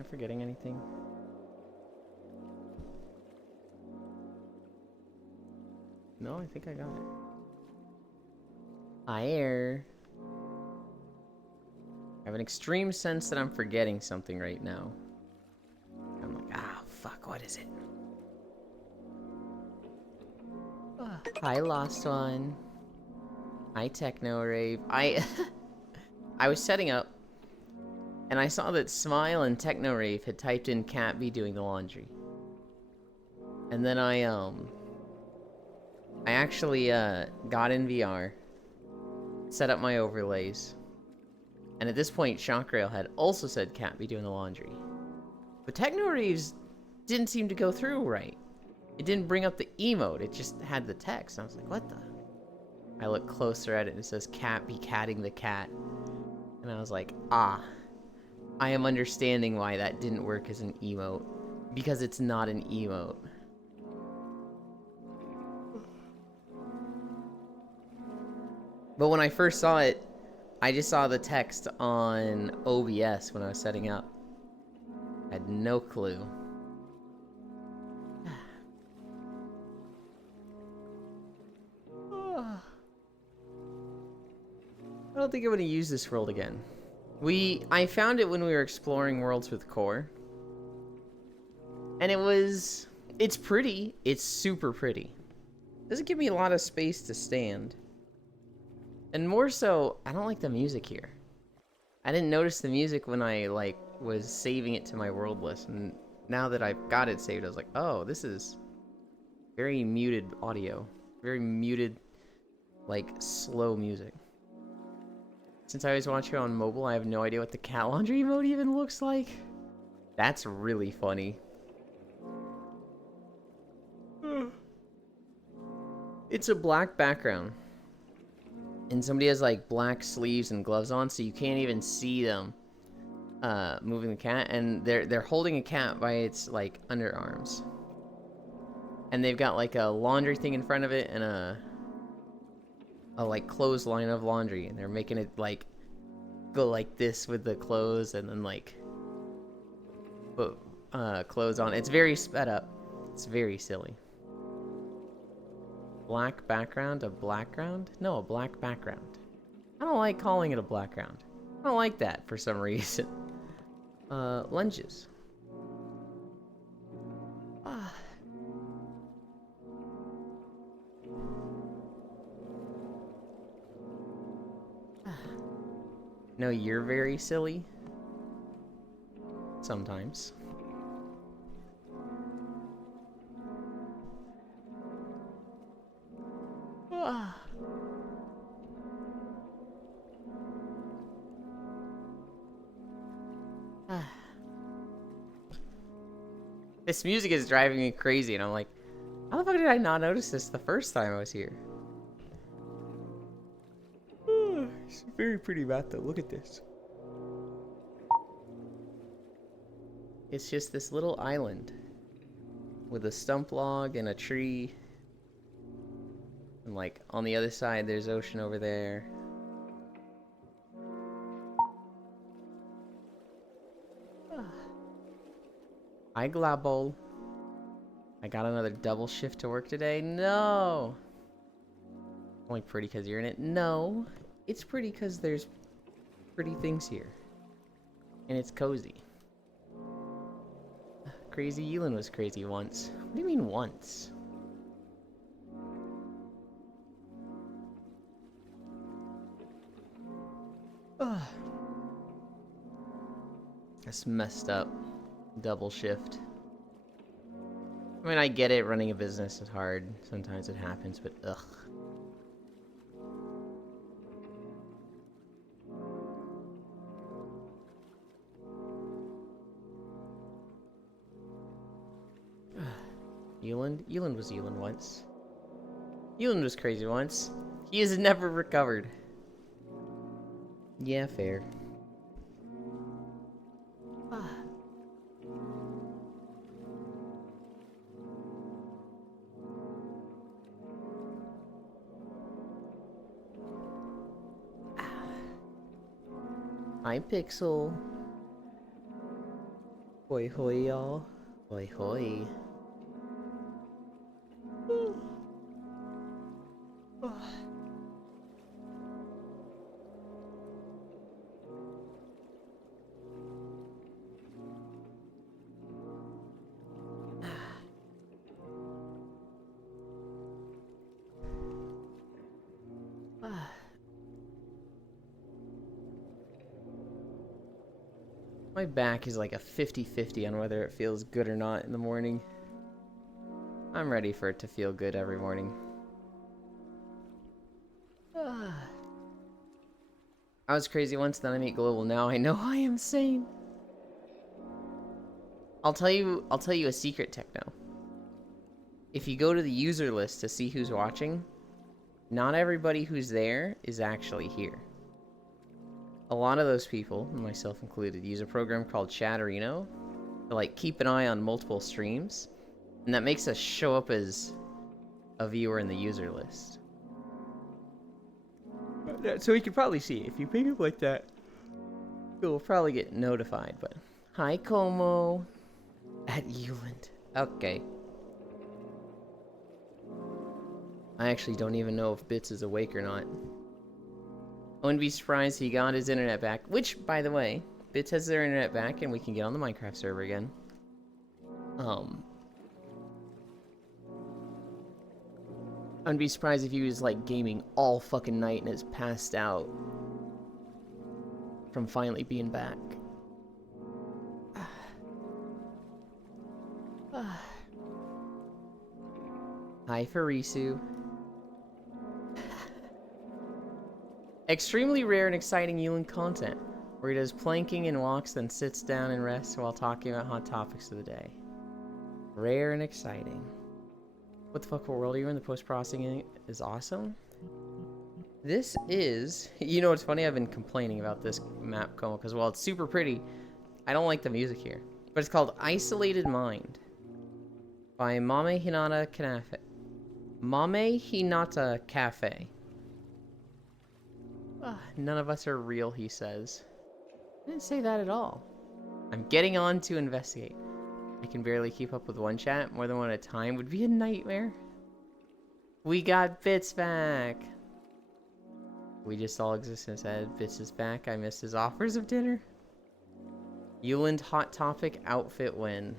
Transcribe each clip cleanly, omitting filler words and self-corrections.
Am I forgetting anything? No, I think I got it. Fire. I have an extreme sense that I'm forgetting something right now. I'm like, fuck, what is it? Hi, Lost One. Hi, Techno Rave. I was setting up, and I saw that Smile and Techno Rave had typed in Cat be doing the laundry. And then I actually got in VR, set up my overlays, and at this point, Shockrail had also said Cat be doing the laundry. But Techno Raves didn't seem to go through right. It didn't bring up the emote, it just had the text. I was like, what the? I look closer at it and it says Cat be catting the cat. And I was like, I am understanding why that didn't work as an emote. Because it's not an emote. But when I first saw it, I just saw the text on OBS when I was setting up. I had no clue. I don't think I'm gonna use this world again. I found it when we were exploring worlds with Core. And it's pretty. It's super pretty. Doesn't give me a lot of space to stand. And more so, I don't like the music here. I didn't notice the music when I was saving it to my world list, and now that I've got it saved, I was like, oh, this is very muted audio. Very muted, slow music. Since I was watching on mobile, I have no idea what the cat laundry mode even looks like. That's really funny. It's a black background. And somebody has black sleeves and gloves on, so you can't even see them moving the cat. And they're holding a cat by its underarms. And they've got a laundry thing in front of it and a clothesline of laundry, and they're making it go like this with the clothes and then put clothes on. It's very sped up. It's very silly. Black background, a blackground? No, a black background. I don't like calling it a blackground. I don't like that for some reason. Lunges. No, you're very silly. Sometimes. This music is driving me crazy, and I'm like, how the fuck did I not notice this the first time I was here? It's a very pretty map though, look at this. It's just this little island with a stump log and a tree. And on the other side there's ocean over there. Hi Glabol. I got another double shift to work today. No! Only pretty because you're in it. No! It's pretty because there's pretty things here. And it's cozy. Crazy Elin was crazy once. What do you mean once? That's messed up. Double shift. I mean, I get it, running a business is hard. Sometimes it happens, but ugh. Eland was Eland once. Eland was crazy once. He has never recovered. Yeah, fair. Hi, Pixel. Hoi hoi, y'all. Hoi hoi. My back is like a 50-50 on whether it feels good or not in the morning. I'm ready for it to feel good every morning. I was crazy once, then I meet global. Now I know I am sane. I'll tell you a secret, Techno. If you go to the user list to see who's watching, not everybody who's there is actually here. A lot of those people, myself included, use a program called Chatterino to like keep an eye on multiple streams, and that makes us show up as a viewer in the user list. So we could probably see if you pick up like that. You'll probably get notified. But hi, Como at Euland. Okay. I actually don't even know if Bits is awake or not. I wouldn't be surprised he got his internet back. Which, by the way, Bits has their internet back and we can get on the Minecraft server again. I wouldn't be surprised if he was like gaming all fucking night and is passed out from finally being back. Hi, Farisu. Extremely rare and exciting Euland content, where he does planking and walks, then sits down and rests while talking about hot topics of the day. Rare and exciting. What the fuck world are you in? The post-processing is awesome. This is... You know what's funny? I've been complaining about this map, Como, because while it's super pretty, I don't like the music here. But it's called Isolated Mind by Mame Hinata Cafe. Mame Hinata Cafe. None of us are real, he says. I didn't say that at all. I'm getting on to investigate. I can barely keep up with one chat. More than one at a time would be a nightmare. We got Bits back. We just all exist in his head. Bits is back. I missed his offers of dinner. Euland Hot Topic outfit win.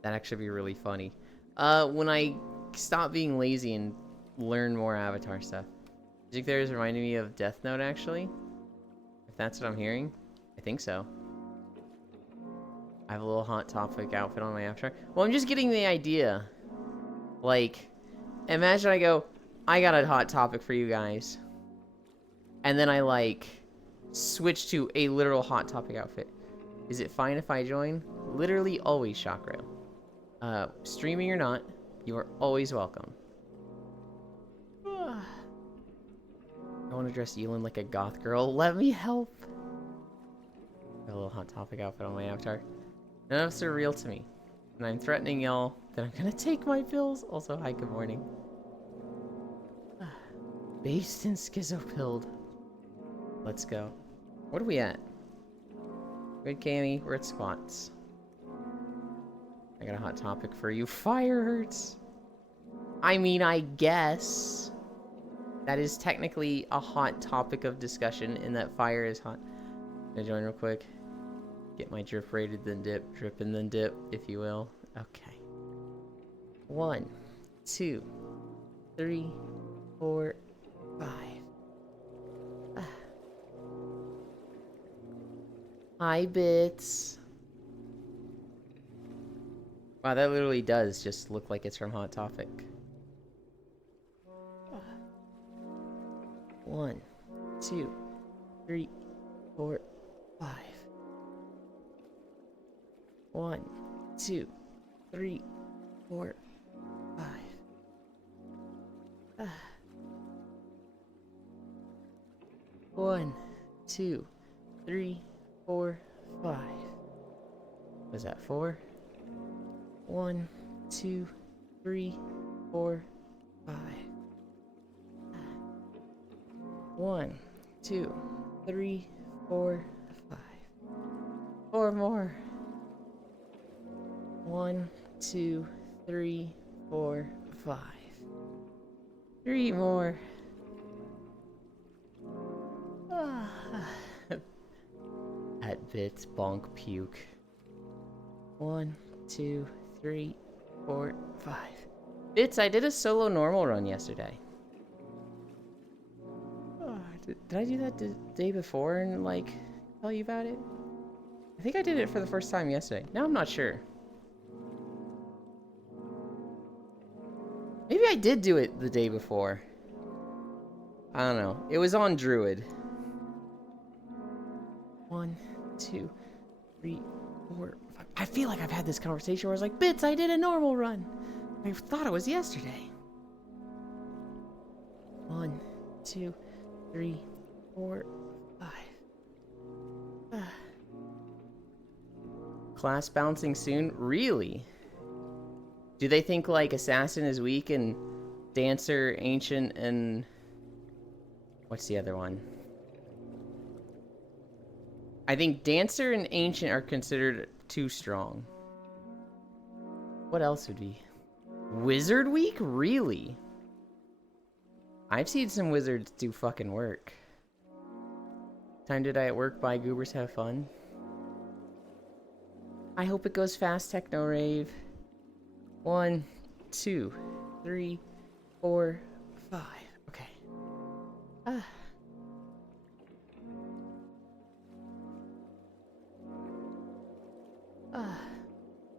That'd actually be really funny. When I stop being lazy and learn more Avatar stuff. Music there is reminding me of Death Note, actually. If that's what I'm hearing. I think so. I have a little Hot Topic outfit on my Avatar. Well, I'm just getting the idea. Like, imagine I go, I got a Hot Topic for you guys. And then I, like, switch to a literal Hot Topic outfit. Is it fine if I join? Literally always, Shockrail. Streaming or not, you are always welcome. I want to dress Euland like a goth girl. Let me help. Got a little Hot Topic outfit on my avatar. None of us are real to me. And I'm threatening y'all that I'm gonna take my pills. Also, hi, good morning. Based and schizopilled. Let's go. What are we at? Good, Cammy. We're at squats. I got a Hot Topic for you. Fire hurts. I mean, I guess that is technically a hot topic of discussion in that fire is hot. Can I join real quick? Get my drip rated, then dip. Drip and then dip, if you will. Okay. 1, 2, 3, 4, 5. Hi, Bits. Wow, that literally does just look like it's from Hot Topic. 1, 2, 3, 4, 5. 1, 2, 3, 4, 5. 1, 2, 3, 4, 5. Was that 4? 1, 2, 3, 4, 5. 1, 2, 3, 4, 5. 4 more. 1, 2, 3, 4, 5. 3 more. At bits, bonk, puke. 1, 2, 3, 4, 5. Bits, I did a solo normal run yesterday. Oh, did I do that the day before and, like, tell you about it? I think I did it for the first time yesterday. Now I'm not sure. Maybe I did do it the day before. I don't know. It was on Druid. 1, 2, 3, 4, 5. I feel like I've had this conversation where I was like, Bits, I did a normal run. I thought it was yesterday. 1, 2, 3, 4, 5. Class bouncing soon? Really? Do they think like Assassin is weak and Dancer, Ancient, and what's the other one? I think Dancer and Ancient are considered too strong. What else would be? Wizard weak? Really? I've seen some wizards do fucking work. Time to die at work, bye goobers, have fun. I hope it goes fast, Techno Rave. 1, 2, 3, 4, 5. Okay.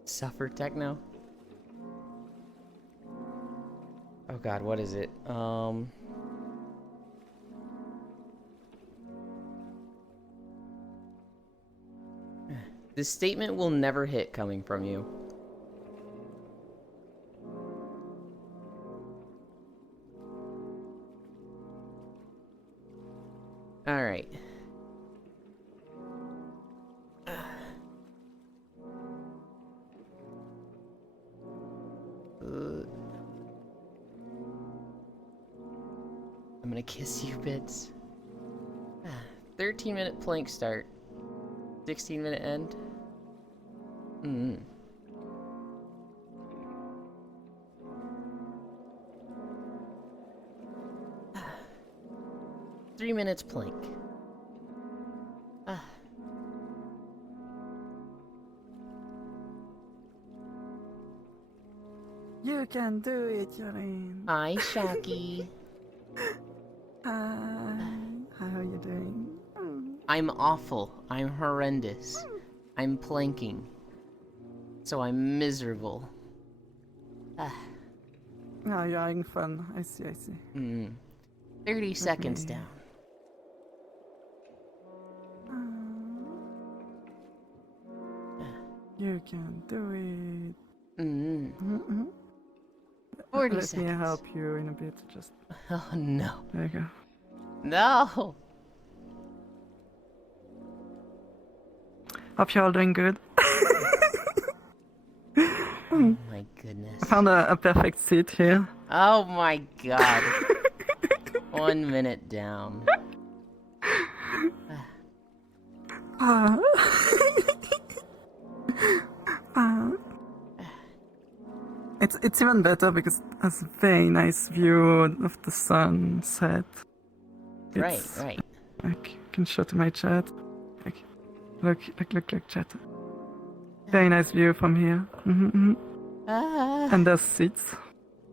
Suffer Techno. Oh god, what is it? This statement will never hit coming from you. Alright. I'm gonna kiss you, Bits. 13-minute plank start. 16-minute end. 3 minutes plank. You can do it, Yolene. Hi, Shocky. Hi. How are you doing? I'm awful. I'm horrendous. I'm planking. So I'm miserable. Oh, you're having fun. I see, I see. 30 seconds down. You can do it. 40 Let seconds. me help you in a bit. Just Oh no. there you go. No! Hope you're all doing good. Oh my goodness. I found a perfect seat here. Oh my god. 1 minute down. It's even better because it has a very nice view of the sunset. Right. I can show to my chat. Look, chat. Very nice view from here. And there's seats.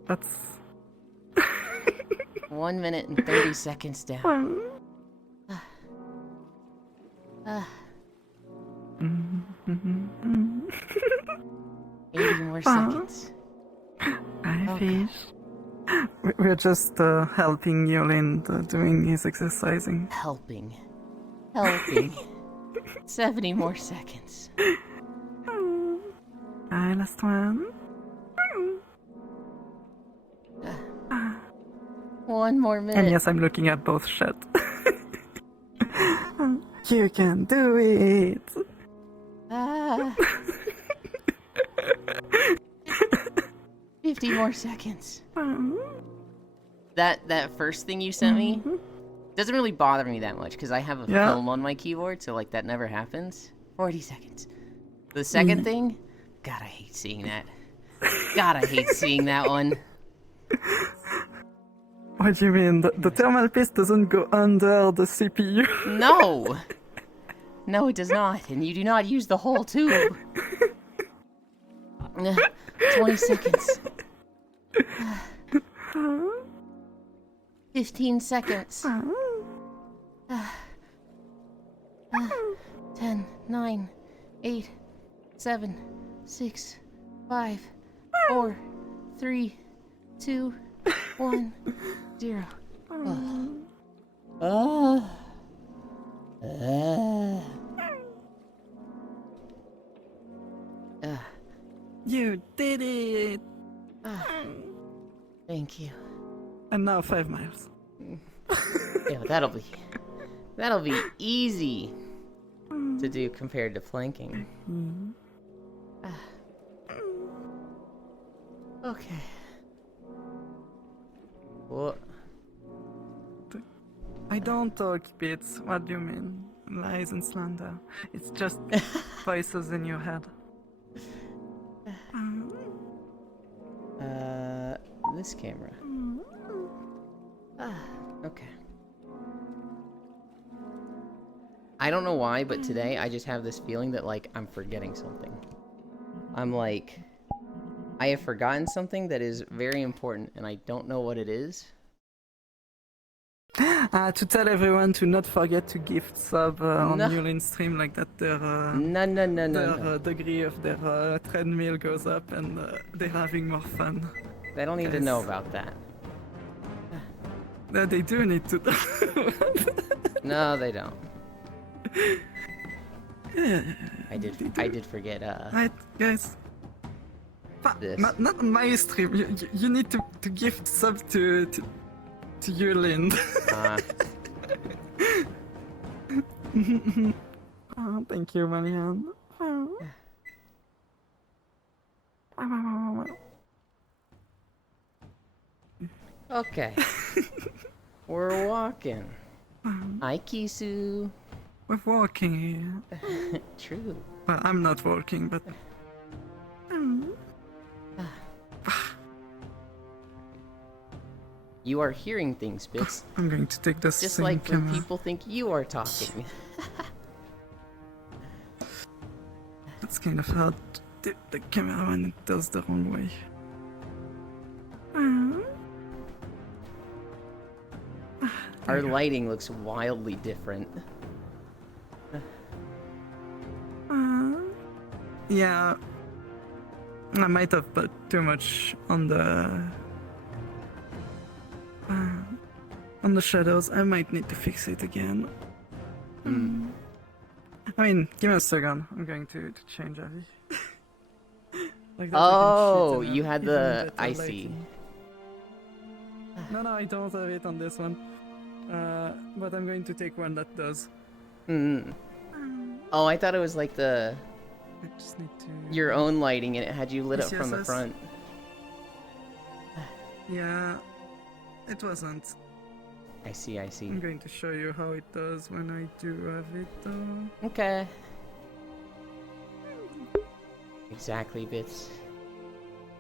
That's 1 minute and 30 seconds down. 80 more seconds. Hi, Fish. We're just helping Yolin doing his exercising. Helping. 70 more seconds. Hi, last one. 1 more minute. And yes, I'm looking at both chat. You can do it. 50 more seconds. That first thing you sent me doesn't really bother me that much because I have a film on my keyboard, so like that never happens. 40 seconds. The second thing, God, I hate seeing that. God, I hate seeing that one. What do you mean? The thermal paste doesn't go under the CPU? No! No, it does not, and you do not use the whole tube. 20 seconds. 15 seconds. 10, 9, 8, 7, 6, 5, 4, 3, 2, 1, 0. You did it! Thank you. And now 5 miles. Yeah, that'll be easy to do compared to planking. Okay. What? I don't talk bits. What do you mean? Lies and slander. It's just voices in your head. This camera. Okay. I don't know why, but today I just have this feeling that, like, I'm forgetting something. I'm like, I have forgotten something that is very important, and I don't know what it is. To tell everyone to not forget to gift sub on No. Yulin stream, like that their No. degree of their treadmill goes up and they're having more fun. They don't need to know about that. They do need to. No, they don't. Yeah. I did forget, Right, guys. This. Not on my stream. You need to gift sub to Yulin. Oh, thank you, Marianne. Okay. We're walking. Hi, Kisu. We're walking here. True. Well, I'm not walking, but. You are hearing things, Bits. I'm going to take this Just same like when camera. people think you are talking. It's kind of hard to tip the camera when it does the wrong way. Our lighting looks wildly different. Yeah, I might have put too much on the shadows. I might need to fix it again. I mean, give me a second. I'm going to change Avi. Like that I can Oh, shoot you an had even the... better I see. lighting. No, I don't have it on this one. But I'm going to take one that does. Oh, I thought it was like I just need to... your own lighting and it had you lit up from the Yes. front. Yeah, it wasn't. I see. I'm going to show you how it does when I do have it though. Okay. Exactly, Bits.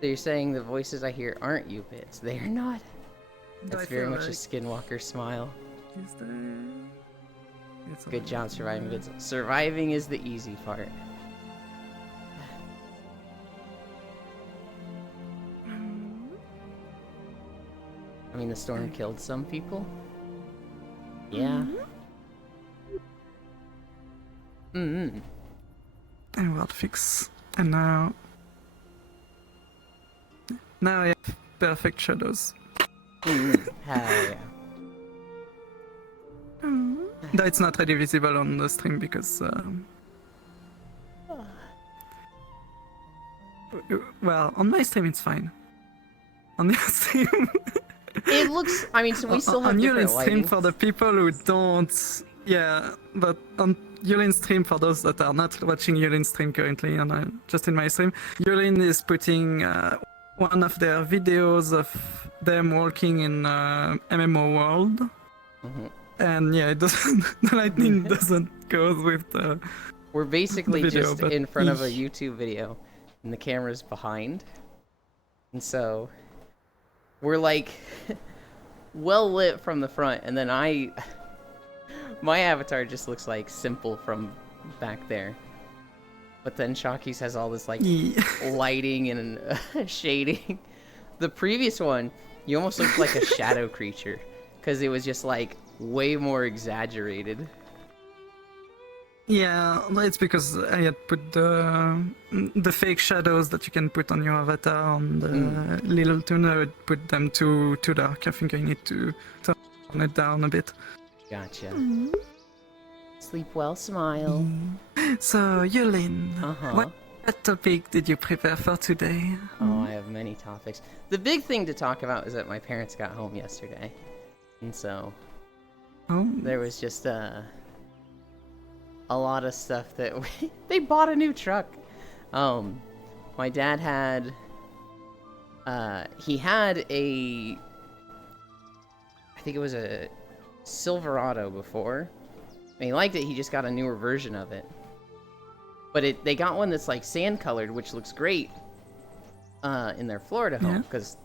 So you're saying the voices I hear aren't you, Bits. They are not. That's I very feel much a like- Skinwalker smile. Is there... It's Good over job surviving, there. Bits. Surviving is the easy part. I mean, the storm killed some people. Yeah. I will fix. And now I have perfect shadows. Hell yeah. Though it's not really visible on the stream because well, on my stream it's fine. On your stream It looks. I mean, so we still have on different Yulin's stream lighting. for the people who don't. Yeah, but on Yulin's stream for those that are not watching Yulin's stream currently, and just in my stream, Yulin is putting one of their videos of them walking in MMO world, and yeah, it doesn't. The lightning doesn't go with the. We're basically video, just but in front of a YouTube video. and the camera's behind. And so we're like well lit from the front, and then my avatar just looks like simple from back there. But then Shocky's has all this like lighting and shading. The previous one, you almost looked like a shadow creature because it was just like way more exaggerated. Yeah, it's because I had put the fake shadows that you can put on your avatar on the little tune. I would put them too dark. I think I need to turn it down a bit. Gotcha. Sleep well, smile. So, Yulin, Uh-huh. what topic did you prepare for today? Oh, I have many topics. The big thing to talk about is that my parents got home yesterday. And so there was just a lot of stuff that they bought a new truck. My dad had he had I think it was a Silverado before. And he liked it, he just got a newer version of it. But they got one that's like sand colored, which looks great in their Florida home because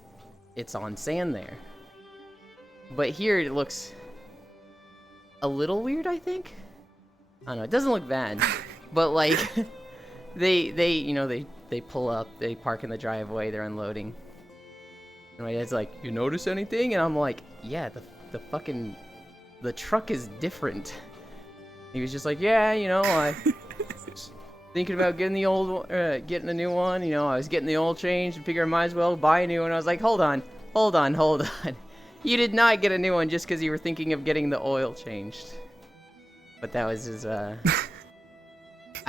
it's on sand there. But here it looks a little weird, I think. I don't know, it doesn't look bad. But like they pull up, they park in the driveway, they're unloading. And my dad's like, "You notice anything?" And I'm like, "Yeah, the truck is different." He was just like, "Yeah, I thinking about getting getting a new one. I was getting the oil changed and figure I might as well buy a new one." I was like, hold on. You did not get a new one just because you were thinking of getting the oil changed. But that was his, I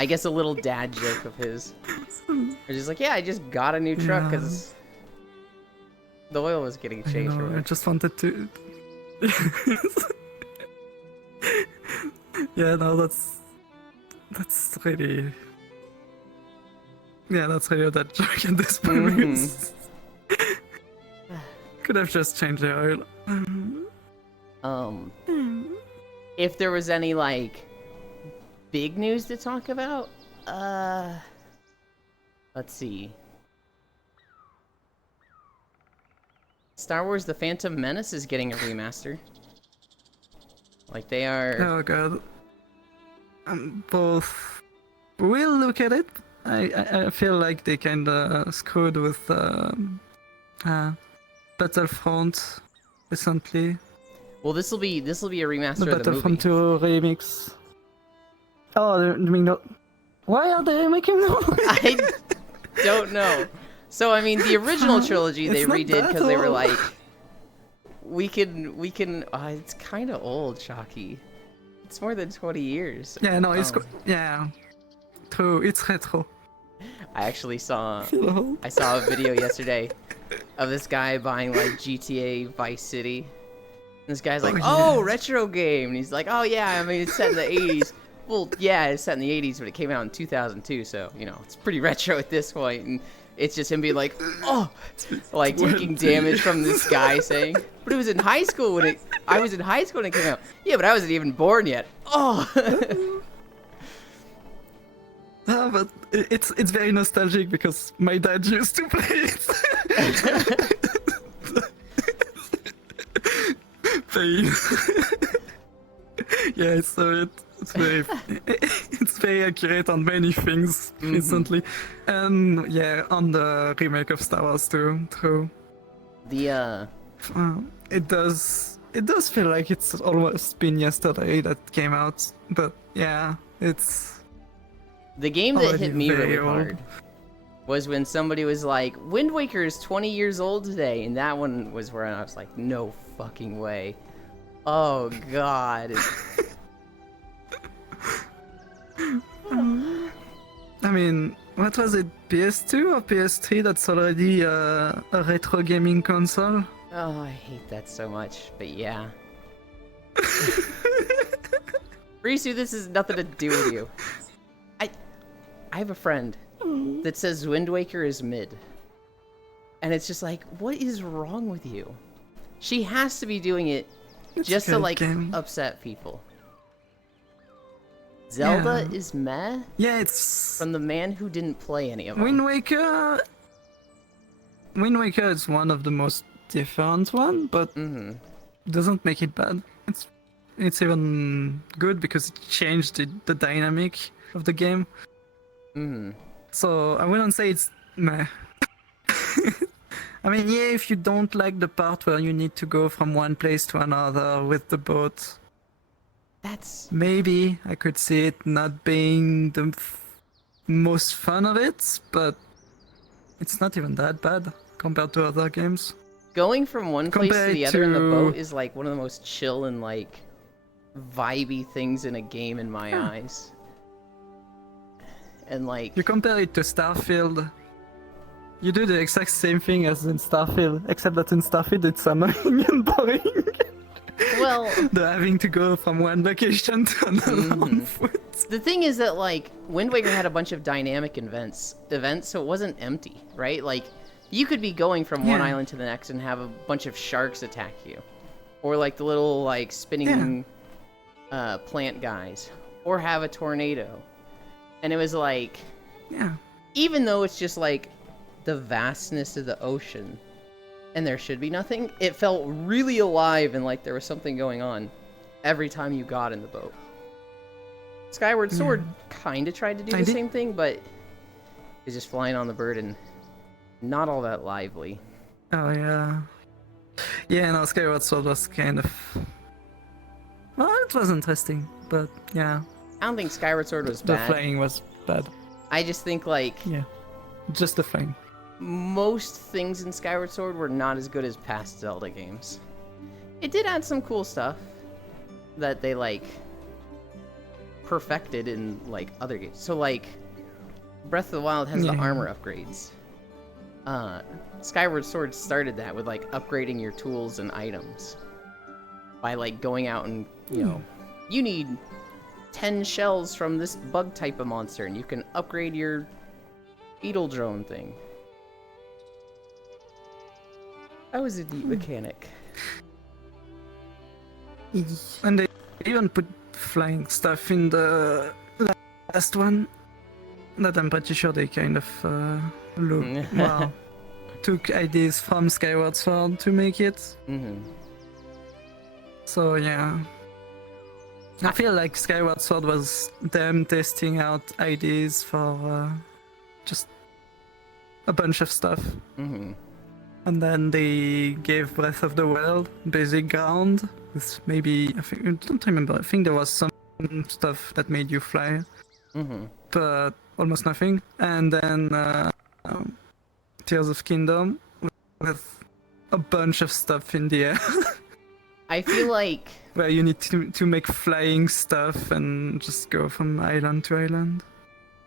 guess a little dad joke of his. He was just like, "Yeah, I just got a new truck because the oil was getting changed." I just wanted to... Yeah, no, that's really... Yeah, that's really that joke at this point. Because could have just changed the oil. If there was any, like, big news to talk about, let's see. Star Wars The Phantom Menace is getting a remaster. Like, they are... Oh god. Both will look at it. I feel like they kinda screwed with Battlefront recently. Well, this will be a remaster The of the movie. Battlefront 2 remix. Oh, they're doing no. Why are they remaking them? I don't know. So, I mean, the original trilogy they It's not redid that because they were old. like, we can. It's kind of old, Shocky. It's more than 20 years. Yeah, no, it's yeah. True, it's retro. I actually saw Feel old. I saw a video yesterday of this guy buying like GTA Vice City. And this guy's like, Oh, yeah. retro game. And he's like, "Oh yeah, I mean it's set in the 80s." Well, yeah, it's set in the 80s, but it came out in 2002, so it's pretty retro at this point. And it's just him being like, "Oh," like taking damage from this guy saying, "But it was in high school when I was in high school when it came out." Yeah, but I wasn't even born yet. Oh. Ah, but it's very nostalgic because my dad used to play it. Pain. Yeah, so it's very accurate on many things recently, and yeah, on the remake of Star Wars too. True. It does feel like it's almost been yesterday that came out, but yeah, it's. The game that hit me Already really very old. hard was when somebody was like, "Wind Waker is 20 years old today," and that one was where I was like, "No fucking way." Oh god. I mean, what was it, PS2 or PS3 that's already a retro gaming console? Oh, I hate that so much, but yeah. Risu, this has nothing to do with you. I have a friend that says Wind Waker is mid. And it's just like, what is wrong with you? She has to be doing it It's just a to good like game. upset people. Zelda Yeah. is meh Yeah, it's from the man who didn't play any of them. Wind Waker. Wind Waker is one of the most different one, but Mm-hmm. doesn't make it bad. It's even good because it changed the dynamic of the game. Mm-hmm. So I wouldn't say it's meh. I mean, yeah, if you don't like the part where you need to go from one place to another with the boat, That's maybe I could see it not being the most fun of it, but it's not even that bad compared to other games. going from one place to Compare the it other in the to- boat is like one of the most chill and like vibey things in a game in my Yeah. eyes. And like You compare it to Starfield, you do the exact same thing as in Starfield, except that in Starfield it's annoying and boring. well, The having to go from one location to another on Mhm. foot. the thing is that like Wind Waker had a bunch of dynamic events, so it wasn't empty, right? Like you could be going from one Yeah. island to the next and have a bunch of sharks attack you, or like the little like spinning plant guys, or have a tornado, and it was like Yeah. even though it's just like the vastness of the ocean and there should be nothing, it felt really alive and like there was something going on every time you got in the boat. Skyward Sword kind of tried to do I the did- same thing, but it's just flying on the bird and not all that lively. Oh yeah. Yeah, no, Skyward Sword was kind of. Well, it was interesting, but yeah, I don't think Skyward Sword was the bad. flying was bad. I just think like Yeah, just the flying. most things in Skyward Sword were not as good as past Zelda games. It did add some cool stuff that they like perfected in like other games. So like Breath of the Wild has the Yeah. armor upgrades. Skyward Sword started that with like upgrading your tools and items by like going out and you need 10 shells from this bug type of monster and you can upgrade your beetle drone thing. That was a neat mechanic. And they even put flying stuff in the last one. That I'm pretty sure they kind of well, took ideas from Skyward Sword to make it. Mm-hmm. So yeah. I feel like Skyward Sword was them testing out ideas for just a bunch of stuff. Mm-hmm. And then they gave Breath of the Wild basic ground with maybe, I don't remember, I think there was some stuff that made you fly, Mm-hmm. but almost nothing. And then Tears of Kingdom with a bunch of stuff in the air I feel like where you need to make flying stuff and just go from island to island.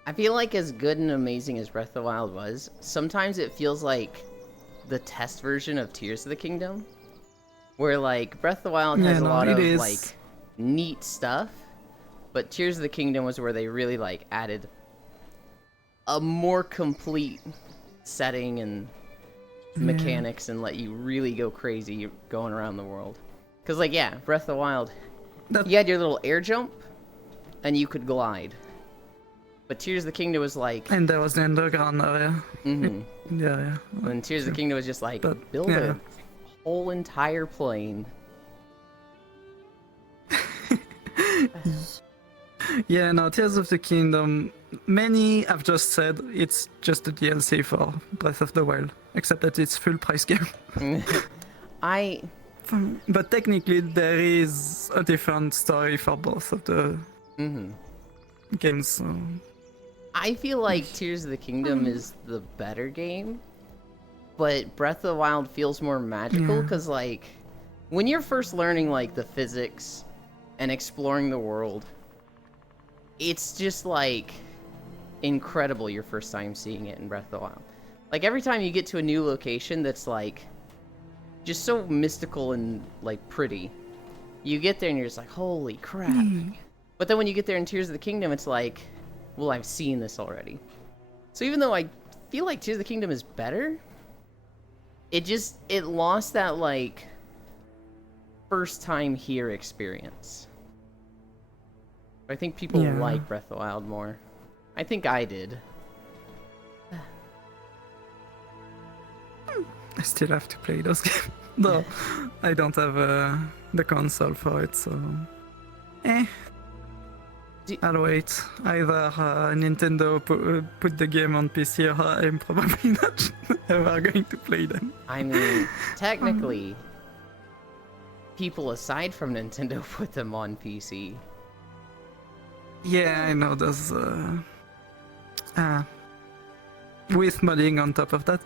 as good and amazing as Breath of the Wild was, sometimes it feels like the test version of Tears of the Kingdom, where like Breath of the Wild has Yeah, a no, lot it of is. like neat stuff, but Tears of the Kingdom was where they really like added a more complete setting and mechanics and let you really go crazy going around the world. Cause like yeah, Breath of the Wild, That- you had your little air jump, and you could glide. But Tears of the Kingdom was like, And there was the underground area. mhm. Yeah. And Tears of the Kingdom was just like, But, build yeah. a whole entire plane. Yeah, no, Tears of the Kingdom, many have just said it's just a DLC for Breath of the Wild, except that it's full price game. I But technically there is a different story for both of the mhm. games. So. I feel like Tears of the Kingdom is the better game, but Breath of the Wild feels more magical Yeah. because like when you're first learning like the physics and exploring the world, it's just like incredible your first time seeing it in Breath of the Wild. Like every time you get to a new location that's like just so mystical and like pretty, you get there and you're just like, holy crap. But then when you get there in Tears of the Kingdom, it's like, well, I've seen this already. So even though I feel like Tears of the Kingdom is better, it lost that like first time here experience. I think people Yeah. like Breath of the Wild more. I think I did. I still have to play those games. Though I don't have the console for it, so. I'll wait. Either Nintendo put the game on PC, or I'm probably not ever going to play them. I mean, technically, people aside from Nintendo put them on PC. Yeah, I know there's with modding on top of that,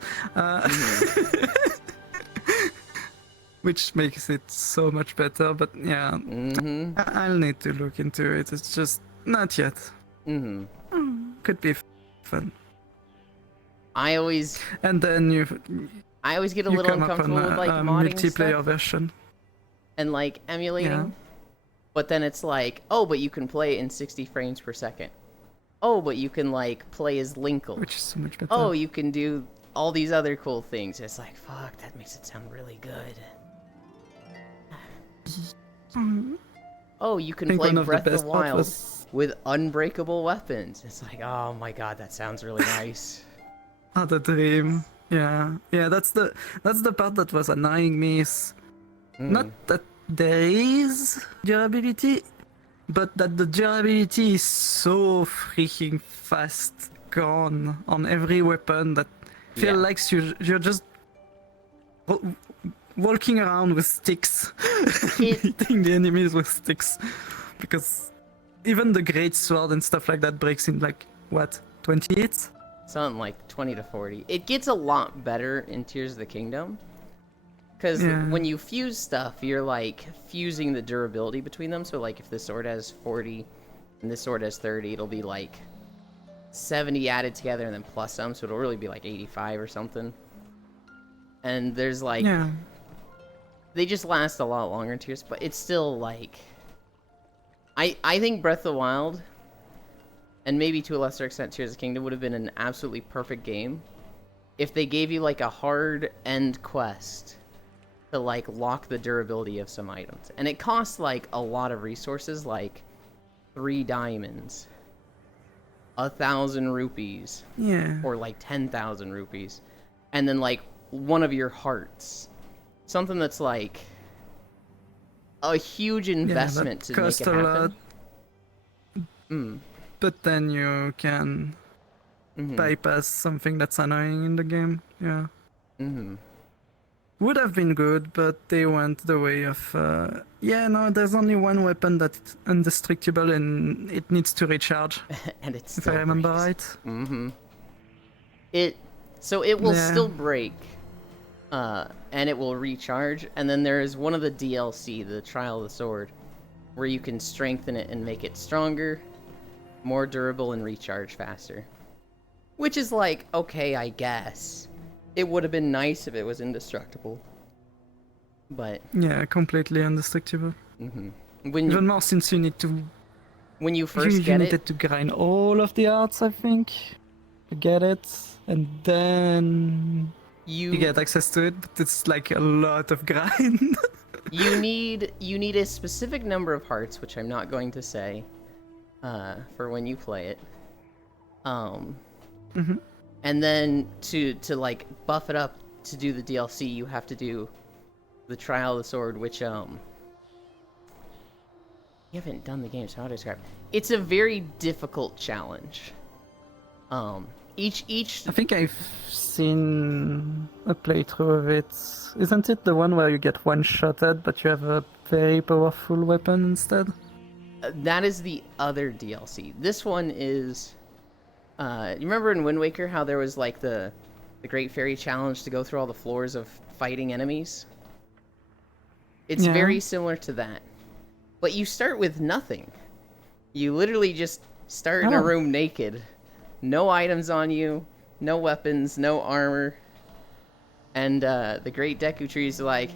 which makes it so much better. But yeah, I'll need to look into it. It's just not yet. Could be fun. I always And then you get a you little come up on uncomfortable with like a modding multiplayer stuff version. and like emulating. Yeah. But then it's like, oh, but you can play it in 60 frames per second. Oh, but you can like play as Linkle. Which is so much better. Oh, you can do all these other cool things. It's like, fuck, that makes it sound really good. Oh, you I can think play one of the Breath of best the part Wild was with unbreakable weapons. It's like, oh my god, that sounds really nice. the dream. Yeah, that's the part that was annoying me. Is not that there is durability, but that the durability is so freaking fast gone on every weapon that feel Yeah. like you're just walking around with sticks, hitting the enemies with sticks, because even the great sword and stuff like that breaks in like what 20 hits. Something like 20 to 40. It gets a lot better in Tears of the Kingdom. Because Yeah. when you fuse stuff, you're like fusing the durability between them. So like if this sword has 40 and this sword has 30, it'll be like 70 added together and then plus some. So it'll really be like 85 or something. And there's like, Yeah. they just last a lot longer in Tears, but it's still like, I think Breath of the Wild, and maybe to a lesser extent Tears of the Kingdom, would have been an absolutely perfect game if they gave you like a hard end quest to like lock the durability of some items. And it costs like a lot of resources, like 3 diamonds, 1,000 rupees, Yeah. or like 10,000 rupees, and then like one of your hearts. Something that's like a huge investment to make cost it a happen. lot. But then you can bypass something that's annoying in the game. Yeah. Would have been good, but they went the way of there's only one weapon that's indestructible and it needs to recharge, And it's if still I remember breaks. right. It will Yeah. still break, and it will recharge. And then there is one of the DLC, the Trial of the Sword, where you can strengthen it and make it stronger, more durable, and recharge faster. Which is like, okay, I guess. It would have been nice if it was indestructible. But Yeah, completely indestructible. when Even you, more since you need to when you you first get needed it, to grind all of the arts, I think, to get it, and then you get access to it. But it's like a lot of grind. you need a specific number of hearts, which I'm not going to say, for when you play it. And then to like buff it up to do the DLC, you have to do the Trial of the Sword, which you haven't done the game, so how to describe it? It's a very difficult challenge. Each I think I've seen a playthrough of it. Isn't it the one where you get one-shotted, but you have a very powerful weapon instead? that is the other DLC. This one is you remember in Wind Waker how there was like the Great Fairy Challenge to go through all the floors of fighting enemies? It's Yeah. very similar to that. But you start with nothing. You literally just start in a Oh. room naked. No items on you, no weapons, no armor. And the Great Deku Tree's like,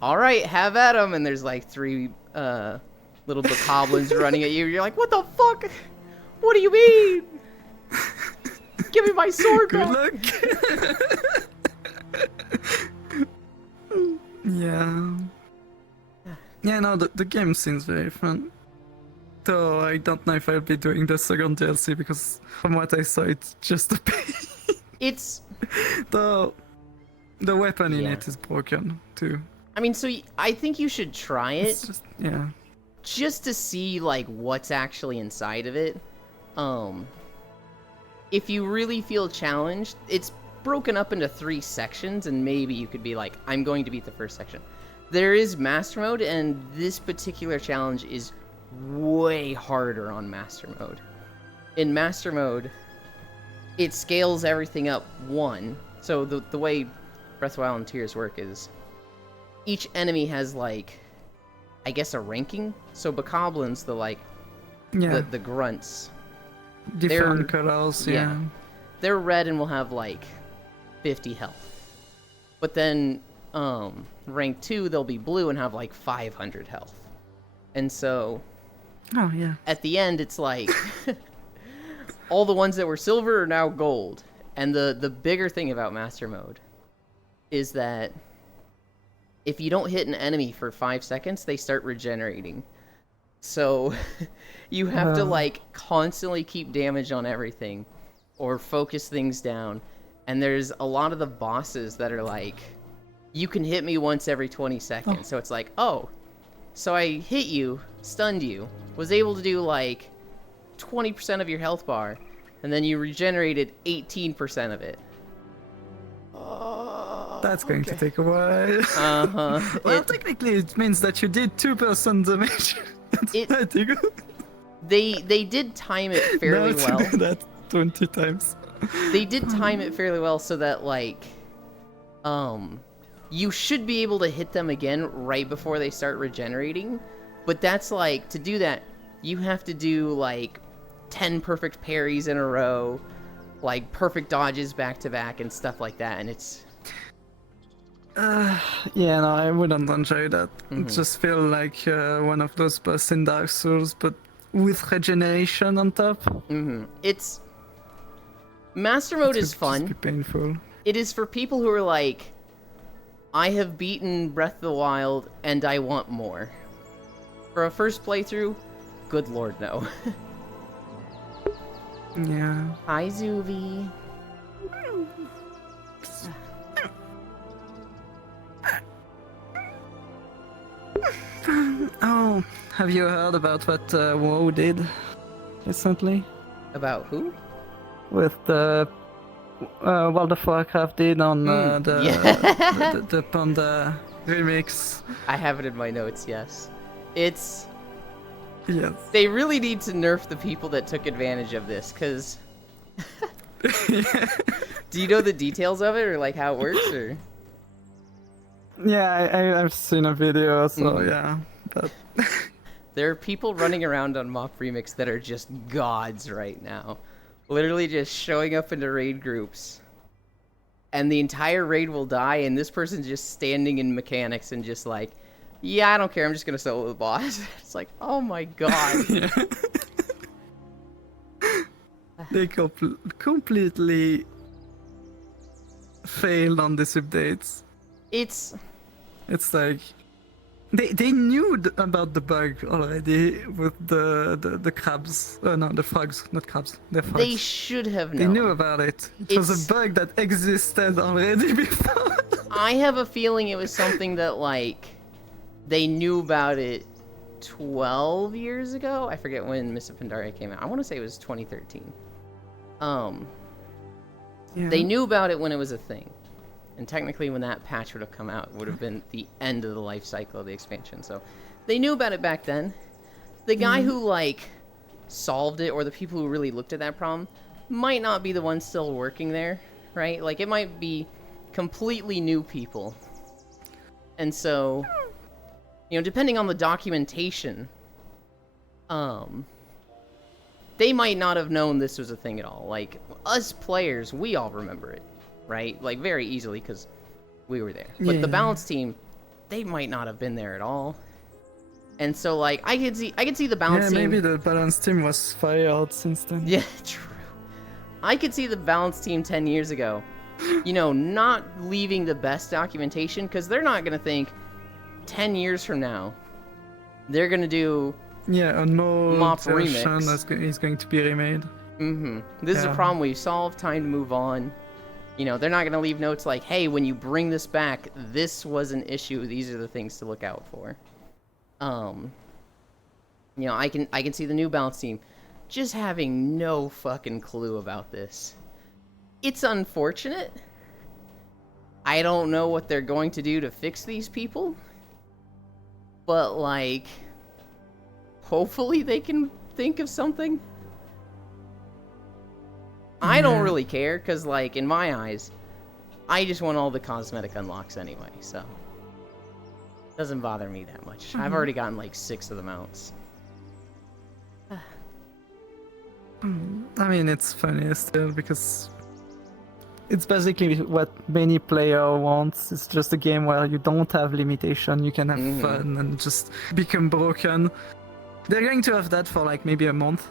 alright, have at 'em. And there's like 3 little bokoblins running at you. You're like, what the fuck? What do you mean? Give me my sword Good back. luck! Yeah. Yeah, no, the game seems very fun. though I don't know if I'll be doing the second DLC because from what I saw, it's just a pain. It's, the weapon in Yeah. it is broken too. I mean, so I think you should try it It's just yeah. just to see like what's actually inside of it. If you really feel challenged, it's broken up into 3 sections, and maybe you could be like, I'm going to beat the first section. There is Master Mode, and this particular challenge is way harder on Master Mode. In Master Mode, it scales everything up 1. So the way Breath of the Wild and Tears work is each enemy has like, I guess, a ranking. So Bokoblins, Yeah, the grunts, different they're- colors. yeah. Yeah. they're red and will have like 50 health. But then rank 2, they'll be blue and have like 500 health. And so Oh yeah. at the end, it's like all the ones that were silver are now gold. And the bigger thing about Master Mode is that if you don't hit an enemy for 5 seconds, they start regenerating. So you have to like constantly keep damage on everything or focus things down. And there's a lot of the bosses that are like, you can hit me once every 20 seconds. So it's like, oh, so I hit you, stunned you, was able to do like 20% of your health bar, and then you regenerated 18% of it. That's going to take a while. Uh-huh. Well, technically, it means that you did 2% damage. That's It- pretty good. They did time it fairly Now well. to do that 20 times. They did time it fairly well so that like you should be able to hit them again right before they start regenerating. But that's like, to do that, you have to do like 10 perfect parries in a row, like perfect dodges back to back and stuff like that, and it's Yeah, no, I wouldn't enjoy that. Mm-hmm. It just feel like one of those boss in Dark Souls, but with regeneration on top. it's Master Mode is Could just fun. be painful. It is for people who are like, I have beaten Breath of the Wild and I want more. For a first playthrough, good lord no. Yeah. Hi Zuvi. Oh, have you heard about what WoW did recently? About who? With the World of Warcraft did on yeah. the Panda remix. I have it in my notes, yes. It's... Yes. They really need to nerf the people that took advantage of this, because... Do you know the details of it, or like how it works, or... Yeah, I've seen a video, so Mhm. yeah. But There are people running around on Mop Remix that are just gods right now. Literally just showing up into raid groups. And the entire raid will die, and this person's just standing in mechanics and just like, yeah, I don't care, I'm just gonna solo the boss. It's like, oh my god. yeah. They completely failed on these updates. It's... It's like they knew about the bug already with the crabs. No, the frogs, not crabs. The frogs. They should have They knew known. about it. It was It's- a bug that existed already before. I have a feeling it was something that, like, they knew about it 12 years ago? I forget when Miss Pandaria came out. I want to say it was 2013. Yeah. They knew about it when it was a thing. And technically when that patch would have come out, it would have been the end of the life cycle of the expansion. So they knew about it back then. The guy who, like, solved it, or the people who really looked at that problem, might not be the ones still working there, right? Like, it might be completely new people. And so, you know, depending on the documentation, they might not have known this was a thing at all. Like, us players, we all remember it, right? Like, very easily, because we were there. But the Yeah. balance team, they might not have been there at all. And so, like, I could see the balance Yeah, team... maybe the balance team was fired since then. Yeah, true. I could see the balance team 10 years ago, you know, not leaving the best documentation, because they're not going to think 10 years from now they're going to do Yeah, an old Mop version remix. is going to be remade. This is a Yeah. problem we've solved. Time to move on. You know, they're not going to leave notes like, hey, when you bring this back, this was an issue. These are the things to look out for. You know, I can see the New Balance team just having no fucking clue about this. It's unfortunate. I don't know what they're going to do to fix these people. But, like, hopefully they can think of something. I don't really care, because, like, in my eyes, I just want all the cosmetic unlocks anyway, so. Doesn't bother me that much. I've already gotten, like, 6 of the mounts. I mean, it's funny still because it's basically what many player wants. It's just a game where you don't have limitation, you can have fun and just become broken. They're going to have that for like maybe a month,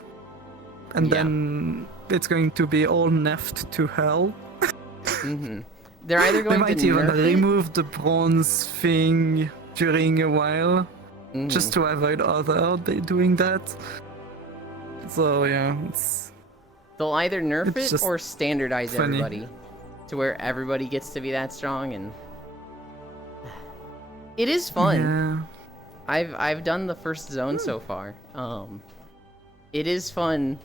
and then it's going to be all nerfed to hell. They're either They going might to even nerf it. remove the bronze thing during a while, just to avoid other doing that. So yeah, it's They'll either nerf It's it just or standardize funny. everybody to where everybody gets to be that strong, and it is fun. yeah. I've done the first zone so far. It is fun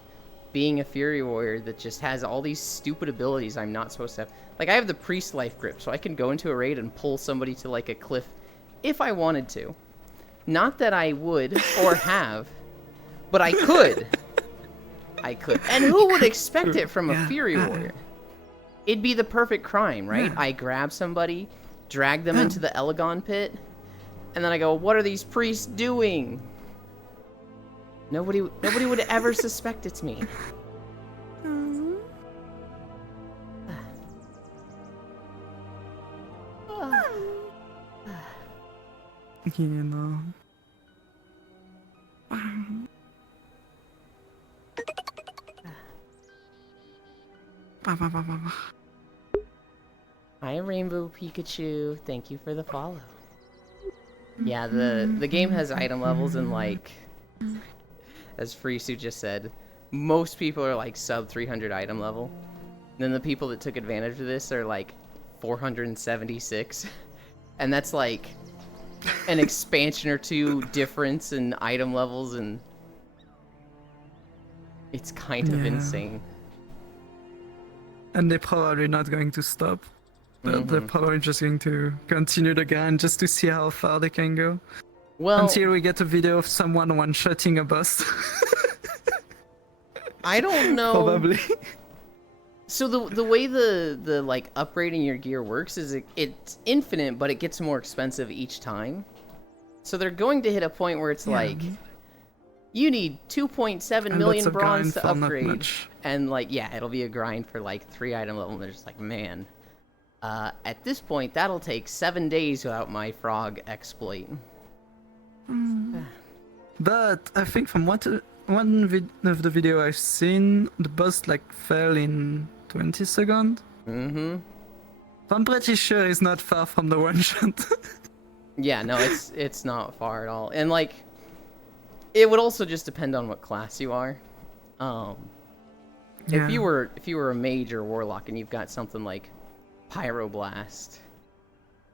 being a Fury Warrior that just has all these stupid abilities I'm not supposed to have. Like, I have the Priest Life Grip, so I can go into a raid and pull somebody to, like, a cliff if I wanted to. Not that I would or have, but I could. I could. And who would expect it from a Fury Warrior? It'd be the perfect crime, right? I grab somebody, drag them into the Elegon pit, and then I go, what are these priests doing? Nobody would ever suspect it's me. You know. Hi, Rainbow Pikachu. Thank you for the follow. Yeah, the game has item levels, and like, as Frisu just said, most people are like sub 300 item level. And then the people that took advantage of this are like 476. And that's like an expansion or two difference in item levels, and it's kind of insane. And they're probably not going to stop. They're probably just going to continue the game just to see how far they can go. Well, Until we get a video of someone one-shotting a boss. I don't know. Probably. So the way the like upgrading your gear works is it's infinite, but it gets more expensive each time. So they're going to hit a point where it's like, you need 2.7 million of bronze grind to for not upgrade, much. and like it'll be a grind for like 3 item level. And they're just like, man, at this point that'll take 7 days without my frog exploit. But I think from one of the video I've seen, the boss like fell in 20 seconds. So I'm pretty sure it's not far from the one shot. Yeah, no, it's not far at all. And like, it would also just depend on what class you are. If you were a mage or warlock and you've got something like Pyroblast,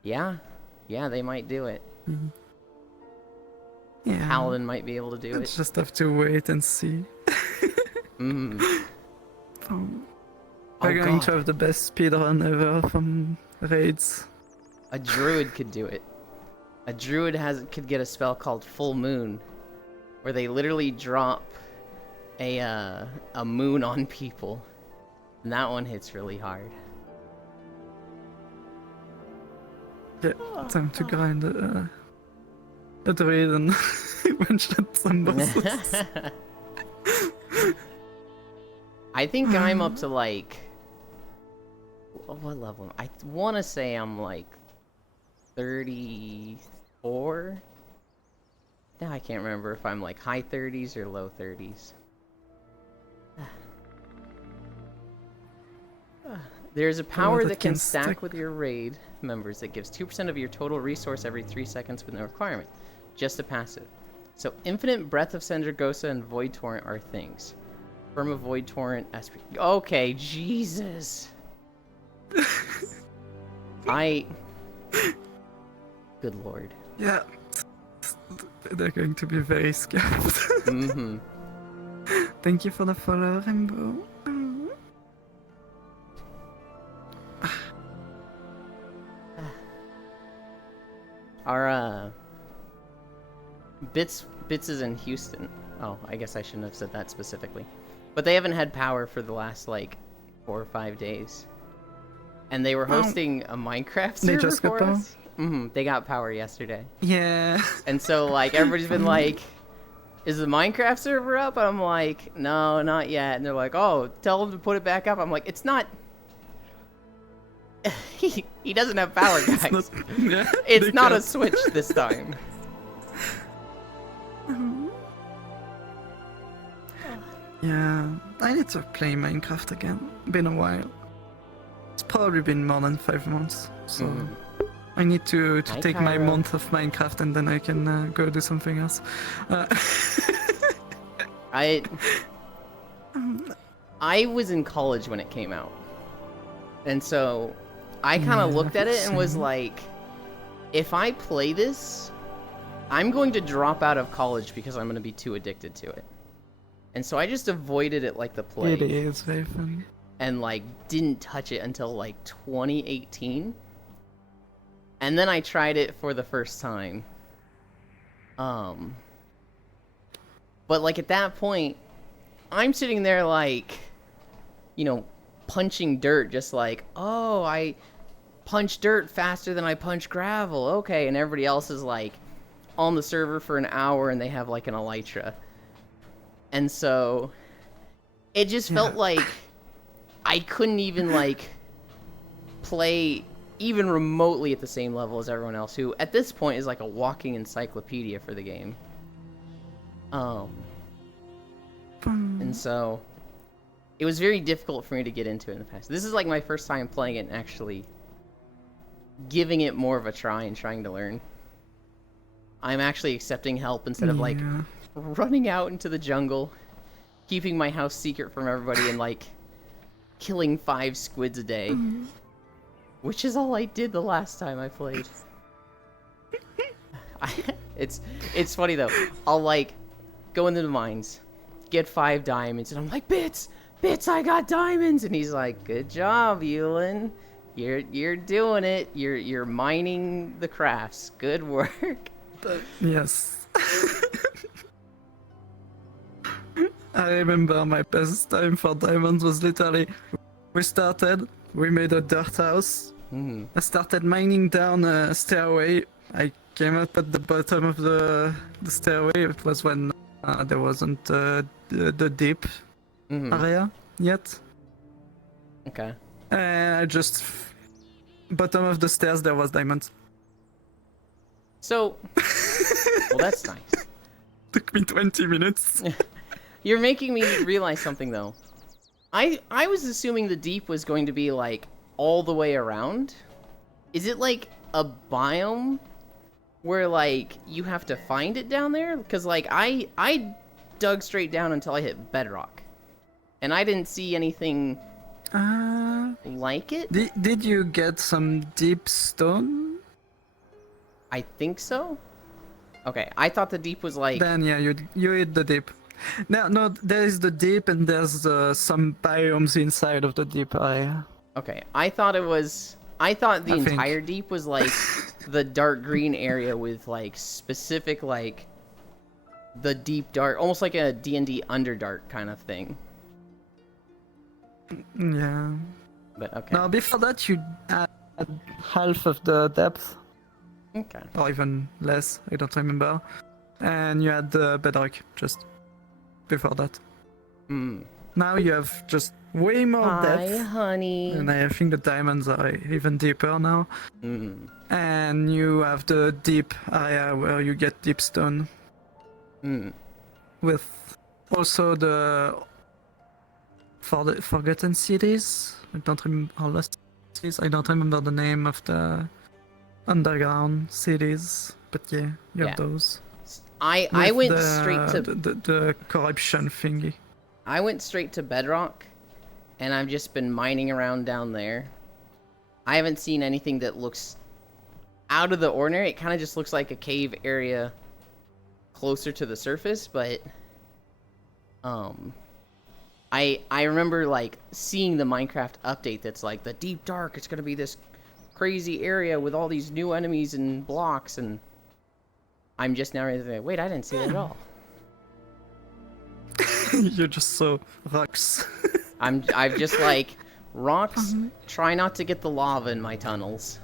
yeah, they might do it. Yeah. Paladin might be able to do it. Just have to wait and see. We're going to have the best speedrun ever from raids. A druid could do it. A druid could get a spell called Full Moon, where they literally drop a moon on people, and that one hits really hard. Yeah, time to grind a druid and one-shot some bosses. I think I'm up to like, what level? I want to say I'm like 34. Now I can't remember if I'm like high 30s or low 30s. There's a power that can stack with your raid members that gives 2% of your total resource every 3 seconds with no requirement. Just a passive. So Infinite Breath of Sendragosa and Void Torrent are things. Firm of Void Torrent, SP. Okay, Jesus. Good lord. Yeah. They're going to be very scared. Mm-hmm. Thank you for the follow, Rainbow. Our Bits is in Houston. Oh, I guess I shouldn't have said that specifically. But they haven't had power for the last like 4 or 5 days. And they were hosting a Minecraft server They just got for power? us. Mm-hmm. They got power yesterday. Yeah. And so like everybody's been like, is the Minecraft server up? And I'm like, no, not yet. And they're like, oh, tell them to put it back up. I'm like, it's not. he doesn't have power, guys. It's not a Switch this time. Yeah, I need to play Minecraft again. Been a while. It's probably been more than 5 months, so Mhm. I need to Hi, take my Cairo. month of Minecraft and then I can go do something else. I was in college when it came out. And so I kind of Yeah, looked at it and was same. like, if I play this, I'm going to drop out of college because I'm going to be too addicted to it. And so I just avoided it like the plague. It is very fun. And like didn't touch it until like 2018. And then I tried it for the first time. But like at that point, I'm sitting there like, punching dirt, just like, oh, I punch dirt faster than I punch gravel. Okay, and everybody else is like on the server for an hour and they have like an elytra. And so it just felt like I couldn't even like play even remotely at the same level as everyone else, who at this point is like a walking encyclopedia for the game. And so it was very difficult for me to get into it in the past. This is like my first time playing it and actually giving it more of a try and trying to learn. I'm actually accepting help instead of like Yeah. running out into the jungle, keeping my house secret from everybody, and like killing 5 squids a day. Which is all I did the last time I played. It's funny though. I'll like go into the mines, get 5 diamonds, and I'm like, Bits, I got diamonds, and he's like, good job, Yulin. You're doing it. You're mining the crafts. Good work. Yes. I remember my best time for diamonds was literally we made a dirt house. Mhm. I started mining down a stairway. I came up at the bottom of the stairway. It was when there wasn't the deep Mhm. area yet. Okay. And I just bottom of the stairs there was diamonds. So, well, that's nice. Took me 20 minutes. You're making me realize something though. I was assuming the deep was going to be like all the way around. Is it like a biome where like you have to find it down there? Because like I dug straight down until I hit bedrock, and I didn't see anything like it. Did you get some deep stone? I think so. Okay, I thought the deep was like Then yeah, you hit the deep. No, there is the deep and there's some biomes inside of the deep area. okay. I thought the I think. entire deep was like the dark green area with like specific like the deep dark, almost like a D&D Underdark kind of thing. Yeah. But okay. Now before that you add half of the depth, Okay. or even less, I don't remember. And you add the bedrock just before that. Hmm. Now you have just way more Hi, depth. honey. And I think the diamonds are even deeper now. Mm. And you have the deep area where you get deep stone. Mm. With also for the Forgotten Cities. I don't remember I don't remember the name of the underground cities, but yeah, you have Yeah. those. I with went straight to the corruption thingy. I went straight to Bedrock, and I've just been mining around down there. I haven't seen anything that looks out of the ordinary. It kind of just looks like a cave area closer to the surface, but I remember like seeing the Minecraft update that's like the Deep Dark. It's gonna be this crazy area with all these new enemies and blocks, and I'm just now ready to say, wait, I didn't see that at all. You just saw rocks. I've just like rocks. Try not to get the lava in my tunnels.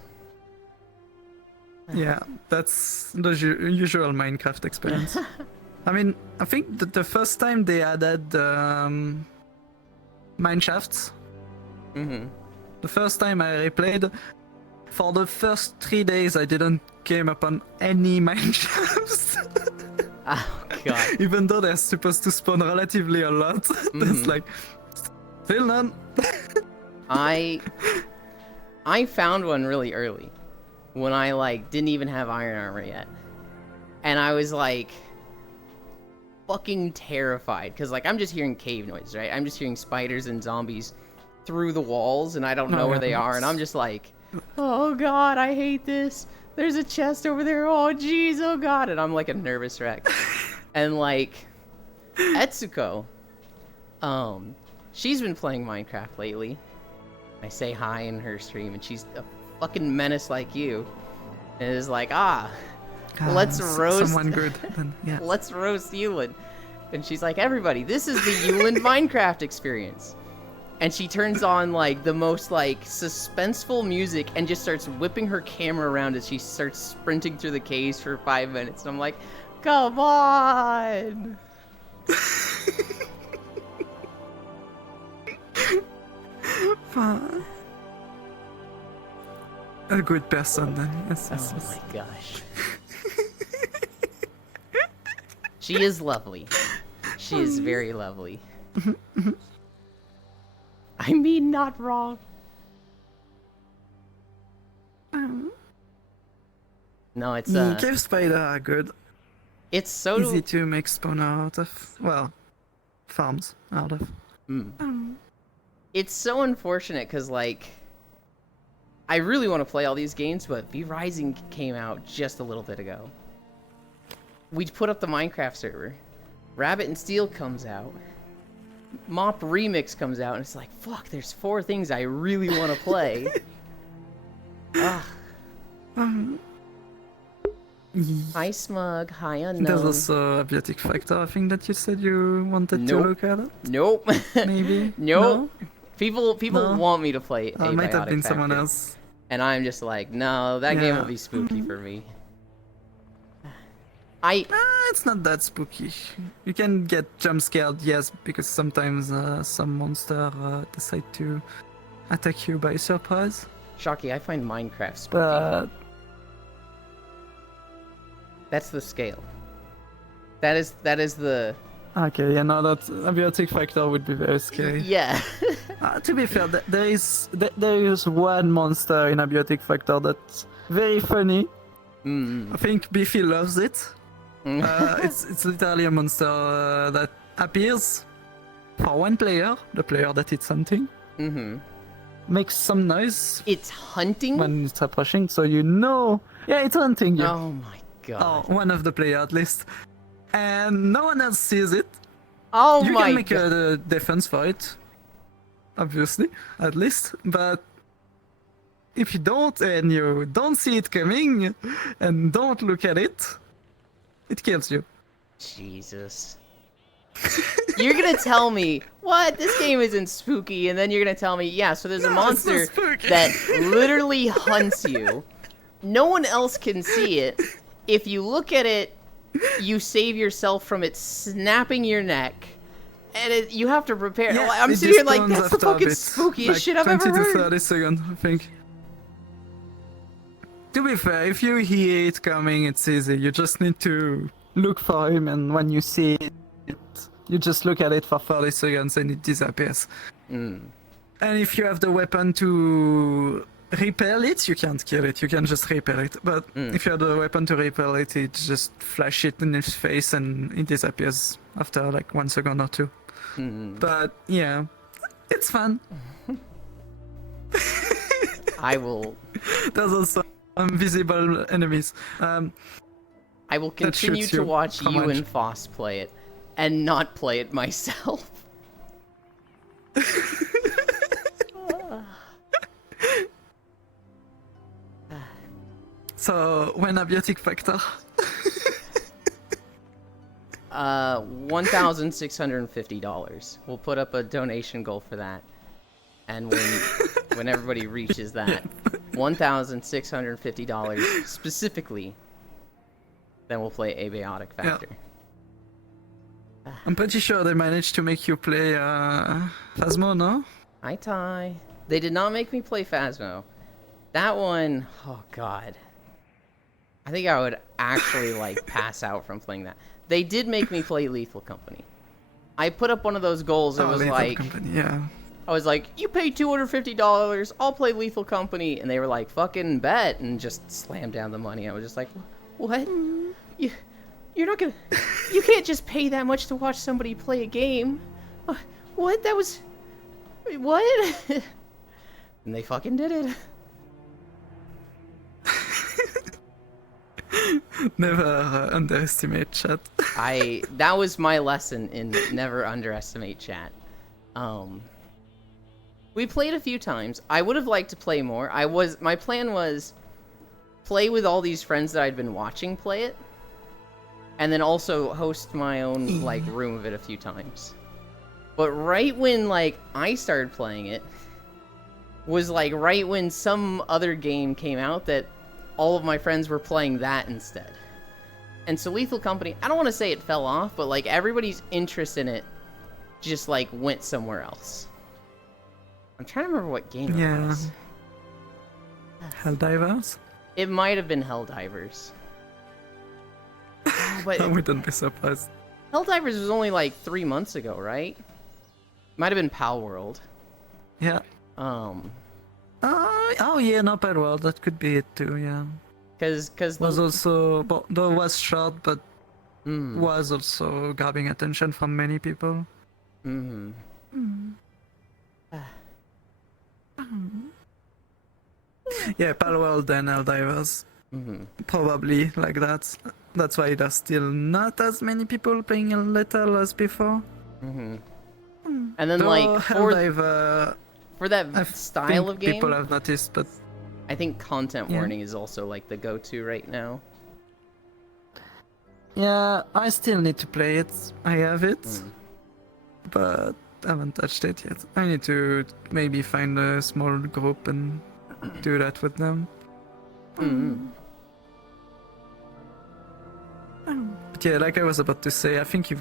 Yeah, that's the usual Minecraft experience. I mean, I think the first time they added mine shafts, the first time I replayed, for the first 3 days I didn't came upon any mine shafts. Oh god. Even though they're supposed to spawn relatively a lot, there's like still none. I found one really early when I like didn't even have iron armor yet, and I was like fucking terrified because like I'm just hearing cave noise, right? I'm just hearing spiders and zombies through the walls, and I don't know where they are, and I'm just like, oh god, I hate this. There's a chest over there. Oh jeez, oh god, and I'm like a nervous wreck. And like Etsuko, she's been playing Minecraft lately. I say hi in her stream, and she's a fucking menace like you, and is like, let's roast someone good. Then, yeah. let's roast Yulin. And she's like, everybody, this is the Yulin Minecraft experience. And she turns on like the most like suspenseful music and just starts whipping her camera around as she starts sprinting through the caves for 5 minutes. And I'm like, come on. A good person then. Yes, Oh yes, yes. my gosh. She is lovely. She is very lovely. I mean, not wrong. No, it's Cave spider are good. it's so Easy to make spawner out of. Well, farms out of. it's so unfortunate because like I really want to play all these games, but V Rising came out just a little bit ago. We put up the Minecraft server. Rabbit and Steel comes out. Mop Remix comes out, and it's like, fuck, there's 4 things I really want to play. Ugh. Hi Smug, hi Unknown. There's also a Biotic Factor, I think that you said you wanted Nope. to look at it. Nope. Maybe? Nope. People No? want me to play It might have Abiotic been someone Factor. else. And I'm just like, no, that game will Yeah. be spooky for me. It's not that spooky. You can get jump scared, yes, because sometimes some monster decide to attack you by surprise. Shocky, I find Minecraft spooky. But That's the scale. That is the okay, yeah, no, that Abiotic Factor would be very scary. yeah. To be fair, there is one monster in Abiotic Factor that's very funny. I think Beefy loves it. It's literally a monster that appears for one player, the player that it's hunting, makes some noise It's hunting. when it's approaching, so you know, yeah, it's hunting you. Oh my god. Or one of the player at least, and no one else sees it. Oh You my can make god. a defense for it, obviously, at least, but if you don't and you don't see it coming and don't look at it, it kills you. Jesus. You're gonna tell me what this game isn't spooky, and then you're gonna tell me, yeah, so there's a No, it's not monster spooky. that literally hunts you. No one else can see it. If you look at it, you save yourself from it snapping your neck, and you have to prepare. Yeah, I'm it sitting here just like spawns that's the after a fucking bit, spookiest like shit I've ever 20 to heard. 30 seconds, I think. To be fair, if you hear it coming, it's easy. You just need to look for him, and when you see it, you just look at it for 30 seconds and it disappears. And if you have the weapon to repel it, you can't kill it. You can just repel it. But Mm. if you have a weapon to repel it, it just flash it in his face and it disappears after like 1 second or 2. Mm. But yeah, it's fun. I will There's also invisible enemies. I will That continue shoots to you watch from you lunch. and Foss play it, and not play it myself. So when abiotic factor? $1,650. We'll put up a donation goal for that, and when everybody reaches that, $1,650 specifically, then we'll play Abiotic Factor. I'm pretty sure they managed to make you play Phasmo, no? Hi, Ty. They did not make me play Phasmo. That one, oh god. I think I would actually like pass out from playing that. They did make me play Lethal Company. I put up one of those goals and was Lethal like, Company, yeah. I was like, you pay $250, I'll play Lethal Company, and they were like, fucking bet, and just slammed down the money. I was just like, what? You're not gonna, you can't just pay that much to watch somebody play a game. What? That was, what? And they fucking did it. Never underestimate chat. That was my lesson in never underestimate chat. We played a few times. I would have liked to play more. My plan was play with all these friends that I'd been watching play it, and then also host my own like room of it a few times. But right when like I started playing it was like right when some other game came out that all of my friends were playing that instead. And so Lethal Company, I don't want to say it fell off, but like everybody's interest in it just like went somewhere else. I'm trying to remember what game it was. Helldivers? It might have been Helldivers. Oh, but I wouldn't be surprised. Helldivers was only like 3 months ago, right? Might have been Pal World. Yeah. Oh yeah, no bad world. That could be it too. Yeah. Cause Was also, but though was short, but Mm. was also grabbing attention from many people. Mm-hmm. Yeah, Pal World and Helldivers. Mm-hmm. Probably like that. That's why there's still not as many people playing Lethal as before. Mm-hmm. And then Though like Helldiver, for that I style think of game, people have noticed, but I think content Yeah. warning is also like the go-to right now. yeah, I still need to play it. I have it, Mm. but I haven't touched it yet. I need to maybe find a small group and do that with them. Mm-hmm. But yeah, like I was about to say, I think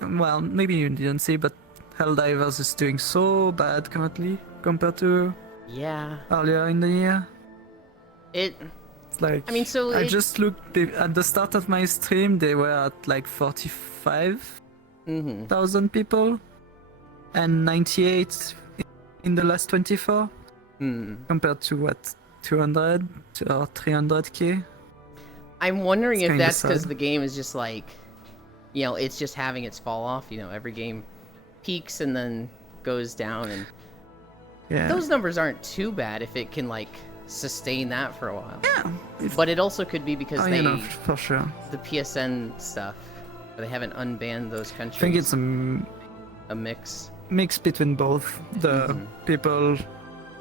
well, maybe you didn't see, but Helldivers is doing so bad currently compared to Yeah. earlier in the year. It. It's like, I mean, so I it- just looked at the start of my stream, they were at like 45,000 Mm-hmm. people and 98 in the last 24 Hmm. compared to what, 200 or 300k. I'm wondering It's if kinda that's because sad. the game is just like, you know, it's just having its fall off. You know, every game peaks and then goes down, and Yeah. those numbers aren't too bad if it can like sustain that for a while. Yeah. But it also could be because Oh, they you know, for sure. the PSN stuff, they haven't unbanned those I countries. think it's a a mix. mix between both the Mhm. people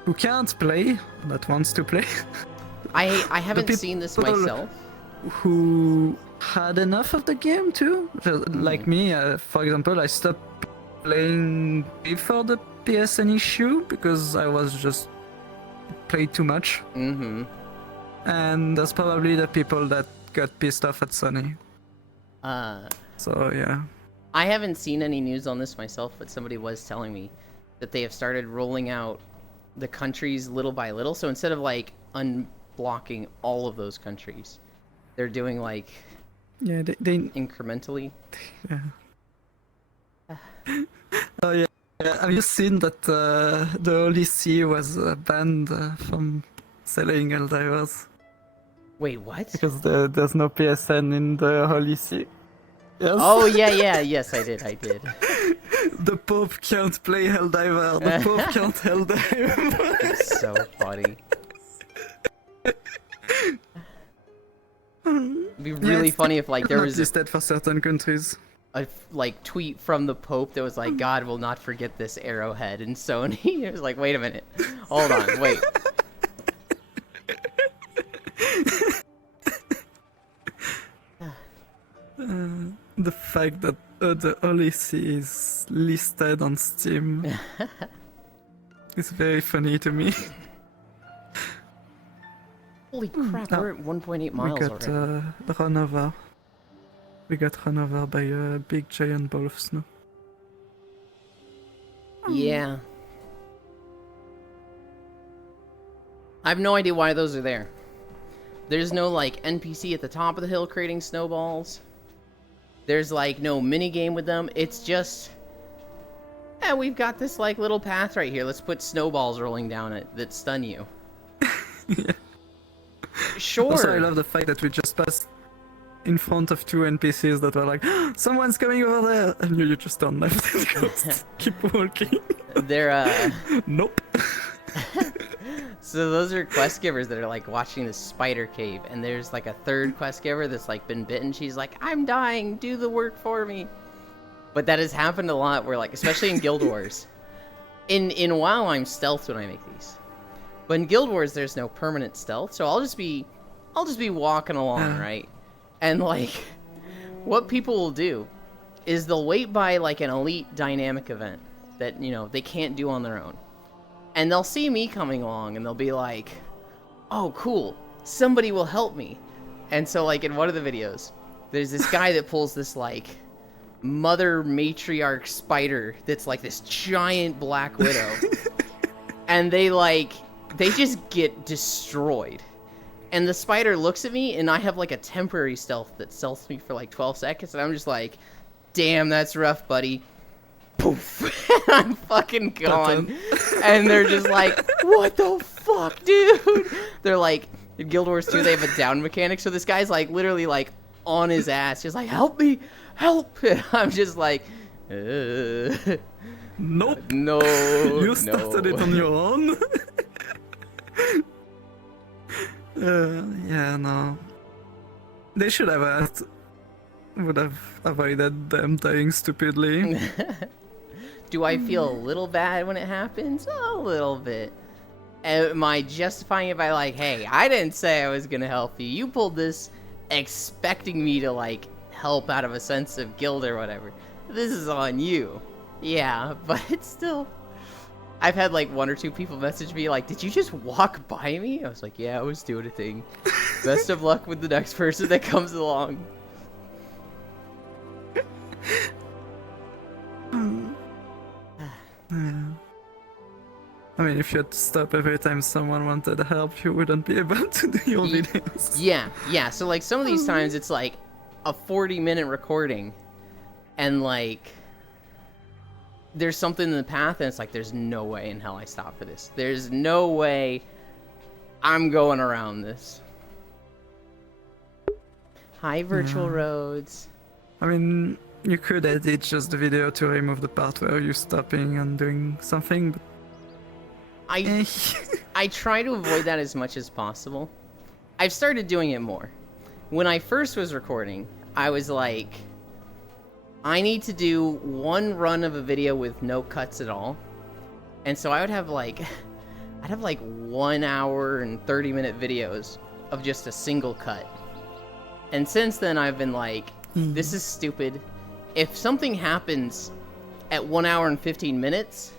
who can't play that wants to play, I haven't peop- seen this people- myself. who had enough of the game too. Like me, for example, I stopped playing before the PSN issue because I was just played too much, Mm-hmm. and that's probably the people that got pissed off at Sony. So yeah. I haven't seen any news on this myself, but somebody was telling me that they have started rolling out the countries little by little. So instead of like unblocking all of those countries, they're doing like Yeah, they incrementally. yeah. Oh yeah. Have you seen that the Holy See was banned from selling Helldivers. Wait, what? Because there's no PSN in the Holy See. Yes. Oh yeah, yes, I did. The Pope can't play Helldiver. The Pope can't Helldiver. It's so funny. It'd be really funny if like there was a, listed for certain countries. like tweet from the Pope that was like, "God will not forget this arrowhead," and Sony it was like, "Wait a minute, hold on, wait." The fact that the Odyssey is listed on Steam is very funny to me. Holy crap, we're at 1.8 miles We got already. run over. We got run over by a big giant ball of snow. Yeah. I have no idea why those are there. There's no like NPC at the top of the hill creating snowballs. There's like no mini game with them. It's just, we've got this like little path right here. Let's put snowballs rolling down it that stun you. Yeah. Sure. Also, I love the fact that we just passed in front of two NPCs that were like, someone's coming over there, and you just turn left and just keep walking. They're Nope. So those are quest givers that are like watching this spider cave, and there's like a third quest giver that's like been bitten. She's like, "I'm dying, do the work for me." But that has happened a lot where like, especially in Guild Wars. In WoW, I'm stealth when I make these. But in Guild Wars, there's no permanent stealth, so I'll just be walking along, right? And like, what people will do is they'll wait by like an elite dynamic event that, you know, they can't do on their own. And they'll see me coming along and they'll be like, "Oh, cool, somebody will help me." And so like in one of the videos, there's this guy that pulls this like mother matriarch spider that's like this giant black widow. And they just get destroyed. And the spider looks at me, and I have like a temporary stealth that stealths me for like 12 seconds, and I'm just like, "Damn, that's rough, buddy." Poof. I'm fucking gone. And they're just like, "What the fuck, dude?" They're like, in Guild Wars 2, they have a down mechanic, so this guy's like literally like on his ass, just like, "Help me, help." And I'm just like, Nope. no. You started it on your own. Yeah, no. They should have would have avoided them dying stupidly. Do I feel a little bad when it happens? A little bit. Am I justifying it by like, "Hey, I didn't say I was gonna help you. You pulled this expecting me to like help out of a sense of guilt or whatever. This is on you." Yeah, but it's still... I've had like one or two people message me like, "Did you just walk by me?" I was like, "Yeah, I was doing a thing." Best of luck with the next person that comes along. Yeah. I mean, if you had to stop every time someone wanted help, you wouldn't be able to do your videos. Yeah. So like some of these times it's like a 40-minute recording, and like there's something in the path, and it's like, there's no way in hell I stop for this. There's no way I'm going around this. Hi, Virtual Roads. I mean, you could edit just the video to remove the part where you're stopping and doing something, but I try to avoid that as much as possible. I've started doing it more. When I first was recording, I was like, I need to do one run of a video with no cuts at all. And so I would have like, 1 hour and 30-minute videos of just a single cut. And since then I've been like, this is stupid. If something happens at 1 hour and 15 minutes,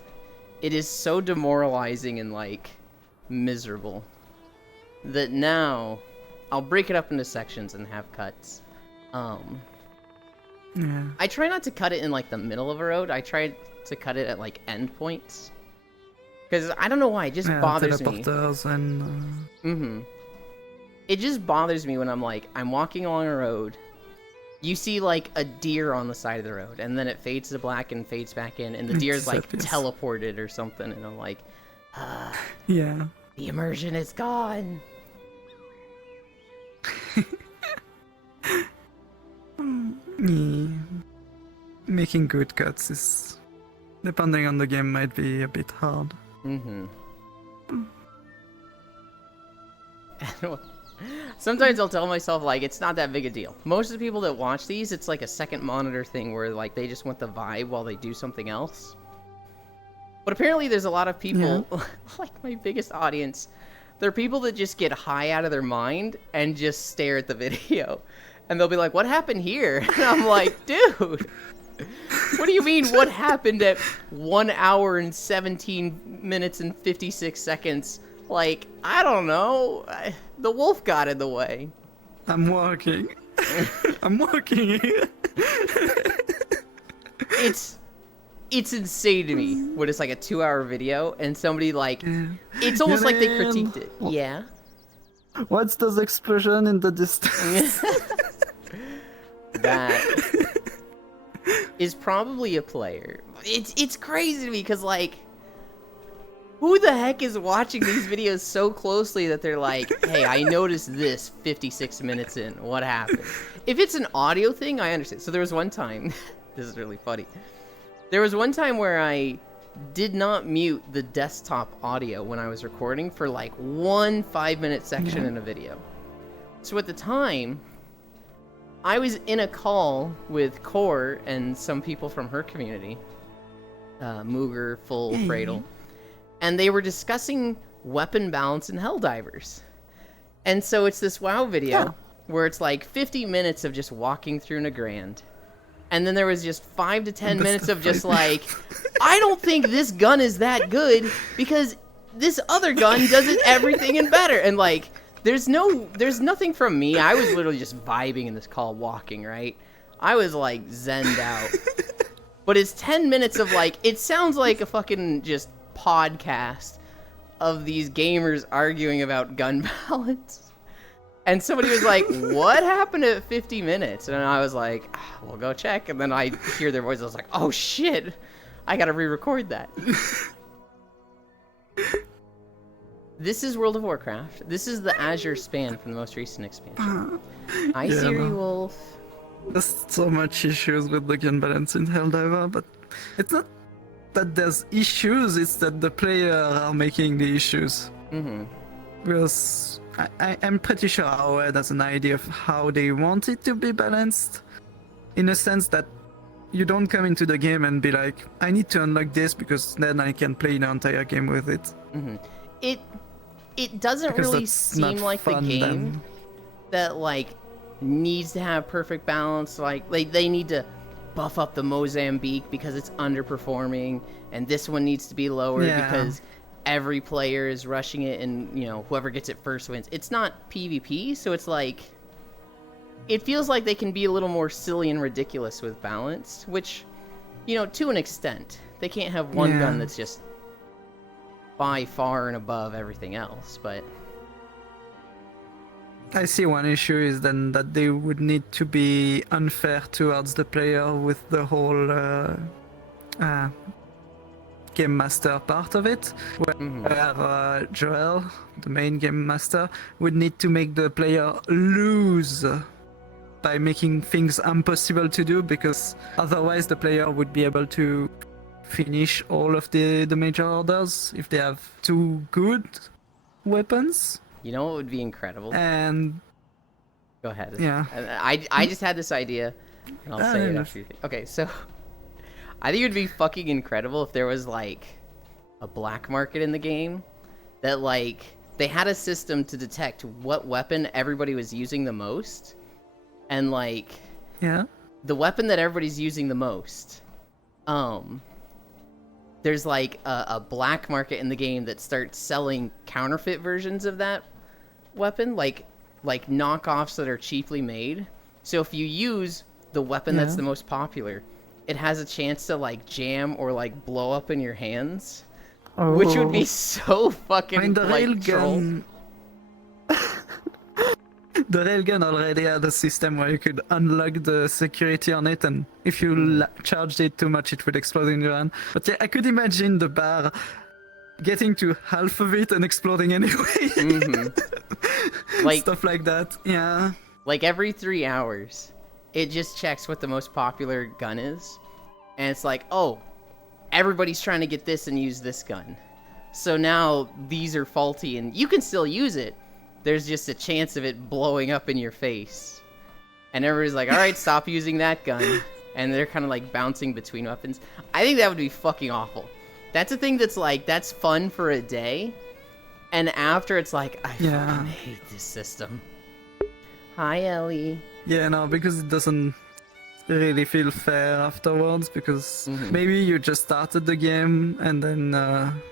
it is so demoralizing and like miserable that now I'll break it up into sections and have cuts. yeah. I try not to cut it in like the middle of a road. I try to cut it at like endpoints. Because I don't know why, it just bothers me. Teleporters and... It just bothers me when I'm walking along a road. You see like a deer on the side of the road, and then it fades to black and fades back in, and the deer's like Disappears. teleported or something, and I'm like, Yeah. The immersion is gone. Making good cuts is, depending on the game, might be a bit hard. Mm-hmm. Sometimes I'll tell myself, like, it's not that big a deal. Most of the people that watch these, it's like a second monitor thing where, like, they just want the vibe while they do something else. But apparently there's a lot of people, like my biggest audience, there are people that just get high out of their mind and just stare at the video. And they'll be like, what happened here? And I'm like, dude, what do you mean what happened at 1 hour and 17 minutes and 56 seconds? Like, I don't know. The wolf got in the way. I'm walking. I'm walking here. It's insane to me when it's like a 2-hour video and somebody like, it's almost like they critiqued it. Yeah. What's those explosion in the distance? That is probably a player. It's crazy to me because, like, who the heck is watching these videos so closely that they're like, hey, I noticed this 56 minutes in. What happened? If it's an audio thing, I understand. So there was one time, this is really funny. There was one time where I did not mute the desktop audio when I was recording for like one 5-minute section in a video. So at the time, I was in a call with Core and some people from her community, Mooger, Full, Cradle, and they were discussing weapon balance in Helldivers. And so it's this WoW video where it's like 50 minutes of just walking through Nagrand. And then there was just 5 to 10 minutes of just like, I don't think this gun is that good because this other gun does it everything and better. And like, there's nothing from me. I was literally just vibing in this call, walking, right? I was like zenned out. But it's 10 minutes of like, it sounds like a fucking just podcast of these gamers arguing about gun balance. And somebody was like, what happened at 50 minutes? And I was like, we'll go check. And then I hear their voice. I was like, oh shit, I gotta re-record that. This is World of Warcraft. This is the Azure span from the most recent expansion. Hi, Siri Wolf. There's so much issues with the gun balance in Helldiver, but it's not that there's issues, it's that the player are making the issues. Mm-hmm. Because I'm pretty sure Arrowhead has an idea of how they want it to be balanced, in a sense that you don't come into the game and be like, I need to unlock this because then I can play the entire game with it. Mm-hmm. It doesn't Because really that's seem not like the fun, game then. that like needs to have perfect balance. Like they need to buff up the Mozambique because it's underperforming, and this one needs to be lowered because every player is rushing it, and you know, whoever gets it first wins. It's not PvP, so it's like, it feels like they can be a little more silly and ridiculous with balance, which, you know, to an extent. They can't have one gun that's just by far and above everything else, but I see one issue is then that they would need to be unfair towards the player with the whole game master part of it, where Joel, the main game master, would need to make the player lose by making things impossible to do, because otherwise the player would be able to finish all of the major orders if they have 2 good weapons. you know what would be incredible? And Go ahead. yeah. I just had this idea, and I'll say it after you think. Okay, so I think it would be fucking incredible if there was like a black market in the game that like they had a system to detect what weapon everybody was using the most, and like the weapon that everybody's using the most, there's like a black market in the game that starts selling counterfeit versions of that weapon, like knockoffs that are cheaply made. So if you use the weapon that's the most popular, it has a chance to like jam or like blow up in your hands, which would be so fucking the like railgun. The railgun already had a system where you could unlock the security on it, and if you charged it too much, it would explode in your hand. But yeah, I could imagine the bar getting to half of it and exploding anyway. Like Stuff like that. Yeah. like every 3 hours, it just checks what the most popular gun is, and it's like, oh, everybody's trying to get this and use this gun. So now these are faulty, and you can still use it. There's just a chance of it blowing up in your face. And everybody's like, alright, stop using that gun. And they're kind of like bouncing between weapons. I think that would be fucking awful. That's a thing that's like, that's fun for a day. And after it's like, I fucking hate this system. Hi, Ellie. Yeah, no, because it doesn't really feel fair afterwards, because maybe you just started the game and then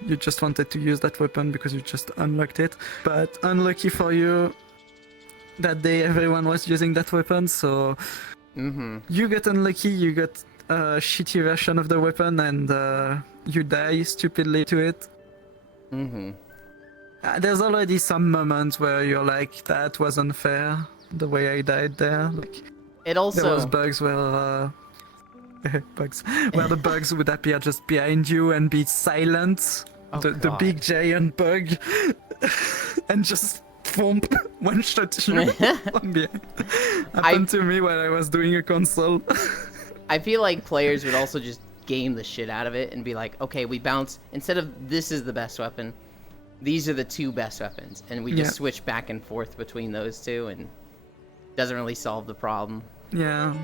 you just wanted to use that weapon because you just unlocked it. But unlucky for you, that day everyone was using that weapon, so you get unlucky, you got a shitty version of the weapon, and you die stupidly to it. There's already some moments where you're like, that was unfair, the way I died there. Like, It also... there was bugs where where the bugs would appear just behind you and be silent. Oh, the big giant bug, and just thump, one shot you from behind. Happened to me when I was doing a console. I feel like players would also just game the shit out of it and be like, okay, we bounce, instead of this is the best weapon, these are the 2 best weapons, and we just switch back and forth between those 2, and doesn't really solve the problem. Yeah.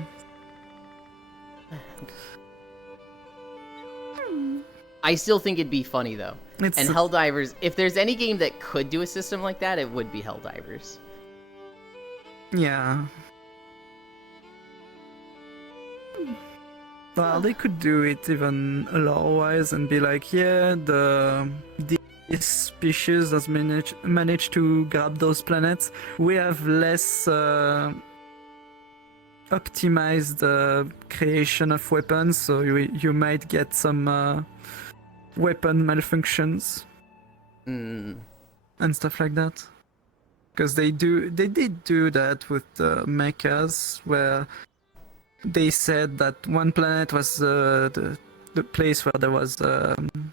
I still think it'd be funny though. And Helldivers, if there's any game that could do a system like that, it would be Helldivers. Yeah. Well, they could do it even lore-wise and be like, yeah, this species has managed to grab those planets. We have less optimized creation of weapons, so you might get some weapon malfunctions and stuff like that. Because they did do that with the mechas, where they said that one planet was the place where there was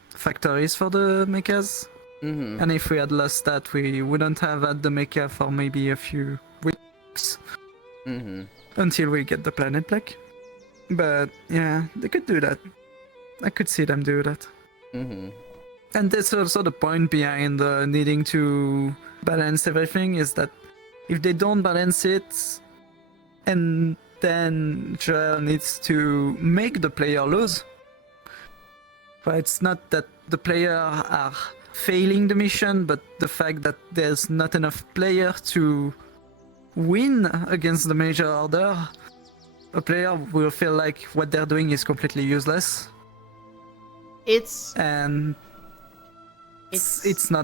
factories for the mechas, and if we had lost that, we wouldn't have had the mecha for maybe a few weeks until we get the planet back. But yeah, they could do that. I could see them do that. And that's also the point behind needing to balance everything, is that if they don't balance it, and then Joel needs to make the player lose. But it's not that the player are failing the mission, but the fact that there's not enough player to win against the major order, a player will feel like what they're doing is completely useless. It's not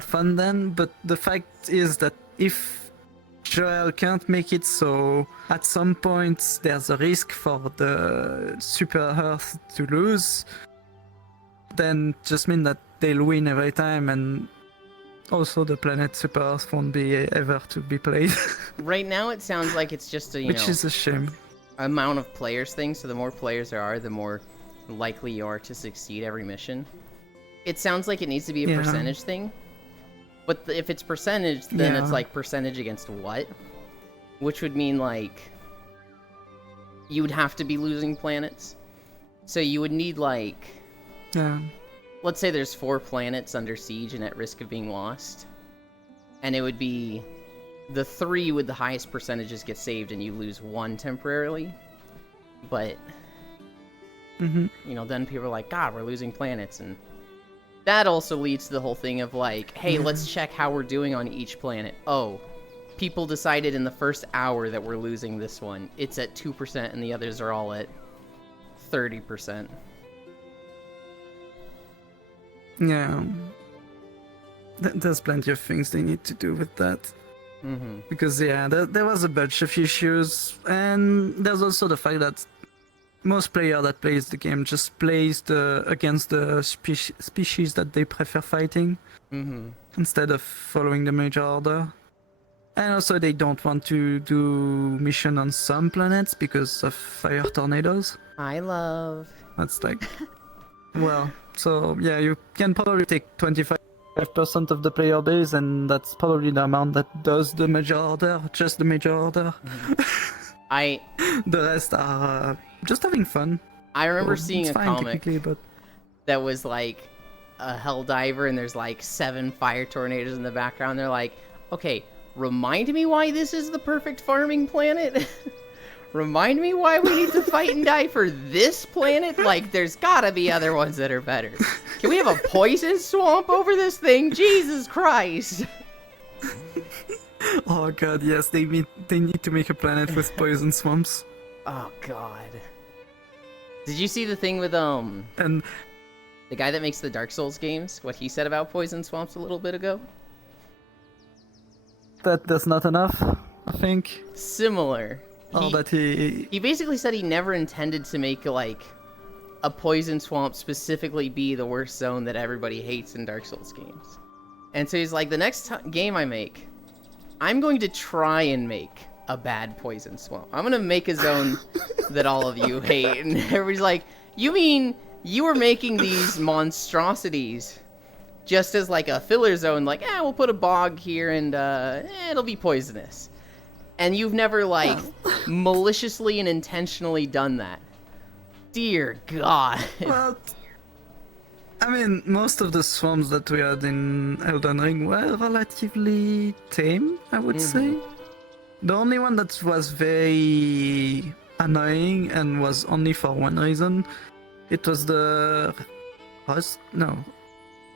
fun then, but the fact is that if Joel can't make it, so at some point there's a risk for the Super Earth to lose, then just mean that they'll win every time, and also the planet Super Earth won't be ever to be played. Right now it sounds like it's just a, which is a shame, amount of players thing, so the more players there are, the more likely you are to succeed every mission. It sounds like it needs to be a percentage thing, but if it's percentage, then it's like percentage against what? Which would mean like you would have to be losing planets. So you would need like, let's say there's 4 planets under siege and at risk of being lost, and it would be the 3 with the highest percentages get saved and you lose 1 temporarily. But you know, then people are like, God, we're losing planets, and that also leads to the whole thing of like, hey, let's check how we're doing on each planet. Oh, people decided in the first hour that we're losing this one. It's at 2% and the others are all at 30%. Yeah. There's plenty of things they need to do with that. Because, there was a bunch of issues, and there's also the fact that most player that plays the game just plays against the species that they prefer fighting instead of following the major order. And also they don't want to do mission on some planets because of fire tornadoes. I love. That's like, well, so yeah, you can probably take 25 5% of the player base, and that's probably the amount that does the major order, just the major order. I The rest are just having fun. remember Well, seeing it's a fine, comic technically, but that was like a hell diver and there's like 7 fire tornadoes in the background. They're like, okay, remind me why this is the perfect farming planet. Remind me why we need to fight and die for this planet. Like, there's gotta be other ones that are better. Can we have a poison swamp over this thing? Jesus Christ. oh god, yes, they need to make a planet with poison swamps. Oh god. Did you see the thing with And the guy that makes the Dark Souls games? What he said about poison swamps a little bit ago? that's not enough, I think. Similar. Or that He basically said he never intended to make like a poison swamp specifically be the worst zone that everybody hates in Dark Souls games. And so he's like, the next game I make, I'm going to try and make a bad poison swamp. I'm going to make a zone that all of you hate. And everybody's like, you mean you were making these monstrosities just as like a filler zone, like, we'll put a bog here and it'll be poisonous. And you've never, like, maliciously and intentionally done that. Dear God. Well, I mean, most of the swamps that we had in Elden Ring were relatively tame, I would say. The only one that was very annoying and was only for one reason, it was the... No,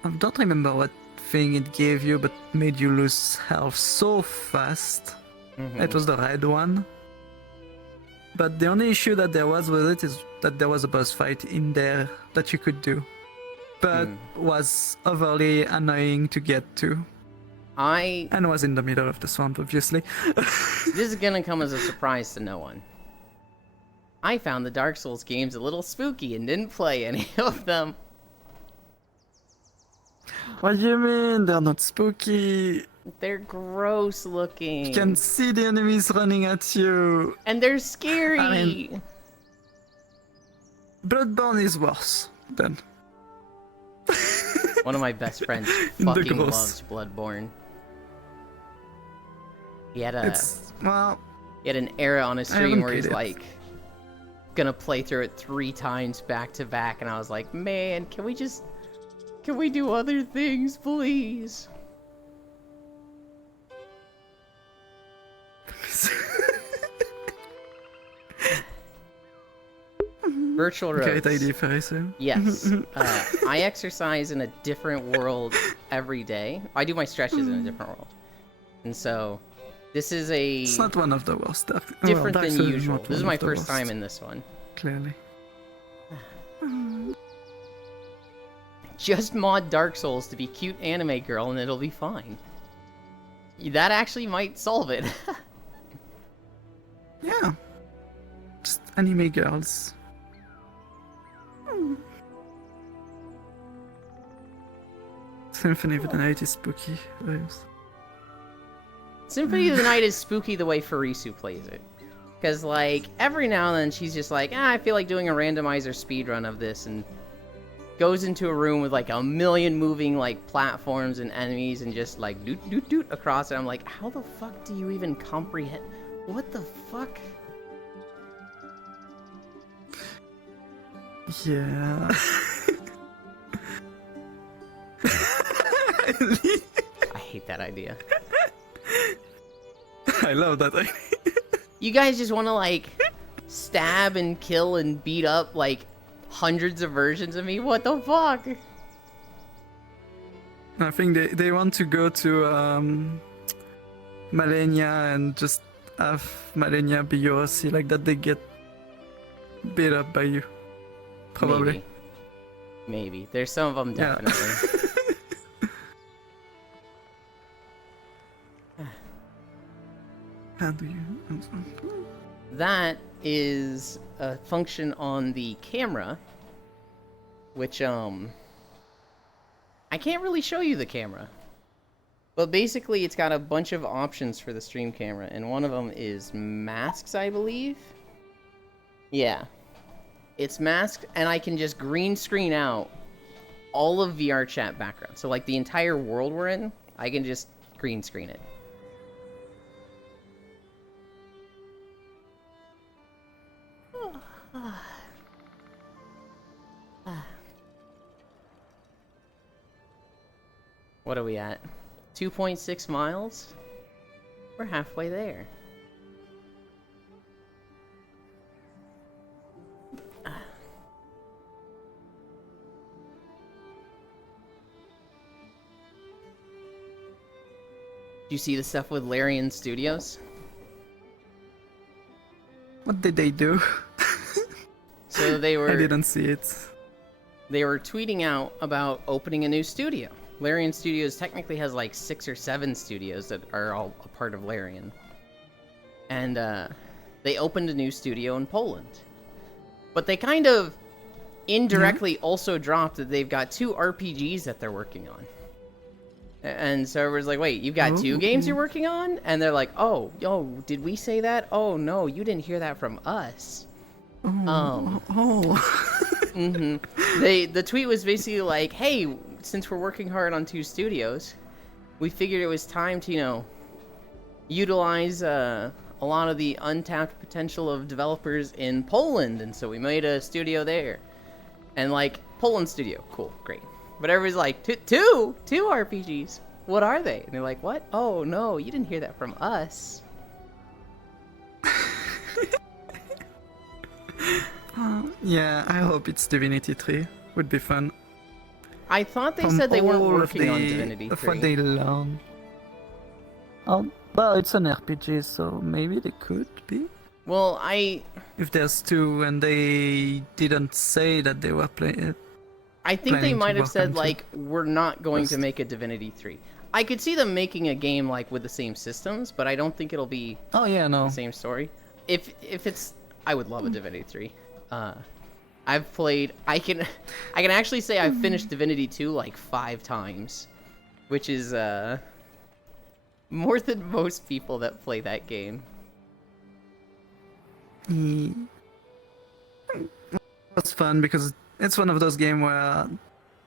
I don't remember what thing it gave you, but made you lose health so fast. It was the red one. But the only issue that there was with it is that there was a boss fight in there that you could do. But was overly annoying to get to. And was in the middle of the swamp, obviously. This is gonna come as a surprise to no one. I found the Dark Souls games a little spooky and didn't play any of them. What do you mean? They're not spooky. They're gross looking. You can see the enemies running at you. And they're scary. I mean, Bloodborne is worse then. One of my best friends The fucking gross. loves Bloodborne. He had an era on his stream haven't where he's played it. like gonna play through it 3 times back to back, and I was like, man, can we do other things, please? Virtual roads. Great idea, Fariso. Yes. I exercise in a different world every day. I do my stretches in a different world. And so, this is It's not one of the worst. different Dark than Souls is usual. not This is one my of the first worst, time in this one. Clearly. Just mod Dark Souls to be cute anime girl and it'll be fine. That actually might solve it. Yeah. Just anime girls. Symphony of the Night is spooky vibes. Symphony of the Night is spooky the way Farisu plays it. Because, like, every now and then she's just like, I feel like doing a randomizer speedrun of this, and goes into a room with, like, a million moving, like, platforms and enemies, and just, like, doot, doot, doot across it. I'm like, how the fuck do you even comprehend? What the fuck? Yeah. I hate that idea. I love that idea. You guys just want to, like, stab and kill and beat up, like, hundreds of versions of me? What the fuck? I think they want to go to Malenia and just have Malenia be your OC, like that they get beat up by you. Probably. Maybe. There's some of them definitely. How do you... That is a function on the camera, which, I can't really show you the camera. But basically, it's got a bunch of options for the stream camera, and one of them is masks, I believe? Yeah. It's masked, and I can just green screen out all of VR chat background. So like the entire world we're in, I can just green screen it. What are we at? 2.6 miles? We're halfway there. Do you see the stuff with Larian Studios? What did they do? So they I were didn't see it. they were tweeting out about opening a new studio. Larian Studios technically has like 6 or 7 studios that are all a part of Larian. And they opened a new studio in Poland. But they kind of indirectly also dropped that they've got 2 RPGs that they're working on. And so everyone's like, wait, you've got 2 games you're working on? And they're like, oh, did we say that? Oh, no, you didn't hear that from us. The tweet was basically like, hey, since we're working hard on 2 studios, we figured it was time to, utilize a lot of the untapped potential of developers in Poland, and so we made a studio there. And like, Poland studio, cool, great. But everybody's like, two RPGs? What are they? And they're like, what? Oh no, you didn't hear that from us. Yeah, I hope it's Divinity 3. Would be fun. I thought they From said they weren't all of working on Divinity of 3. what they learned. Oh, well, it's an RPG, so maybe they could be. Well, If there's 2 and they didn't say that they were playing. I think they planning to might have work said, on like, we're not going to First. make a Divinity 3. I could see them making a game, like, with the same systems, but I don't think it'll be Oh yeah, no. the same story. If it's... I would love a Divinity 3. I've played... I can actually say I've finished Divinity 2, like, 5 times. Which is, more than most people that play that game. It was fun because it's one of those games where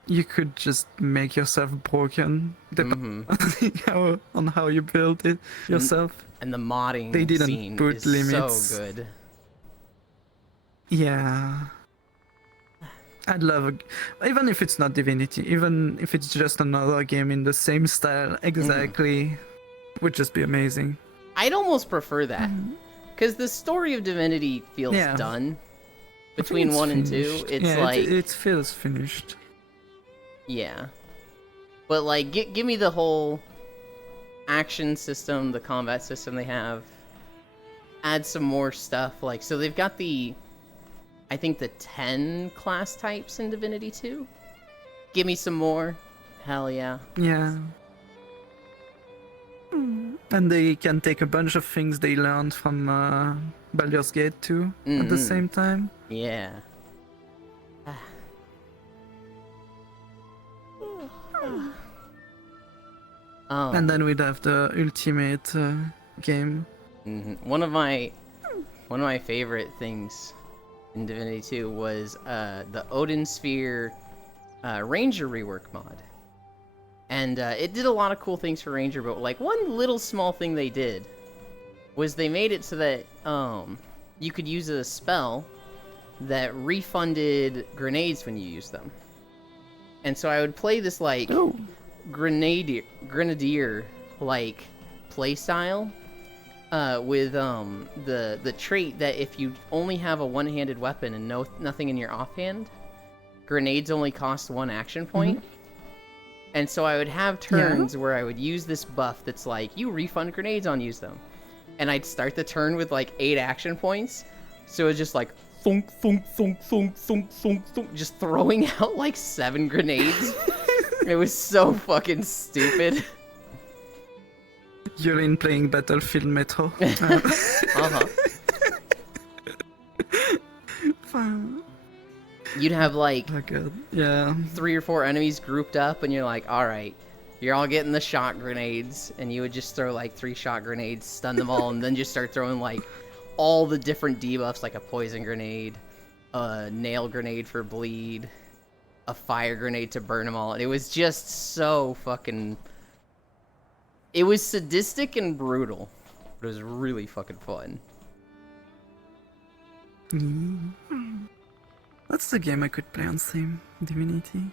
you could just make yourself broken depending on how you build it yourself. And the modding They didn't scene put is limits. so good. Yeah. I'd love even if it's not Divinity, even if it's just another game in the same style exactly, would just be amazing. I'd almost prefer that. Because the story of Divinity feels Yeah. done. I think Between it's 1 and 2, finished. it's Yeah, like... it feels finished. Yeah. But, like, give me the whole action system, the combat system they have. Add some more stuff. Like, so they've got the... I think the 10 class types in Divinity 2. Give me some more. Hell yeah. Yeah. And they can take a bunch of things they learned from Baldur's Gate 2 at the same time. Yeah. Oh. And then we'd have the ultimate game. One of my favorite things in Divinity 2 was the Odin Sphere Ranger rework mod. And it did a lot of cool things for Ranger, but like one little small thing they did was they made it so that you could use a spell that refunded grenades when you use them. And so I would play this like grenadier like play style with the trait that if you only have a one-handed weapon and nothing in your offhand, grenades only cost 1 action point. And so I would have turns where I would use this buff that's like, you refund grenades on use them. And I'd start the turn with like 8 action points. So it's just like thunk, thunk, thunk, thunk, thunk, thunk, thunk, just throwing out like 7 grenades. It was so fucking stupid. Yulin playing Battlefield Metro. You'd have like Oh god. Yeah. 3 or 4 enemies grouped up, and you're like, all right, you're all getting the shot grenades, and you would just throw like 3 shot grenades, stun them all, and then just start throwing like all the different debuffs, like a poison grenade, a nail grenade for bleed, a fire grenade to burn them all. And it was just so fucking... It was sadistic and brutal. But it was really fucking fun. That's the game I could play on Steam, Divinity.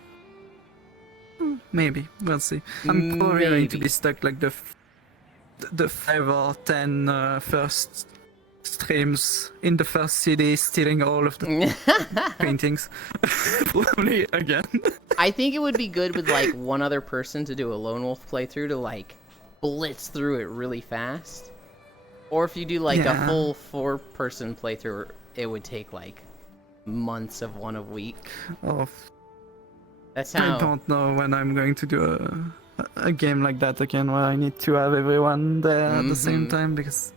Maybe, we'll see. I'm probably going to be stuck like the 5 or 10 first streams in the first CD, stealing all of the paintings. Probably again. I think it would be good with like one other person to do a lone wolf playthrough to like blitz through it really fast. Or if you do like a full 4-person playthrough, it would take like months of one a week. Oh, That's how... I don't know when I'm going to do a game like that again, where I need to have everyone there at the same time, because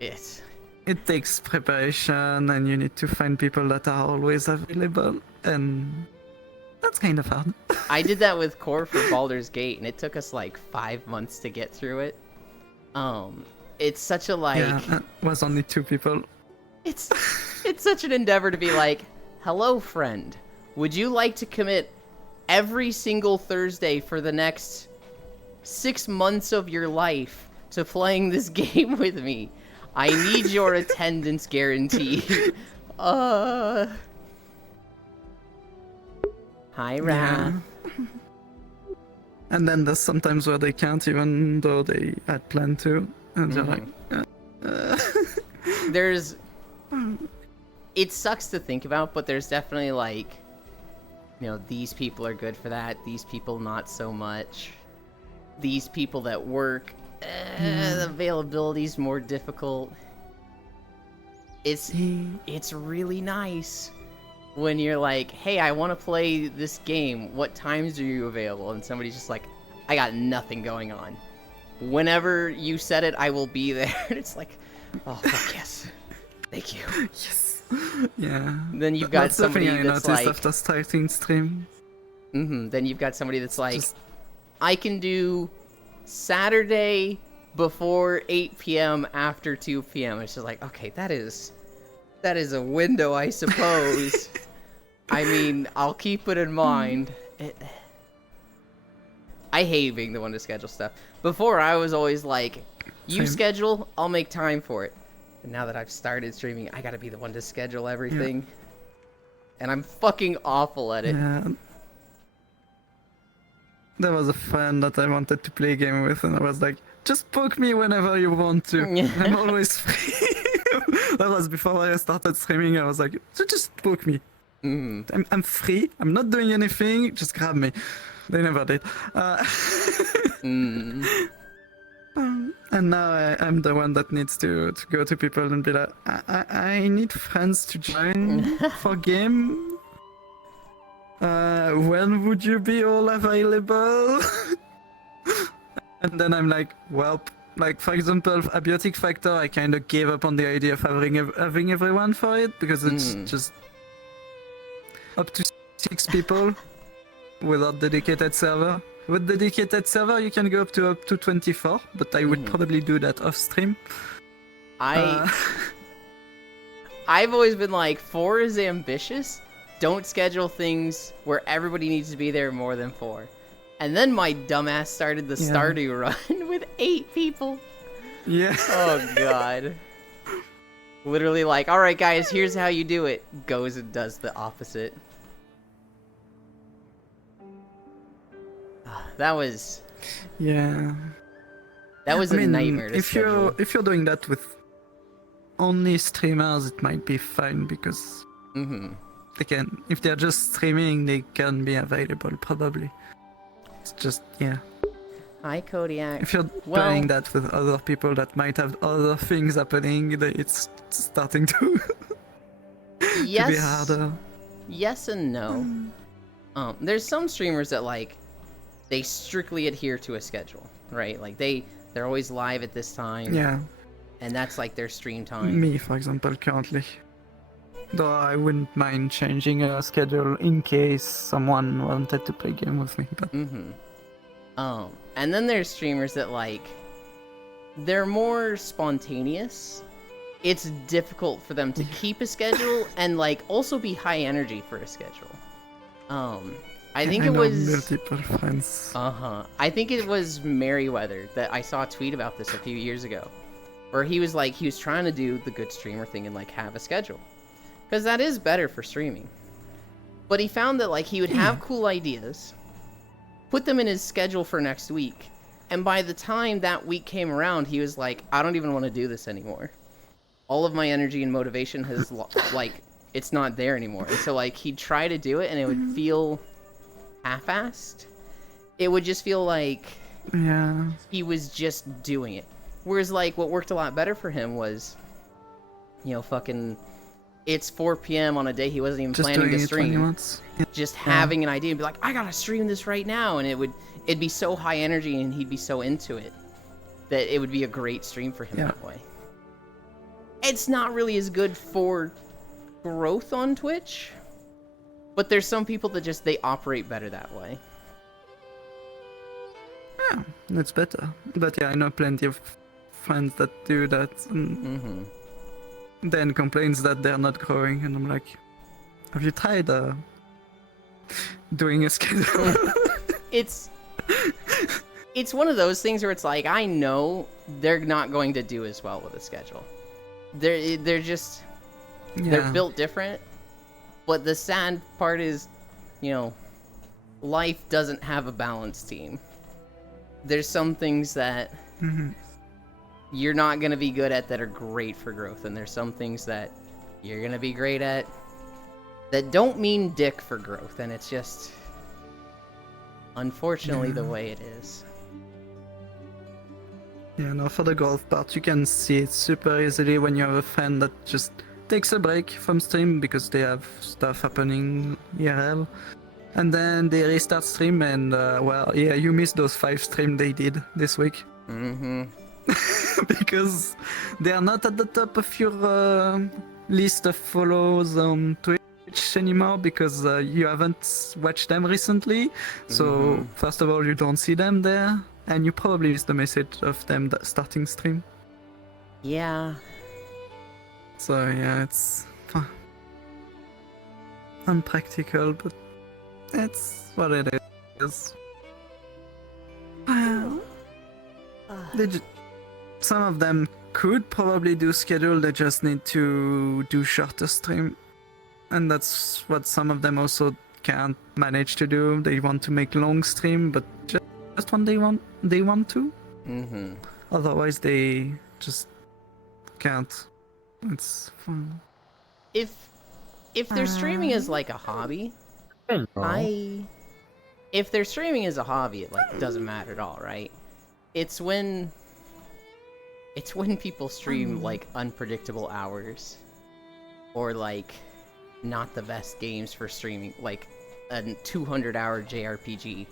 it takes preparation and you need to find people that are always available, and that's kind of hard. I did that with Core for Baldur's Gate, and it took us like 5 months to get through it. It's such a like... Yeah, it was only 2 people. It's such an endeavor to be like, hello friend, would you like to commit every single Thursday for the next 6 months of your life to playing this game with me? I need your attendance guarantee. Hi, Raph. Yeah. And then there's sometimes where they can't, even though they had planned to, and they're like... There's... It sucks to think about, but there's definitely like... You know, these people are good for that, these people not so much. These people that work, the availability's more difficult. It's really nice when you're like, hey, I want to play this game, what times are you available? And somebody's just like, I got nothing going on. Whenever you said it, I will be there. And it's like, oh, fuck yes. Thank you. Yes. Yeah. Then you've got that's somebody the thing I that's noticed like... after starting stream. Then you've got somebody that's like, Just... I can do Saturday before 8 p.m. after 2 p.m. It's just like, okay, that is a window, I suppose. I mean, I'll keep it in mind. I hate being the one to schedule stuff. Before, I was always like, you Same. schedule, I'll make time for it. And now that I've started streaming, I gotta be the one to schedule everything. Yeah. And I'm fucking awful at it. Yeah. There was a friend that I wanted to play a game with, and I was like, just poke me whenever you want to. I'm always free. That was before I started streaming. I was like, just poke me. I'm free. I'm not doing anything. Just grab me. They never did. And now I'm the one that needs to go to people and be like, I need friends to join for game. When would you be all available? And then I'm like, well, like for example, Abiotic Factor, I kind of gave up on the idea of having everyone for it, because it's just up to 6 people without dedicated server. With dedicated server, you can go up to 24, but I would probably do that off stream. I've always been like, 4 is ambitious. Don't schedule things where everybody needs to be there more than 4. And then my dumbass started the Stardew run with 8 people. Yeah. Oh god. Literally like, alright guys, here's how you do it. Goes and does the opposite. That was... Yeah. That was a nightmare to schedule. If you're doing that with only streamers, it might be fine, because they can, if they're just streaming, they can be available probably. It's just, yeah. Hi, Kodiak. If you're playing that with other people that might have other things happening, it's starting to, to be harder. Yes and no. There's some streamers that like, they strictly adhere to a schedule, right? Like they're always live at this time. Yeah. And that's like their stream time. Me, for example, currently. Though I wouldn't mind changing a schedule in case someone wanted to play a game with me. But... And then there's streamers that like, they're more spontaneous. It's difficult for them to keep a schedule and like also be high energy for a schedule. I think I it know was multiple friends. I think it was Merriweather that I saw a tweet about this a few years ago, where he was trying to do the good streamer thing and like have a schedule, because that is better for streaming. But he found that like he would have cool ideas, put them in his schedule for next week, and by the time that week came around, he was like, I don't even want to do this anymore. All of my energy and motivation has like it's not there anymore. And so like he'd try to do it and it would feel half-assed. It would just feel like Yeah. he was just doing it. Whereas like what worked a lot better for him was, you know, fucking it's 4 p.m. on a day he wasn't even Just planning doing to it when he stream. wants. Just having an idea and be like, I gotta stream this right now, and it'd be so high energy and he'd be so into it that it would be a great stream for him that way. It's not really as good for growth on Twitch, but there's some people that just they operate better that way. Yeah, it's better. But yeah, I know plenty of friends that do that and then complains that they're not growing, and I'm like, have you tried doing a schedule? It's one of those things where it's like, I know they're not going to do as well with a schedule. They're just they're built different. But the sad part is, you know, life doesn't have a balanced team. There's some things that you're not going to be good at that are great for growth, and there's some things that you're going to be great at that don't mean dick for growth, and it's just unfortunately the way it is. Yeah, no, for the golf part, you can see it super easily when you have a friend that just takes a break from stream because they have stuff happening IRL. And then they restart stream and, well, yeah, you missed those 5 streams they did this week. Because they are not at the top of your list of follows on Twitch anymore because you haven't watched them recently. So, first of all, you don't see them there. And you probably missed the message of them starting stream. Yeah. So yeah, it's unpractical, but it's what it is. Some of them could probably do schedule, they just need to do shorter stream. And that's what some of them also can't manage to do. They want to make long stream, but just when they want to. Otherwise, they just can't. It's fun. If they're streaming as like a hobby, if they're streaming as a hobby, it like doesn't matter at all, right? It's when people stream like unpredictable hours, or like not the best games for streaming, like a 200-hour JRPG.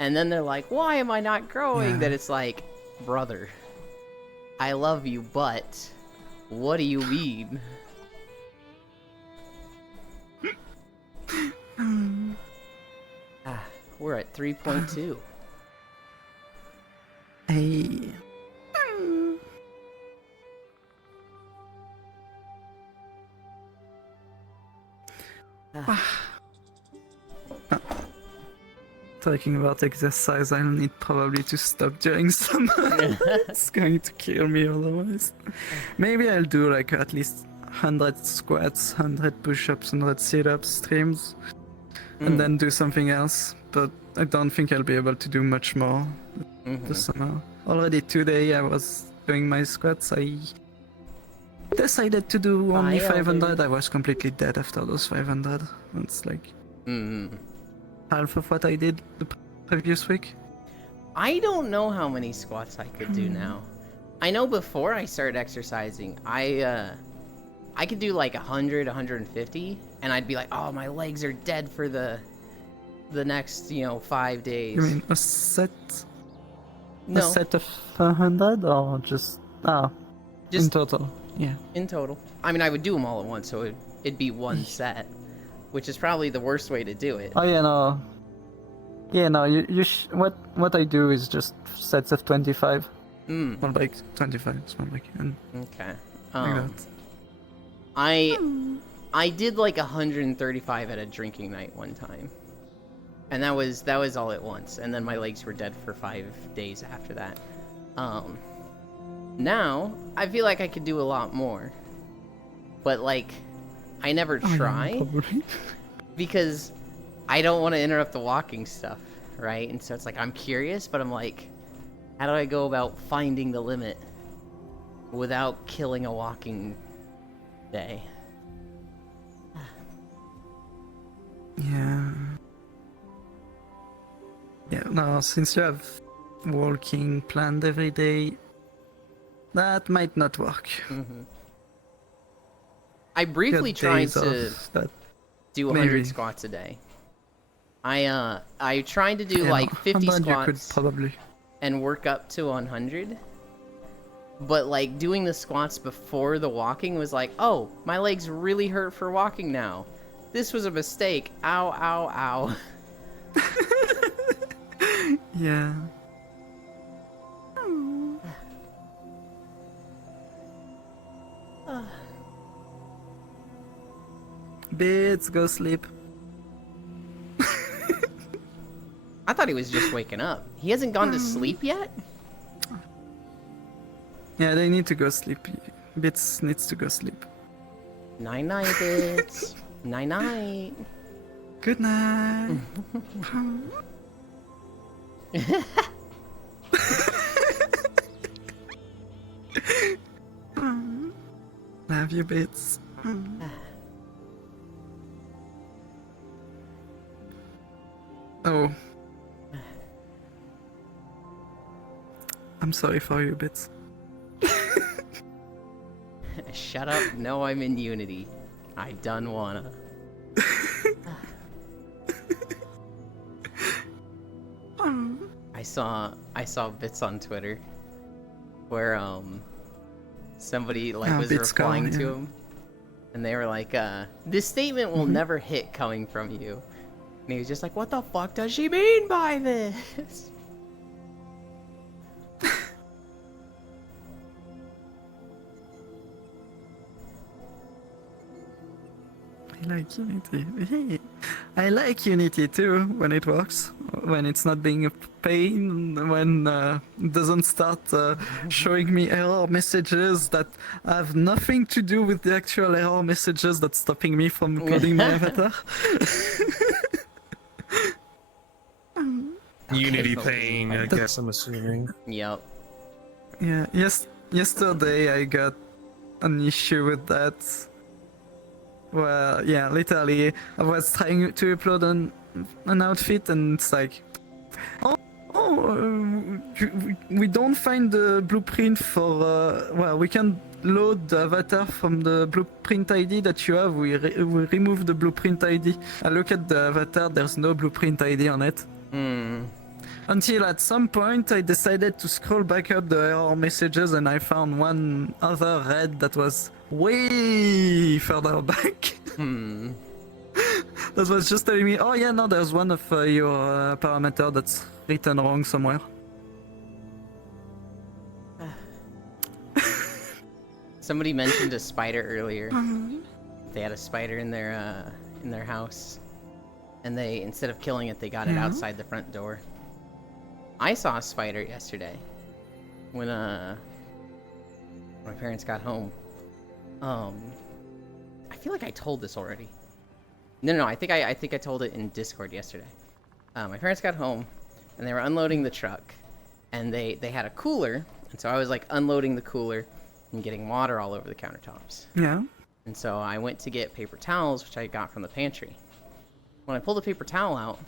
And then they're like, why am I not growing? Yeah. That it's like, brother, I love you, but what do you mean? We're at 3.2. Hey. Talking about exercise, I'll need probably to stop during summer. It's going to kill me otherwise. Maybe I'll do like at least 100 squats, 100 push-ups, 100 sit-ups streams, and then do something else. But I don't think I'll be able to do much more this summer. Already today I was doing my squats. I decided to do only 500. I was completely dead after those 500. It's like half of what I did the previous week. I don't know how many squats I could do now. I know before I started exercising, I could do like 100, 150, and I'd be like, oh, my legs are dead for the next, 5 days. You mean a set? No. A set of 100 or just in total? Yeah. In total. I mean, I would do them all at once, so it'd be one set, which is probably the worst way to do it. Oh yeah, no. Yeah, no. What I do is just sets of 25. Small bike, 25 small bike, and Okay. like that. I did like 135 at a drinking night one time. And that was all at once. And then my legs were dead for 5 days after that. Now, I feel like I could do a lot more. But, like, I never try. Probably. Because I don't want to interrupt the walking stuff, right? And so it's like, I'm curious, but I'm like, how do I go about finding the limit without killing a walking day? Yeah. Yeah, no, since you have walking planned every day, that might not work. Mm-hmm. I briefly Good tried days to off, that do 100 maybe. squats a day. I tried to do yeah, like no, 50 100 you could squats probably. and work up to 100. But like doing the squats before the walking was like, oh, my legs really hurt for walking now. This was a mistake. Ow, ow, ow. Yeah. Bits, go sleep. I thought he was just waking up. He hasn't gone to sleep yet? Yeah, they need to go sleep. Bits needs to go sleep. Night-night, Bits. Night-night. Good night. Love you, Bits. Oh. I'm sorry for you, Bits. Shut up. No, I'm in Unity. I done wanna. I saw bits on Twitter where somebody like was Bits replying gone, to yeah. him, and they were like, this statement will never hit coming from you. And he was just like, what the fuck does she mean by this? I like Unity. Hey, I like Unity too when it works. When it's not being a pain, when it doesn't start showing me error messages that have nothing to do with the actual error messages that's stopping me from coding my avatar. Unity Okay. pain, I guess I'm assuming. Yep. Yeah, yesterday I got an issue with that. Well, yeah, literally, I was trying to upload an outfit and it's like, we don't find the blueprint for, well, we can load the avatar from the blueprint ID that you have. We remove the blueprint ID. I look at the avatar, there's no blueprint ID on it. Until at some point I decided to scroll back up the error messages and I found one other red that was way further back. That was just telling me, oh yeah, no, there's one of your parameter that's written wrong somewhere. Somebody mentioned a spider earlier. They had a spider in their house, and they, instead of killing it, they got it outside the front door. I saw a spider yesterday when my parents got home. I feel like I told this already. No, I think I told it in Discord yesterday. My parents got home, and they were unloading the truck, and they had a cooler, and so I was like unloading the cooler and getting water all over the countertops. Yeah. And so I went to get paper towels, which I got from the pantry. When I pulled the paper towel out,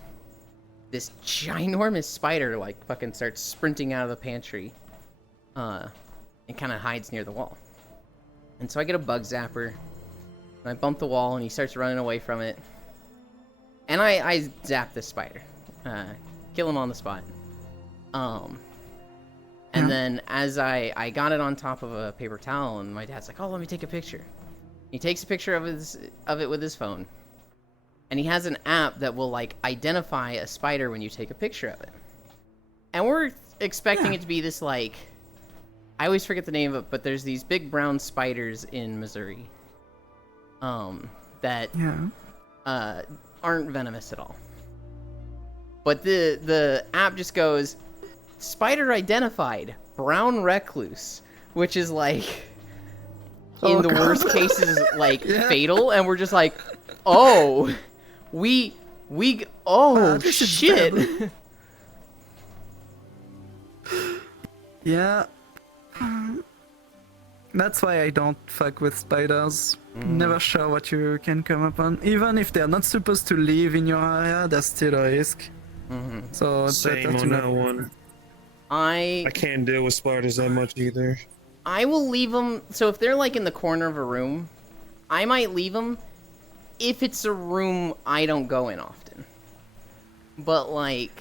this ginormous spider like fucking starts sprinting out of the pantry, and kind of hides near the wall. And so I get a bug zapper, and I bump the wall, and he starts running away from it. And I zap this spider, kill him on the spot. And then as I got it on top of a paper towel, and my dad's like, "Oh, let me take a picture." He takes a picture of it with his phone. And he has an app that will like identify a spider when you take a picture of it. And we're expecting it to be this like, I always forget the name of it, but there's these big brown spiders in Missouri. that Yeah. aren't venomous at all. But the app just goes, spider identified, brown recluse, which is like in Oh, the God. worst cases like Yeah. fatal, and we're just like, oh, oh this is shit. bad. Yeah. That's why I don't fuck with spiders. Never sure what you can come upon. Even if they're not supposed to live in your area, there's still a risk. So it's Same better to on not. that one. I I can't deal with spiders that much either. I will leave them. So if they're like in the corner of a room, I might leave them if it's a room I don't go in often. But like,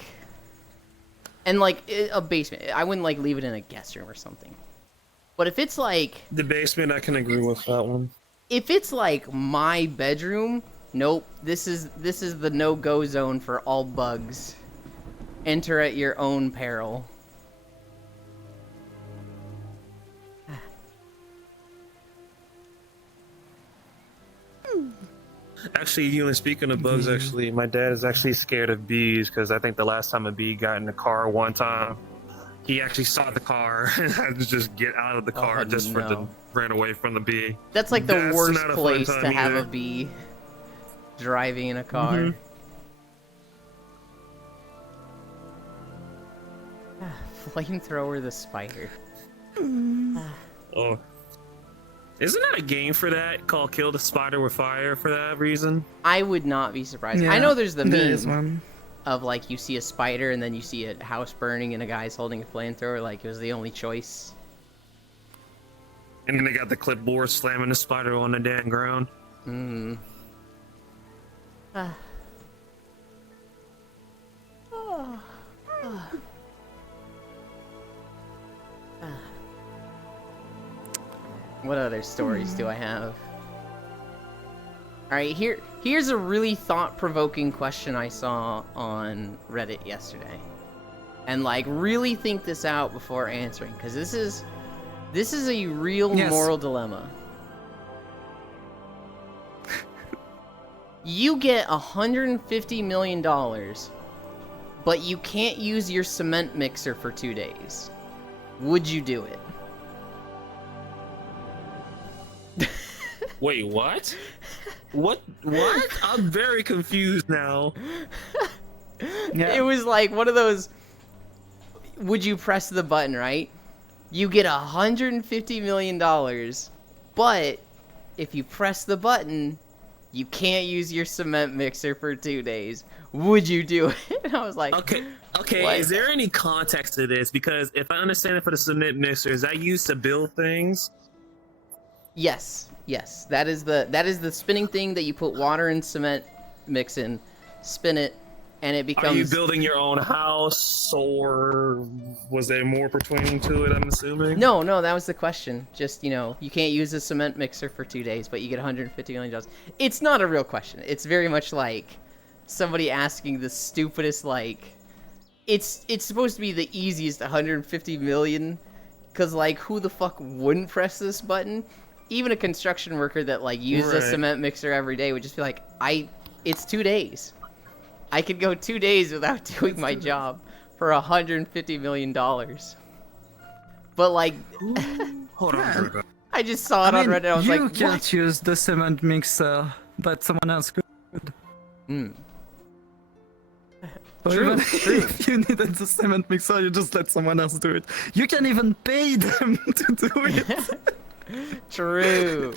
and like a basement, I wouldn't like leave it in a guest room or something. But if it's like, The basement, I can agree with that one. if it's like my bedroom, nope. This is the no-go zone for all bugs. Enter at your own peril. Actually, you and speaking of bugs, actually, my dad is actually scared of bees because I think the last time a bee got in the car one time, he actually saw the car and had to just get out of the car just for the no. ran away from the bee. That's like the That's worst not a fun place time to have either. a bee driving in a car. Flamethrower the spider. Oh, isn't that a game for that called "Kill the Spider with Fire" for that reason? I would not be surprised. Yeah, I know there's the there is meme one. of like you see a spider and then you see a house burning and a guy's holding a flamethrower like it was the only choice. And then they got the clipboard slamming the spider on the damn ground. Hmm. What other stories do I have? Alright, here's a really thought-provoking question I saw on Reddit yesterday. And like really think this out before answering, because this is a real Yes. moral dilemma. You get $150 million, but you can't use your cement mixer for 2 days. Would you do it? Wait, what? What? I'm very confused now. Yeah. It was like one of those, would you press the button, right? You get $150 million, but if you press the button, you can't use your cement mixer for 2 days. Would you do it? And I was like, Okay, What? is there any context to this? Because if I understand it for the cement mixer, is that used to build things? yes. That is the spinning thing that you put water and cement mix in, spin it, and it becomes. Are you building your own house, or was there more pertaining to it, I'm assuming? No, that was the question. Just, you can't use a cement mixer for 2 days, but you get $150 million. It's not a real question. It's very much like somebody asking the stupidest, like, it's supposed to be the easiest 150 million, because, like, who the fuck wouldn't press this button? Even a construction worker that, like, uses a Right. cement mixer every day would just be like, it's 2 days. I could go 2 days without doing my job for $150 million. But, like, Hold on. I just saw it I on mean, Reddit. I was you like, can't what? use the cement mixer, but someone else could. Mm. So True, even true. if you needed the cement mixer, you just let someone else do it. You can even pay them to do it. True.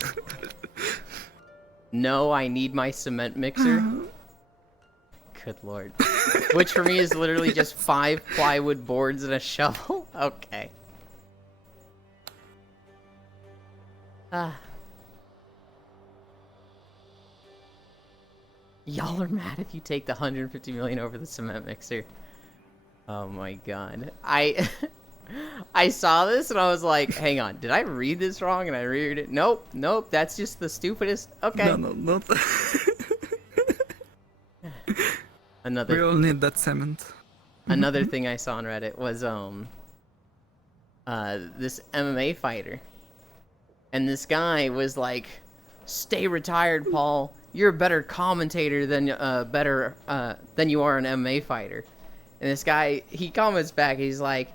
No, I need my cement mixer. Good lord. Which for me is literally just 5 plywood boards and a shovel. Okay. Y'all are mad if you take the 150 million over the cement mixer. Oh my god. I saw this and I was like, hang on, did I read this wrong? And I read it. Nope, that's just the stupidest. Okay. No, not. Another We all need that cement. Another thing I saw on Reddit was this MMA fighter. And this guy was like, "Stay retired, Paul. you're a better commentator than than you are an MMA fighter. And this guy, he comments back, he's like,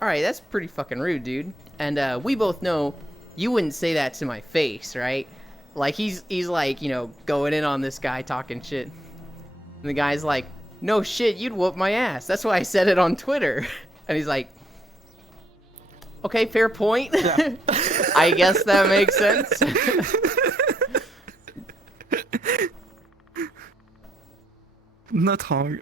all right, that's pretty fucking rude, dude. And we both know you wouldn't say that to my face, right? Like, he's like, you know, going in on this guy, talking shit. And the guy's like, no shit, you'd whoop my ass. That's why I said it on Twitter. And he's like, okay, fair point. Yeah. I guess that makes sense. Not wrong.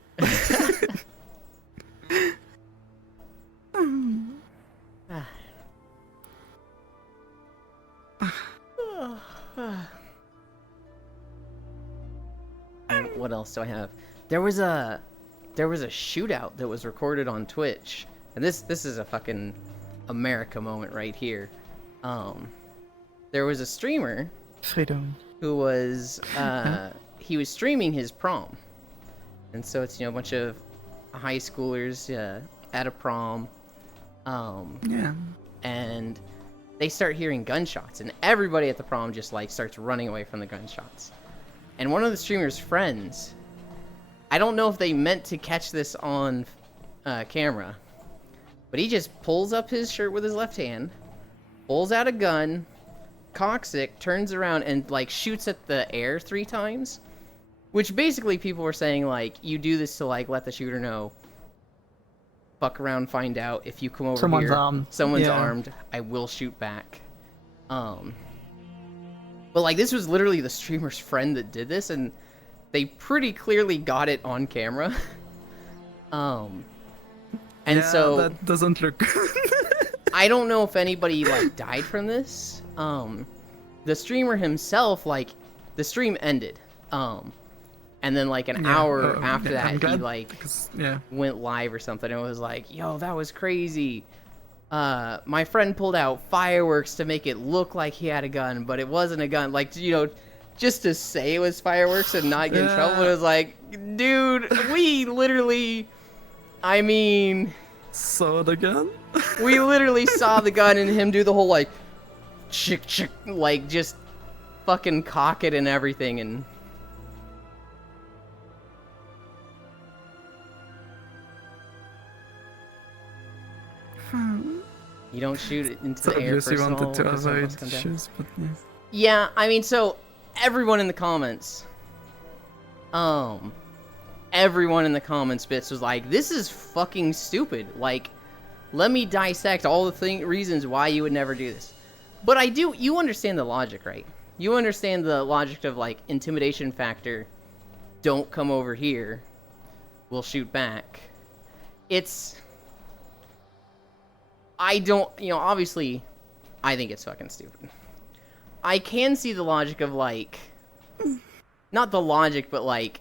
What else do I have? There was a shootout that was recorded on Twitch, and this is a fucking America moment right here. There was a streamer Freedom. who was he was streaming his prom, and so it's, you know, a bunch of high schoolers at a prom, Yeah. and they start hearing gunshots, and everybody at the prom just like starts running away from the gunshots. And one of the streamer's friends, I don't know if they meant to catch this on camera, but he just pulls up his shirt with his left hand, pulls out a gun, cocks it, turns around, and like shoots at the air 3 times. Which basically people were saying, like, you do this to like let the shooter know, fuck around, find out. If you come over Someone's here, armed. someone's Yeah. armed, I will shoot back. But like, this was literally the streamer's friend that did this, and they pretty clearly got it on camera. And Yeah, so that doesn't look good. I don't know if anybody like died from this. The streamer himself, like, the stream ended. And then like an hour after yeah, I'm that, he glad, like because, yeah. went live or something, and it was like, yo, that was crazy. My friend pulled out fireworks to make it look like he had a gun, but it wasn't a gun. Like, you know, just to say it was fireworks and not get in trouble. It was like, dude, we literally, I mean, Saw the gun? we literally saw the gun and him do the whole like, chick, like just fucking cock it and everything, and you don't shoot it into So the air obviously first of all, wanted to because someone avoid else comes down. issues, but yeah. Yeah, I mean, so everyone in the comments, Bits was like, this is fucking stupid. Like, let me dissect all the reasons why you would never do this. But you understand the logic, right? You understand the logic of like intimidation factor. Don't come over here. We'll shoot back. I don't, you know, obviously, I think it's fucking stupid. I can see the logic of, like, not the logic, but, like,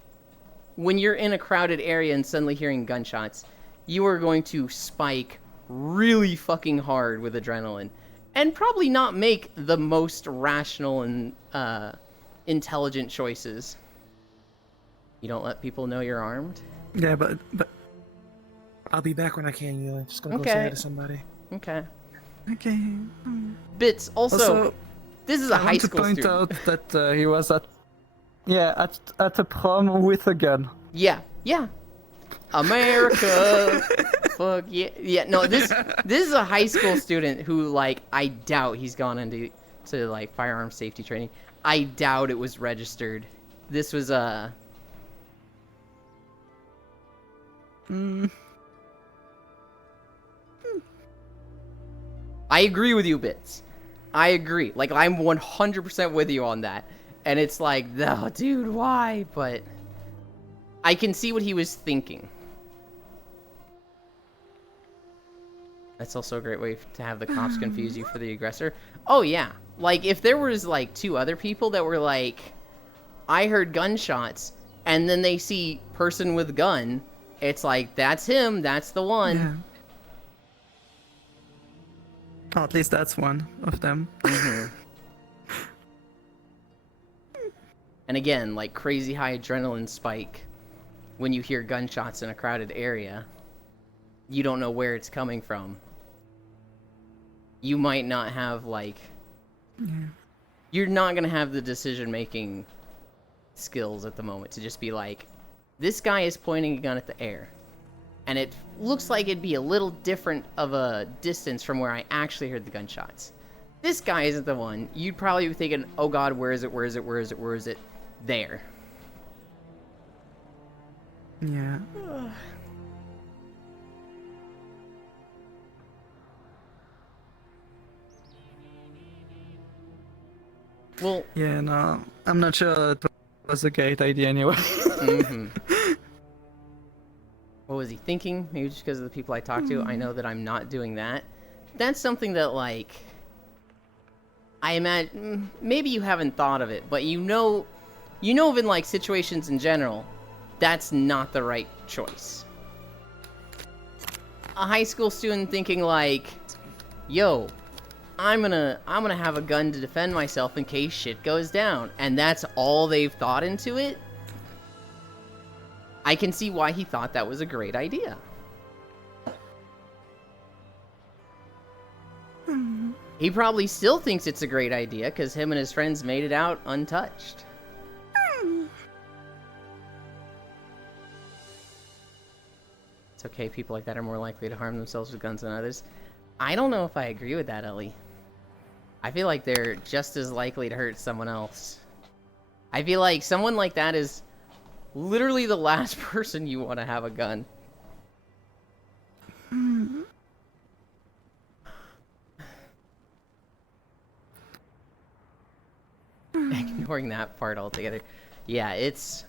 when you're in a crowded area and suddenly hearing gunshots, you are going to spike really fucking hard with adrenaline and probably not make the most rational and intelligent choices. You don't let people know you're armed? Yeah, but I'll be back when I can, Ewan. Just gonna go Okay. say hi to somebody. Okay. okay. Bits, also this is a I high want to school point student. out that he was at a prom with a gun. Yeah. America. Fuck yeah. No, this is a high school student who, like, I doubt he's gone into like firearm safety training. I doubt it was registered. This was I agree with you, Bits. I agree. Like, I'm 100% with you on that. And it's like, no, dude, why? But I can see what he was thinking. That's also a great way to have the cops confuse you for the aggressor. Oh, yeah. Like, if there was, like, 2 other people that were like, I heard gunshots, and then they see person with gun, it's like, that's him, that's the one. Yeah. Oh, at least that's one of them. And again, like, crazy high adrenaline spike when you hear gunshots in a crowded area. You don't know where it's coming from. You might not have, like... You're not going to have the decision-making skills at the moment to just be like, this guy is pointing a gun at the air. And it looks like it'd be a little different of a distance from where I actually heard the gunshots. This guy isn't the one. You'd probably be thinking, oh god, where is it, where is it, where is it, where is it? There. Yeah. Well, Yeah, no, I'm not sure it was a great idea anyway. mhm. What was he thinking? Maybe just because of the people I talk to. I know that I'm not doing that. That's something that, like, I imagine maybe you haven't thought of it, but you know of in like situations in general, that's not the right choice. A high school student thinking like, yo, I'm gonna have a gun to defend myself in case shit goes down, and that's all they've thought into it. I can see why he thought that was a great idea. He probably still thinks it's a great idea because him and his friends made it out untouched. It's okay, people like that are more likely to harm themselves with guns than others. I don't know if I agree with that, Ellie. I feel like they're just as likely to hurt someone else. I feel like someone like that is literally the last person you want to have a gun. Ignoring that part altogether. Yeah, it's...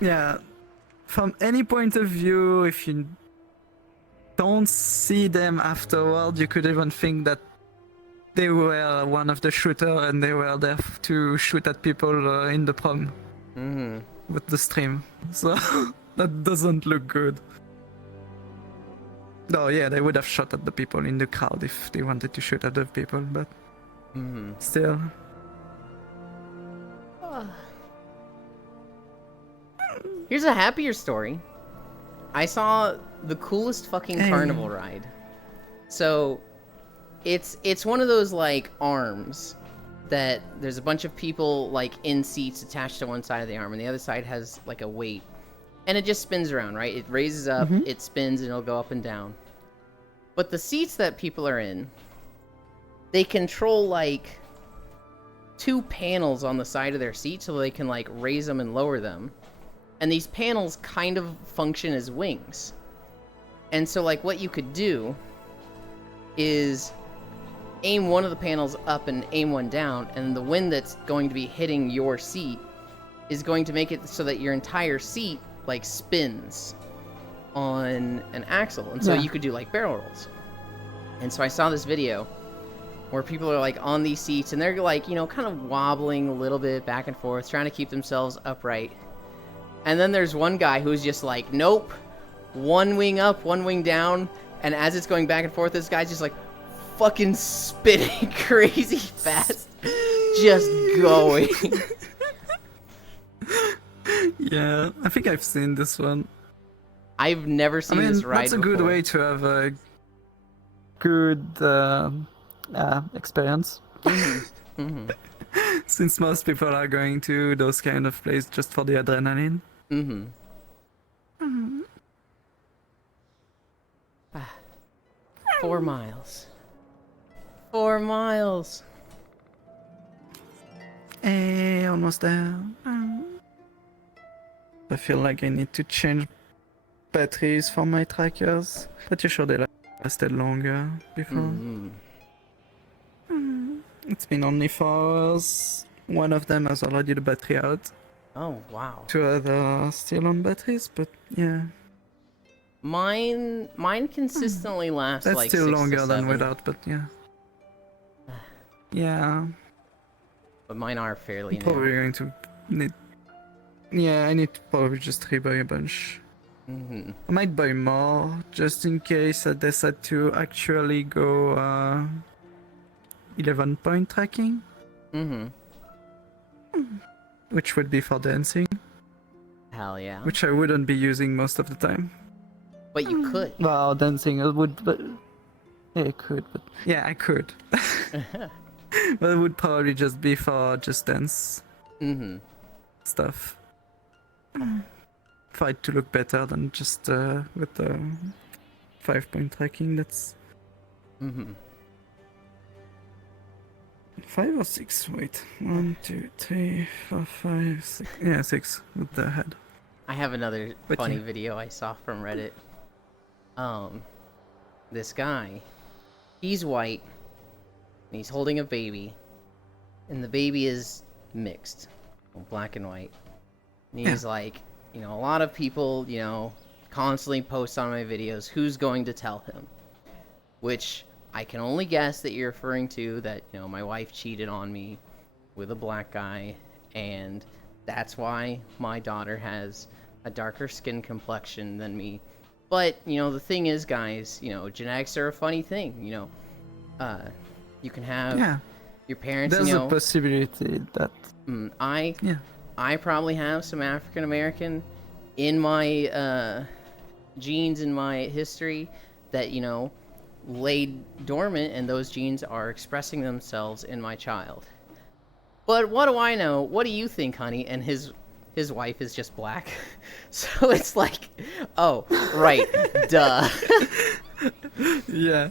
Yeah, from any point of view, if you don't see them afterward, you could even think that they were one of the shooters and they were there to shoot at people in the prom with the stream. So that doesn't look good. No, yeah, they would have shot at the people in the crowd if they wanted to shoot at the people, but still. Here's a happier story. I saw the coolest fucking carnival ride. So, it's one of those, like, arms that there's a bunch of people, like, in seats attached to one side of the arm, and the other side has, like, a weight. And it just spins around, right? It raises up, it spins, and it'll go up and down. But the seats that people are in, they control, like, 2 panels on the side of their seat so they can, like, raise them and lower them. And these panels kind of function as wings. And so, like, what you could do is aim one of the panels up and aim one down, and the wind that's going to be hitting your seat is going to make it so that your entire seat, like, spins on an axle. And so you could do, like, barrel rolls. And so I saw this video where people are, like, on these seats, and they're, like, you know, kind of wobbling a little bit back and forth, trying to keep themselves upright. And then there's one guy who's just like, nope, one wing up, one wing down, and as it's going back and forth, this guy's just like fucking spinning crazy fast, just going. Yeah, I think I've seen this one. I've never seen this ride that's a good before. way to have a good experience. Since most people are going to those kind of places just for the adrenaline. 4 miles. 4 miles. Hey, almost there. I feel like I need to change batteries for my trackers. Pretty sure they lasted longer before. It's been only 4 hours. One of them has already the battery out. Oh, wow. 2 others still on batteries, but yeah. Mine consistently lasts That's like still 6 to longer 7. than without, but yeah. Yeah. But mine are fairly I'm new. probably going to need... Yeah, I need to probably just rebuy a bunch. I might buy more, just in case I decide to actually go 11-point tracking. Which would be for dancing, Hell yeah. which I wouldn't be using most of the time. But you could. Well, dancing would, but... Yeah, I could, but... But it would probably just be for Just Dance Mm-hmm. stuff. For it to look better than just with the 5-point tracking. That's Mm-hmm. 5 or 6. Wait, 1, 2, 3, 4, 5, 6. Yeah, 6 with the head. I have another But funny yeah. video I saw from Reddit. This guy, he's white, and he's holding a baby, and the baby is mixed, black and white. And he's like, you know, a lot of people, you know, constantly post on my videos, who's going to tell him? Which I can only guess that you're referring to that, you know, my wife cheated on me with a black guy, and that's why my daughter has a darker skin complexion than me. But, you know, the thing is, guys, you know, genetics are a funny thing, you know. You can have Yeah, your parents, there's you know, a possibility that. I probably have some African American in my genes, in my history, that, you know, laid dormant, and those genes are expressing themselves in my child. But what do I know? What do you think, honey? And his wife is just black. So it's like, oh, right, duh. Yeah.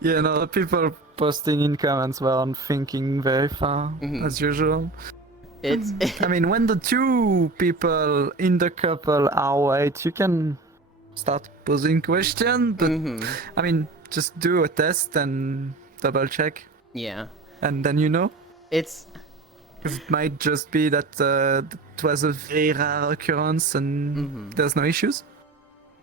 Yeah, no, people posting in comments weren't thinking very far, as usual. It's I mean, when the two people in the couple are white, you can start posing questions, but I mean, just do a test and double check, yeah. and then you know. It's 'Cause it might just be that it was a very rare occurrence and there's no issues.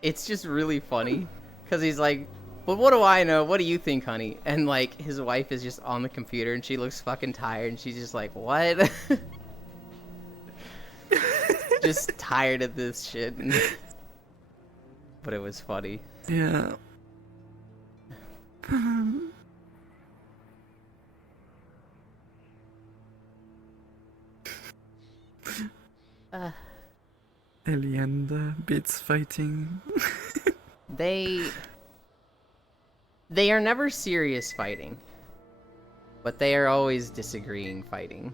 it's just really funny because he's like, but what do I know? What do you think, honey? And like his wife is just on the computer and she looks fucking tired and she's just like, what? Just tired of this shit. But it was funny. Yeah. Ellie and Bits fighting. They are never serious fighting, but they are always disagreeing fighting.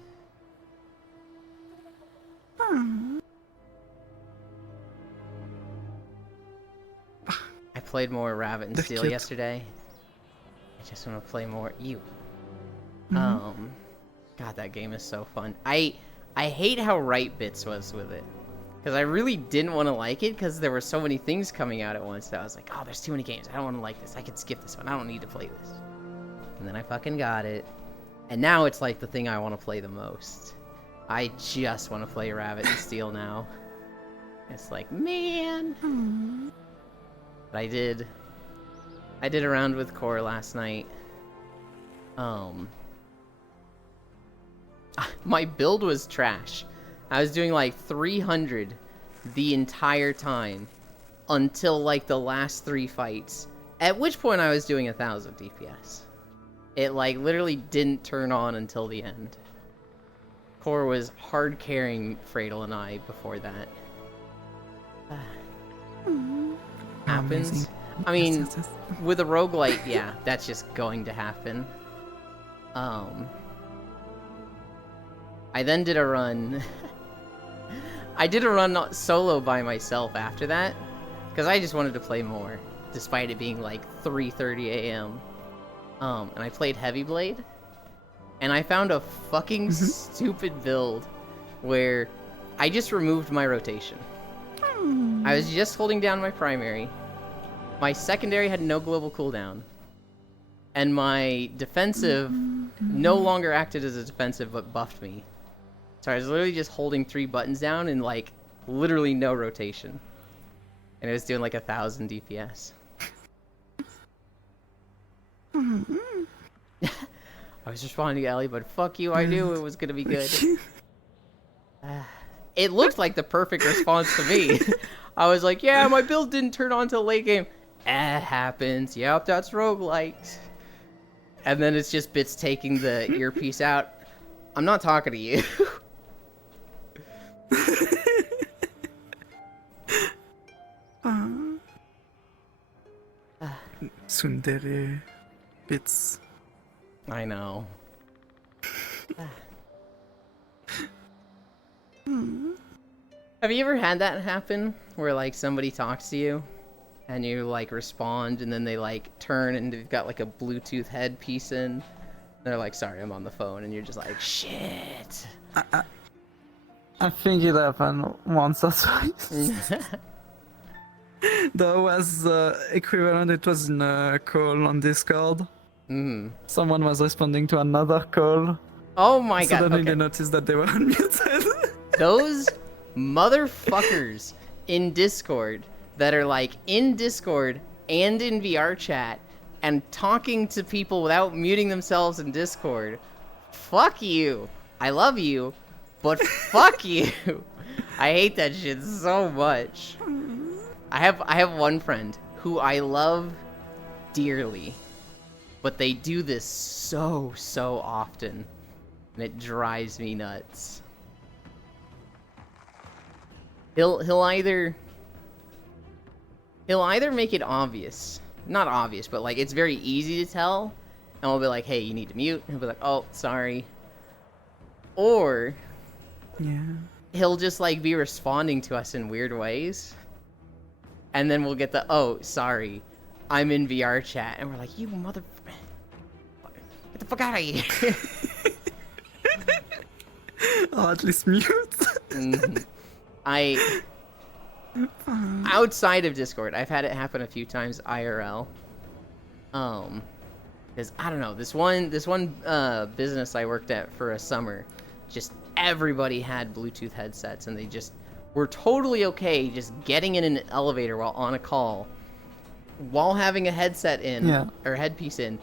I played more Rabbit and They're Steel cute. yesterday. I just want to play more. God, that game is so fun. I hate how right Bits was with it. Because I really didn't want to like it because there were so many things coming out at once that I was like, oh, there's too many games. I don't want to like this. I can skip this one. I don't need to play this. And then I fucking got it. And now it's like the thing I want to play the most. I just want to play Rabbit and Steel now. It's like, man. But I did a round with Core last night. My build was trash. I was doing like 300 the entire time until like the last 3 fights, at which point I was doing 1,000 DPS. It like literally didn't turn on until the end. Core was hard carrying Fradel and I before that. Happens. Amazing. I mean, Yes. with a roguelite, yeah, that's just going to happen. I then did a run. I did a run not solo by myself after that, because I just wanted to play more, despite it being like 3:30 a.m. And I played Heavy Blade, and I found a fucking stupid build where I just removed my rotation. I was just holding down my primary. My secondary had no global cooldown. And my defensive no longer acted as a defensive but buffed me. So I was literally just holding 3 buttons down and like literally no rotation. And it was doing like 1,000 DPS. I was responding to Ellie, but fuck you, I knew it was gonna be good. It looked like the perfect response to me. I was like, yeah, my build didn't turn on till late game. Happens. Yep, that's roguelike. And then it's just Bits taking the earpiece out. I'm not talking to you. Tsundere Bits. I know. Have you ever had that happen where like somebody talks to you and you like respond and then they like turn and they've got like a Bluetooth headpiece in? They're like, sorry, I'm on the phone, and you're just like, shit. I think it happened once or twice. There was equivalent. It was in a call on Discord. Someone was responding to another call. Oh my god. Suddenly Okay. they noticed that they were unmuted. Those motherfuckers in Discord that are like in Discord and in VR chat and talking to people without muting themselves in Discord. Fuck you. I love you, but fuck you. I hate that shit so much. I have one friend who I love dearly, but they do this so often, and it drives me nuts. He'll either make it obvious, not obvious, but like it's very easy to tell, and we'll be like, hey, you need to mute. And he'll be like, oh, sorry. Or Yeah. he'll just like be responding to us in weird ways, and then we'll get the, oh, sorry, I'm in VR chat, and we're like, you mother, get the fuck out of here. Or at least mute. Outside of Discord, I've had it happen a few times IRL. Because I don't know, this one business I worked at for a summer, just everybody had Bluetooth headsets, and they just were totally okay just getting in an elevator while on a call, while having a headset in, or headpiece in,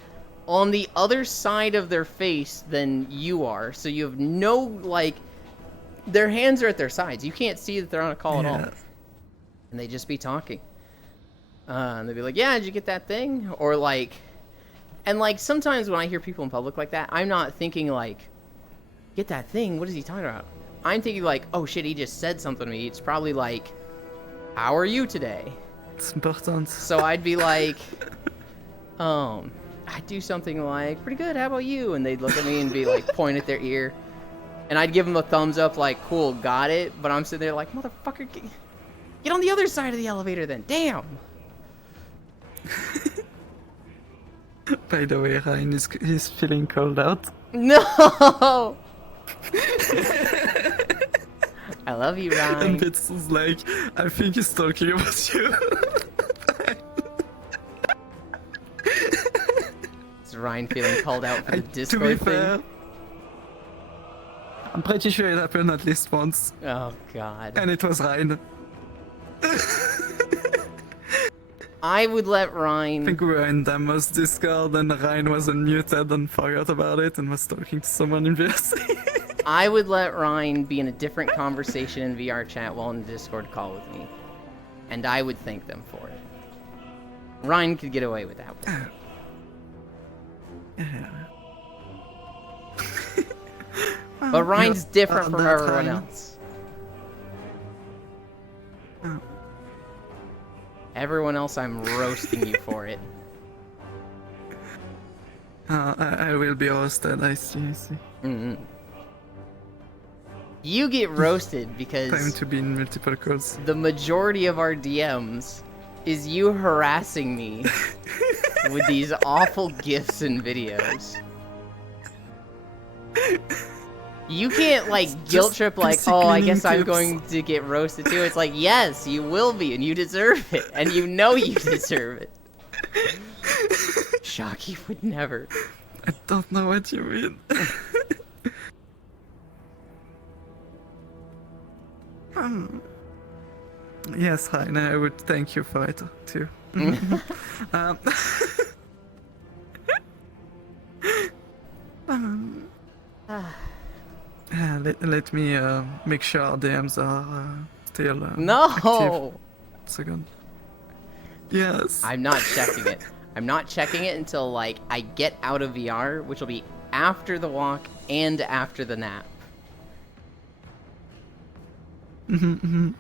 on the other side of their face than you are, so you have no, like, their hands are at their sides. You can't see that they're on a call at all. And they just be talking. And they'd be like, yeah, did you get that thing? Or like, and like sometimes when I hear people in public like that, I'm not thinking like, get that thing, what is he talking about? I'm thinking like, oh shit, he just said something to me. It's probably like, how are you today? It's important. So I'd be like, I'd do something like, pretty good, how about you? And they'd look at me and be like, point at their ear. And I'd give them a thumbs up like, cool, got it. But I'm sitting there like, motherfucker, get on the other side of the elevator then, damn. By the way, Ryan is feeling called out. No! I love you, Ryan. And Bits is like, I think he's talking about you. Is Ryan feeling called out for the To be Discord fair, thing? I'm pretty sure it happened at least once. Oh, God. And it was Ryan. I would let I Ryan... think we were in Damos Discord and Ryan was unmuted and forgot about it and was talking to someone in VRC. I would let Ryan be in a different conversation in VR chat while in the Discord call with me. And I would thank them for it. Ryan could get away with that one. Yeah. But Ryan's different on from that everyone Ryan. else. Oh. Everyone else, I'm roasting you for it. I will be roasted, I see. Mm-hmm. You get roasted Time because to be in multiple calls. the majority of our DMs is you harassing me with these awful gifs and videos. You can't like guilt trip like, oh, I guess I'm going to get roasted too. It's like, yes, you will be, and you deserve it, and you know you deserve it. Shocky would never. I don't know what you mean. Yes, Ryan, I would thank you for it too. Let me make sure our DMs are still active. No! Second. Yes. I'm not checking it. I'm not checking it until, like, I get out of VR, which will be after the walk and after the nap. I'm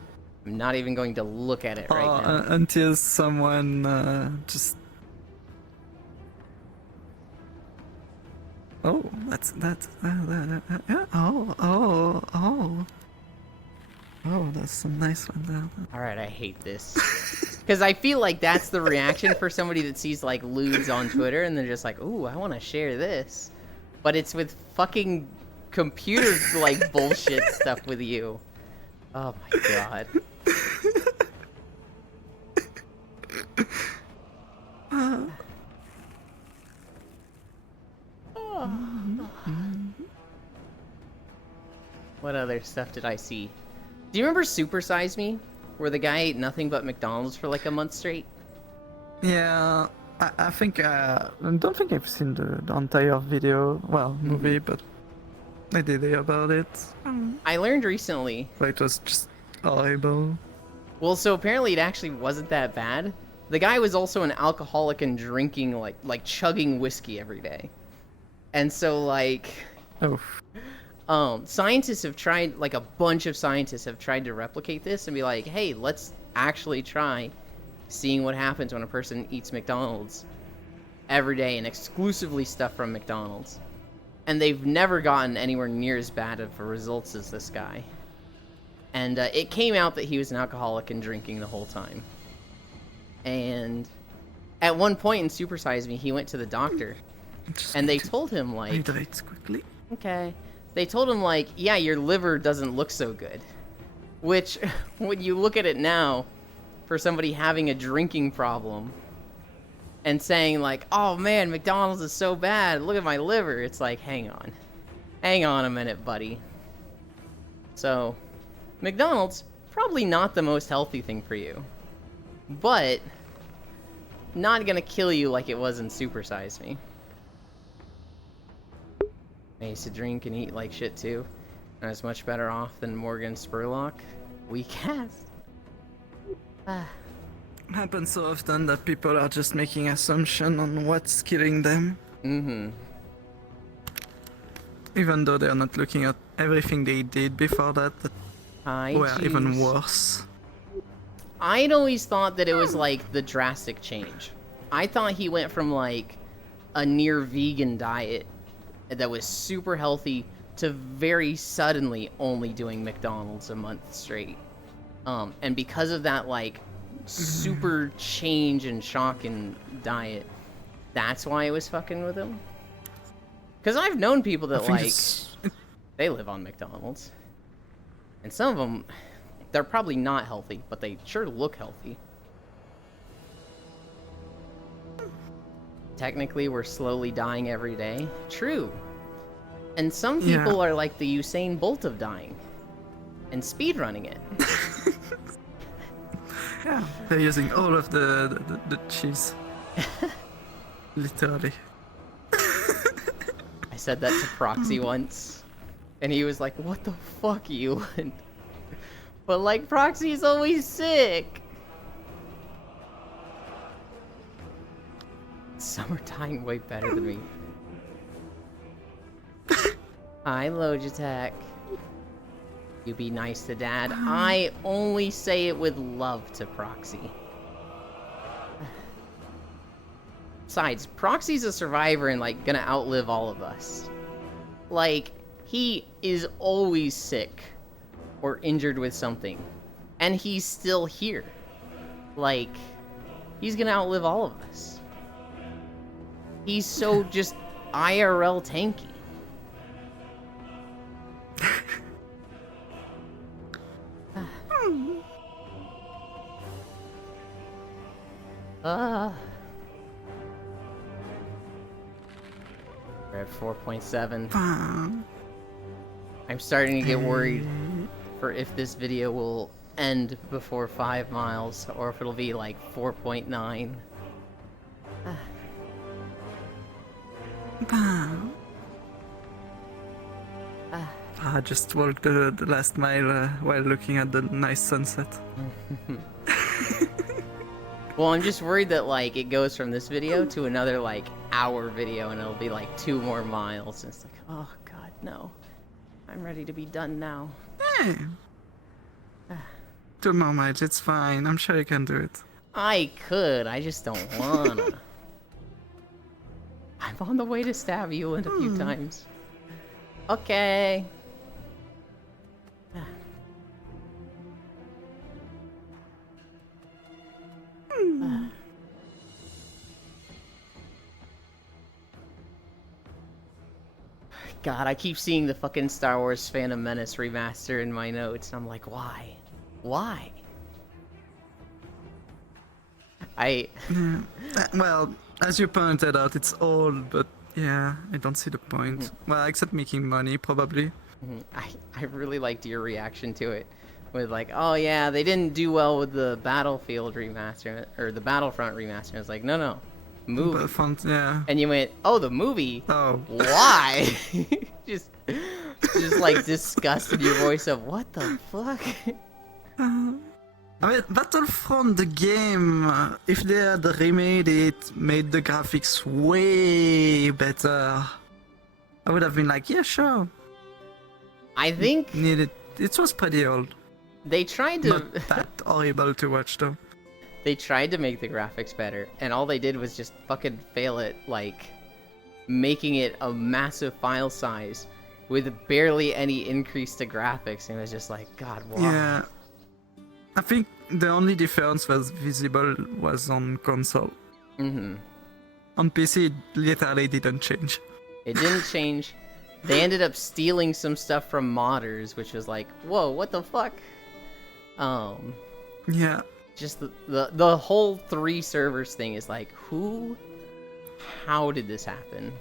not even going to look at it right now. Until someone just Oh, that's yeah. Oh, that's some nice one there. All right, I hate this. Because I feel like that's the reaction for somebody that sees like lewds on Twitter and they're just like, ooh, I want to share this. But it's with fucking computer like bullshit stuff with you. Oh my god. What other stuff did I see? Do you remember Super Size Me? Where the guy ate nothing but McDonald's for like a month straight? Yeah, I think I don't think I've seen the entire video, well, movie, but I did hear about it. I learned recently. So it was just horrible. Well, so apparently it actually wasn't that bad. The guy was also an alcoholic and drinking like chugging whiskey every day. And so like Oh, scientists have tried, like a bunch of scientists have tried to replicate this and be like, hey, let's actually try seeing what happens when a person eats McDonald's every day and exclusively stuff from McDonald's. And they've never gotten anywhere near as bad of results as this guy. And it came out that he was an alcoholic and drinking the whole time. And at one point in Super Size Me, he went to the doctor. And they told him, like... Hydrate quickly. Okay. They told him, like, yeah, your liver doesn't look so good. Which, when you look at it now, for somebody having a drinking problem, and saying, like, oh man, McDonald's is so bad, look at my liver, it's like, hang on. Hang on a minute, buddy. So, McDonald's, probably not the most healthy thing for you. But, not gonna kill you like it was in Super Size Me. I used to drink and eat like shit too. I was much better off than Morgan Spurlock. Weak ass. Happens so often that people are just making assumption on what's killing them, Mm-hmm. even though they're not looking at everything they did before that Hi, were even jeez. worse. I'd always thought that it was like the drastic change. I thought he went from like a near vegan diet that was super healthy to very suddenly only doing McDonald's a month straight. And because of that like super change and shock in diet, that's why it was fucking with him. Because I've known people that like they live on McDonald's, and some of them, they're probably not healthy, but they sure look healthy. Technically, we're slowly dying every day. True. And some people are like the Usain Bolt of dying and speedrunning it. Yeah, they're using all of the cheese. Literally. I said that to Proxy once, and he was like, what the fuck, you? But like, Proxy's always sick. Some are dying way better than me. Hi, Logitech. You be nice to Dad. I only say it with love to Proxy. Besides, Proxy's a survivor and, like, gonna outlive all of us. Like, he is always sick or injured with something, and he's still here. Like, he's gonna outlive all of us. He's so just IRL tanky. We're at 4.7. I'm starting to get worried for if this video will end before 5 miles, or if it'll be like 4.9. I just walked the last mile while looking at the nice sunset. Well, I'm just worried that like it goes from this video to another like hour video, and it'll be like 2 more miles. And it's like, oh god, no. I'm ready to be done now. Hey. 2 more miles, it's fine. I'm sure you can do it. I could, I just don't wanna. I'm on the way to stab Yuland a few times. Okay. God, I keep seeing the fucking Star Wars Phantom Menace remaster in my notes. I'm like, why? Why? Well, as you pointed out, it's old, but yeah, I don't see the point. Well, except making money, probably. I really liked your reaction to it. With like, oh yeah, they didn't do well with the Battlefield remaster, or the Battlefront remaster. I was like, no. Movie. Battlefront, yeah. And you went, oh, the movie? Oh. Why? just like disgust in your voice of, what the fuck? I mean, Battlefront, the game, if they had remade it, made the graphics way better, I would have been like, yeah, sure. I think It was pretty old. they tried to... Not that horrible to watch, though. They tried to make the graphics better, and all they did was just fucking fail at, like, making it a massive file size with barely any increase to graphics, and it was just like, God, why? Yeah. I think the only difference was visible was on console. Mm-hmm. On PC, it literally didn't change. It didn't change. They ended up stealing some stuff from modders, which was like, whoa, what the fuck? Yeah. Just the whole 3 servers thing is like, how did this happen?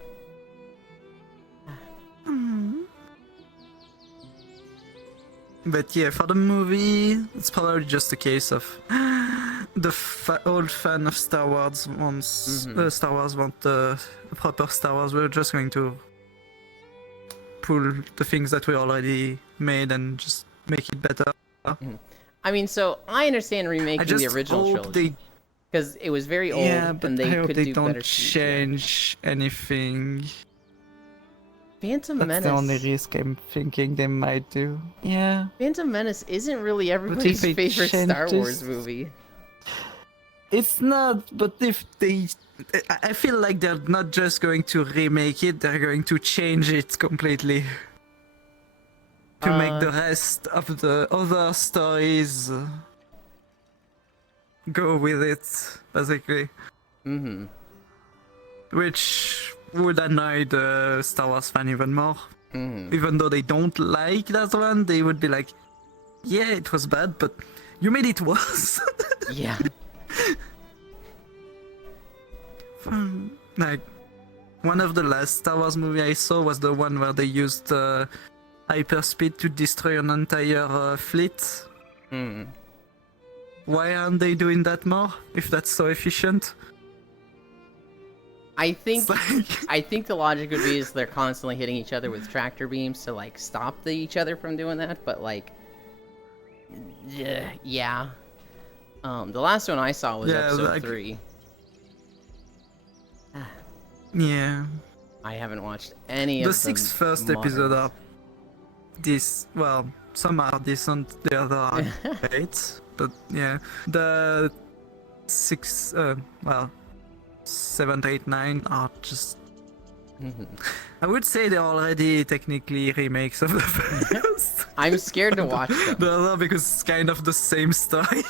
But yeah, for the movie, it's probably just a case of the old fan of Star Wars wants Star Wars want the proper Star Wars. We're just going to pull the things that we already made and just make it better. I mean, so I understand remaking the original trilogy because it was very old, yeah, but and they I hope could they do don't better. change anything. Phantom That's Menace. the only risk I'm thinking they might do. Yeah. Phantom Menace isn't really everybody's they favorite Star change Wars this- movie. It's not, but if they... I feel like they're not just going to remake it, they're going to change it completely. To make the rest of the other stories go with it, basically. Mm-hmm. Which would annoy the Star Wars fan even more. Mm-hmm. Even though they don't like that one, they would be like, yeah, it was bad, but you made it worse. Yeah. Like, one of the last Star Wars movie I saw was the one where they used hyperspeed to destroy an entire fleet. Mm. Why aren't they doing that more, if that's so efficient? I think It's like, I think the logic would be is they're constantly hitting each other with tractor beams to like stop each other from doing that, but like, yeah. The last one I saw was Yeah, episode like- 3. yeah. I haven't watched any The of 6 first modern episode ones. are well, some are decent, the other are great, but yeah. The 6, 7, 8, 9 are just... I would say they're already technically remakes of the first. I'm scared to watch them. The other because it's kind of the same story.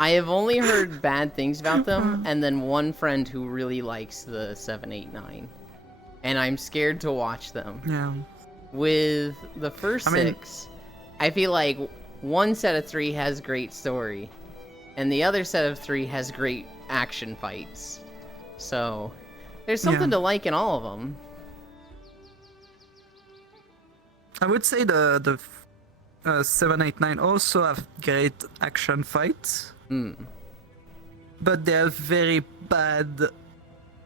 I have only heard bad things about them, and then one friend who really likes the 7, 8, 9. And I'm scared to watch them. Yeah. With the first I mean- 6, I feel like one set of 3 has great story, and the other set of 3 has great action fights. So, there's something Yeah. to like in all of them. I would say the 7, 8, 9 also have great action fights, but they have very bad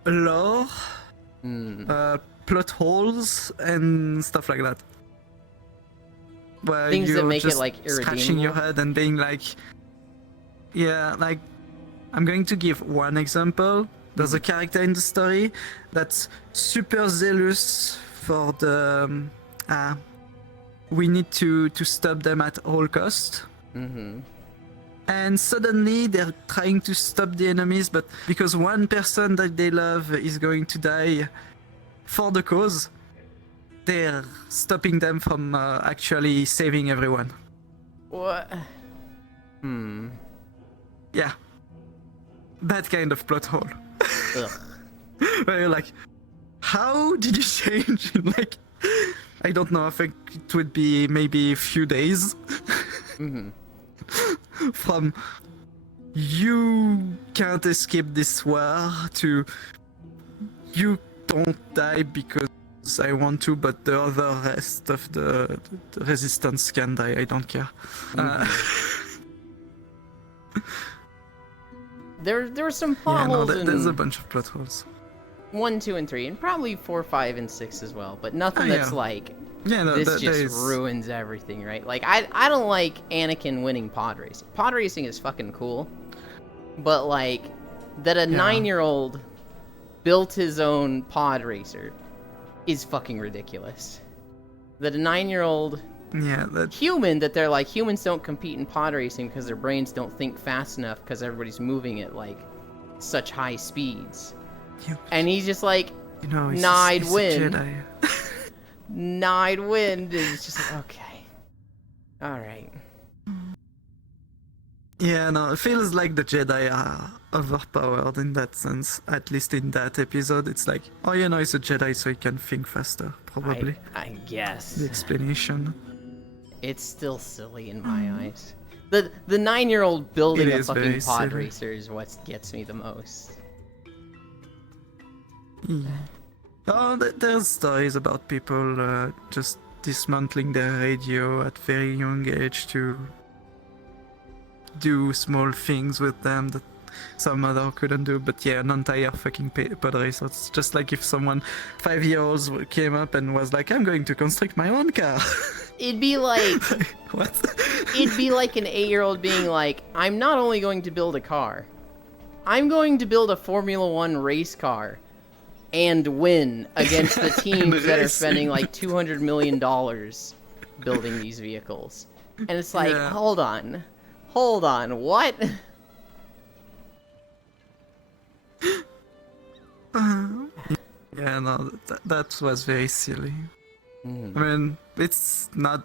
lore, plot holes, and stuff like that. Where Things that you're make it, just like, scratching your irredeemable? head and being like, yeah, like, I'm going to give one example. There's a character in the story that's super zealous for the we need to stop them at all cost. And suddenly they're trying to stop the enemies, but because one person that they love is going to die, for the cause, they're stopping them from actually saving everyone. What? Hmm. Yeah. That kind of plot hole. Ugh. Where you're like, how did you change in like, I don't know, I think it would be maybe a few days Mm-hmm. from you can't escape this war to you don't die because I want to, but the other rest of the resistance can die. I don't care. There were some plot Yeah, no, holes there's a in bunch of plot holes. 1, 2, and 3, and probably 4, 5, and 6 as well. But nothing Oh, that's yeah. like Yeah, no, this there just is. ruins everything, right? Like I don't like Anakin winning pod racing. Pod racing is fucking cool, but like that a 9-year-old built his own pod racer is fucking ridiculous. That a 9-year-old Yeah, that. human, that they're like, humans don't compete in pod racing because their brains don't think fast enough because everybody's moving at like such high speeds. Yeah, And he's just like, you know, he's I'd he's a win. Jedi. I'd win. And it's just like, okay. Alright. Yeah, no, it feels like the Jedi are overpowered in that sense. At least in that episode, it's like, oh, you know, he's a Jedi, so he can think faster. Probably I guess. the explanation. It's still silly in my eyes. The 9-year-old building It a is fucking very pod silly. racer is what gets me the most. Yeah. Oh, there's stories about people just dismantling their radio at very young age to do small things with them that some other couldn't do. But yeah, an entire fucking pod racer. It's just like if someone 5-year-olds came up and was like, I'm going to construct my own car. It'd be like What? it'd be like an 8-year-old being like, I'm not only going to build a car, I'm going to build a Formula 1 race car and win against the teams that are race. spending like $200 million building these vehicles. And it's like, Yeah. hold on, what? Yeah, no, that was very silly. Mhm. I mean, it's not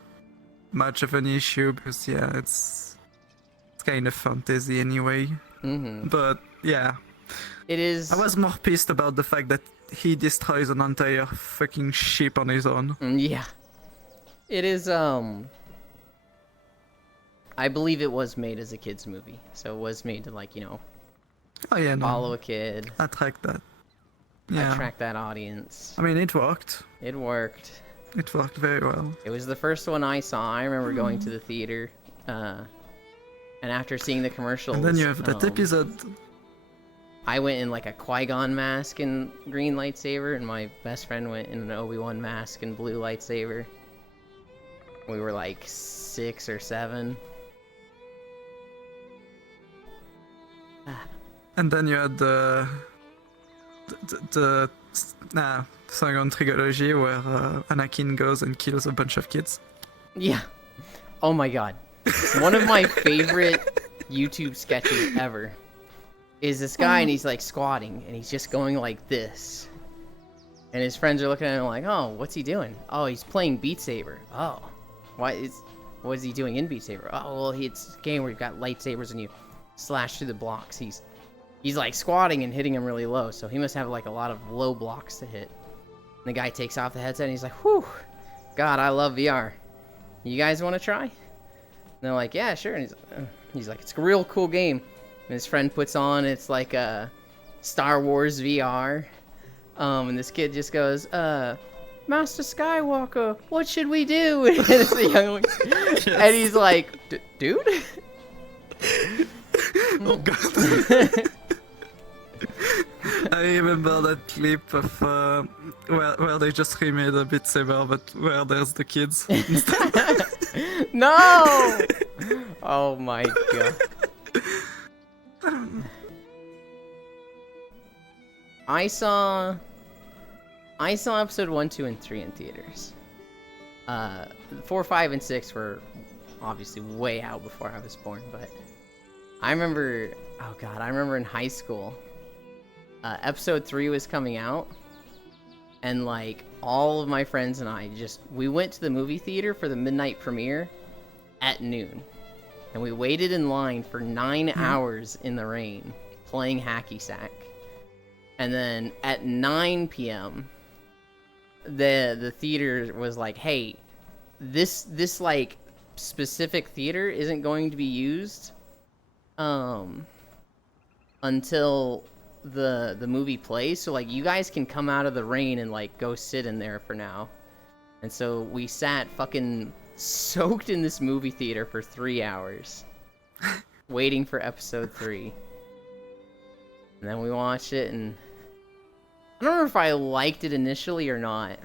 much of an issue because yeah, it's kind of fantasy anyway. Mhm. But yeah, It is. I was more pissed about the fact that he destroys an entire fucking ship on his own. Yeah. It is, I believe it was made as a kid's movie. So it was made to, like, you know, Oh yeah, no, follow a kid, attract that. Yeah, attract that audience. I mean it worked. It worked. It worked very well. It was the first one I saw. I remember going to the theater, and after seeing the commercials, And then you have that episode. I went in like a Qui-Gon mask and green lightsaber, and my best friend went in an Obi-Wan mask and blue lightsaber. We were like 6 or 7. And then you had the second trilogy where Anakin goes and kills a bunch of kids. Yeah. Oh my god. One of my favorite YouTube sketches ever is this guy, and he's like squatting, and he's just going like this. And his friends are looking at him like, oh, what's he doing? Oh, he's playing Beat Saber. Oh. What is he doing in Beat Saber? Oh, well, it's a game where you've got lightsabers and you slash through the blocks. He's like squatting and hitting them really low, so he must have like a lot of low blocks to hit. And the guy takes off the headset and he's like, whew, God, I love VR. You guys want to try? And they're like, yeah, sure. And he's like, it's a real cool game. And his friend puts on, it's like a Star Wars VR. And this kid just goes, Master Skywalker, what should we do? And it's the young one. Yes. And he's like, dude? Oh god. I remember that clip of where they just remade a Beat Saber, but where there's the kids. No! Oh my god. I saw episode 1, 2, and 3 in theaters. 4, 5, and 6 were obviously way out before I was born, but I remember, oh god, I remember in high school, episode 3 was coming out, and like all of my friends and I we went to the movie theater for the midnight premiere at noon, and we waited in line for 9 hours in the rain playing hacky sack, and then at 9 p.m. the theater was like, hey, this like specific theater isn't going to be used until the movie plays, so like you guys can come out of the rain and like go sit in there for now. And so we sat fucking soaked in this movie theater for 3 hours waiting for episode 3, and then we watched it, and I don't remember if I liked it initially or not.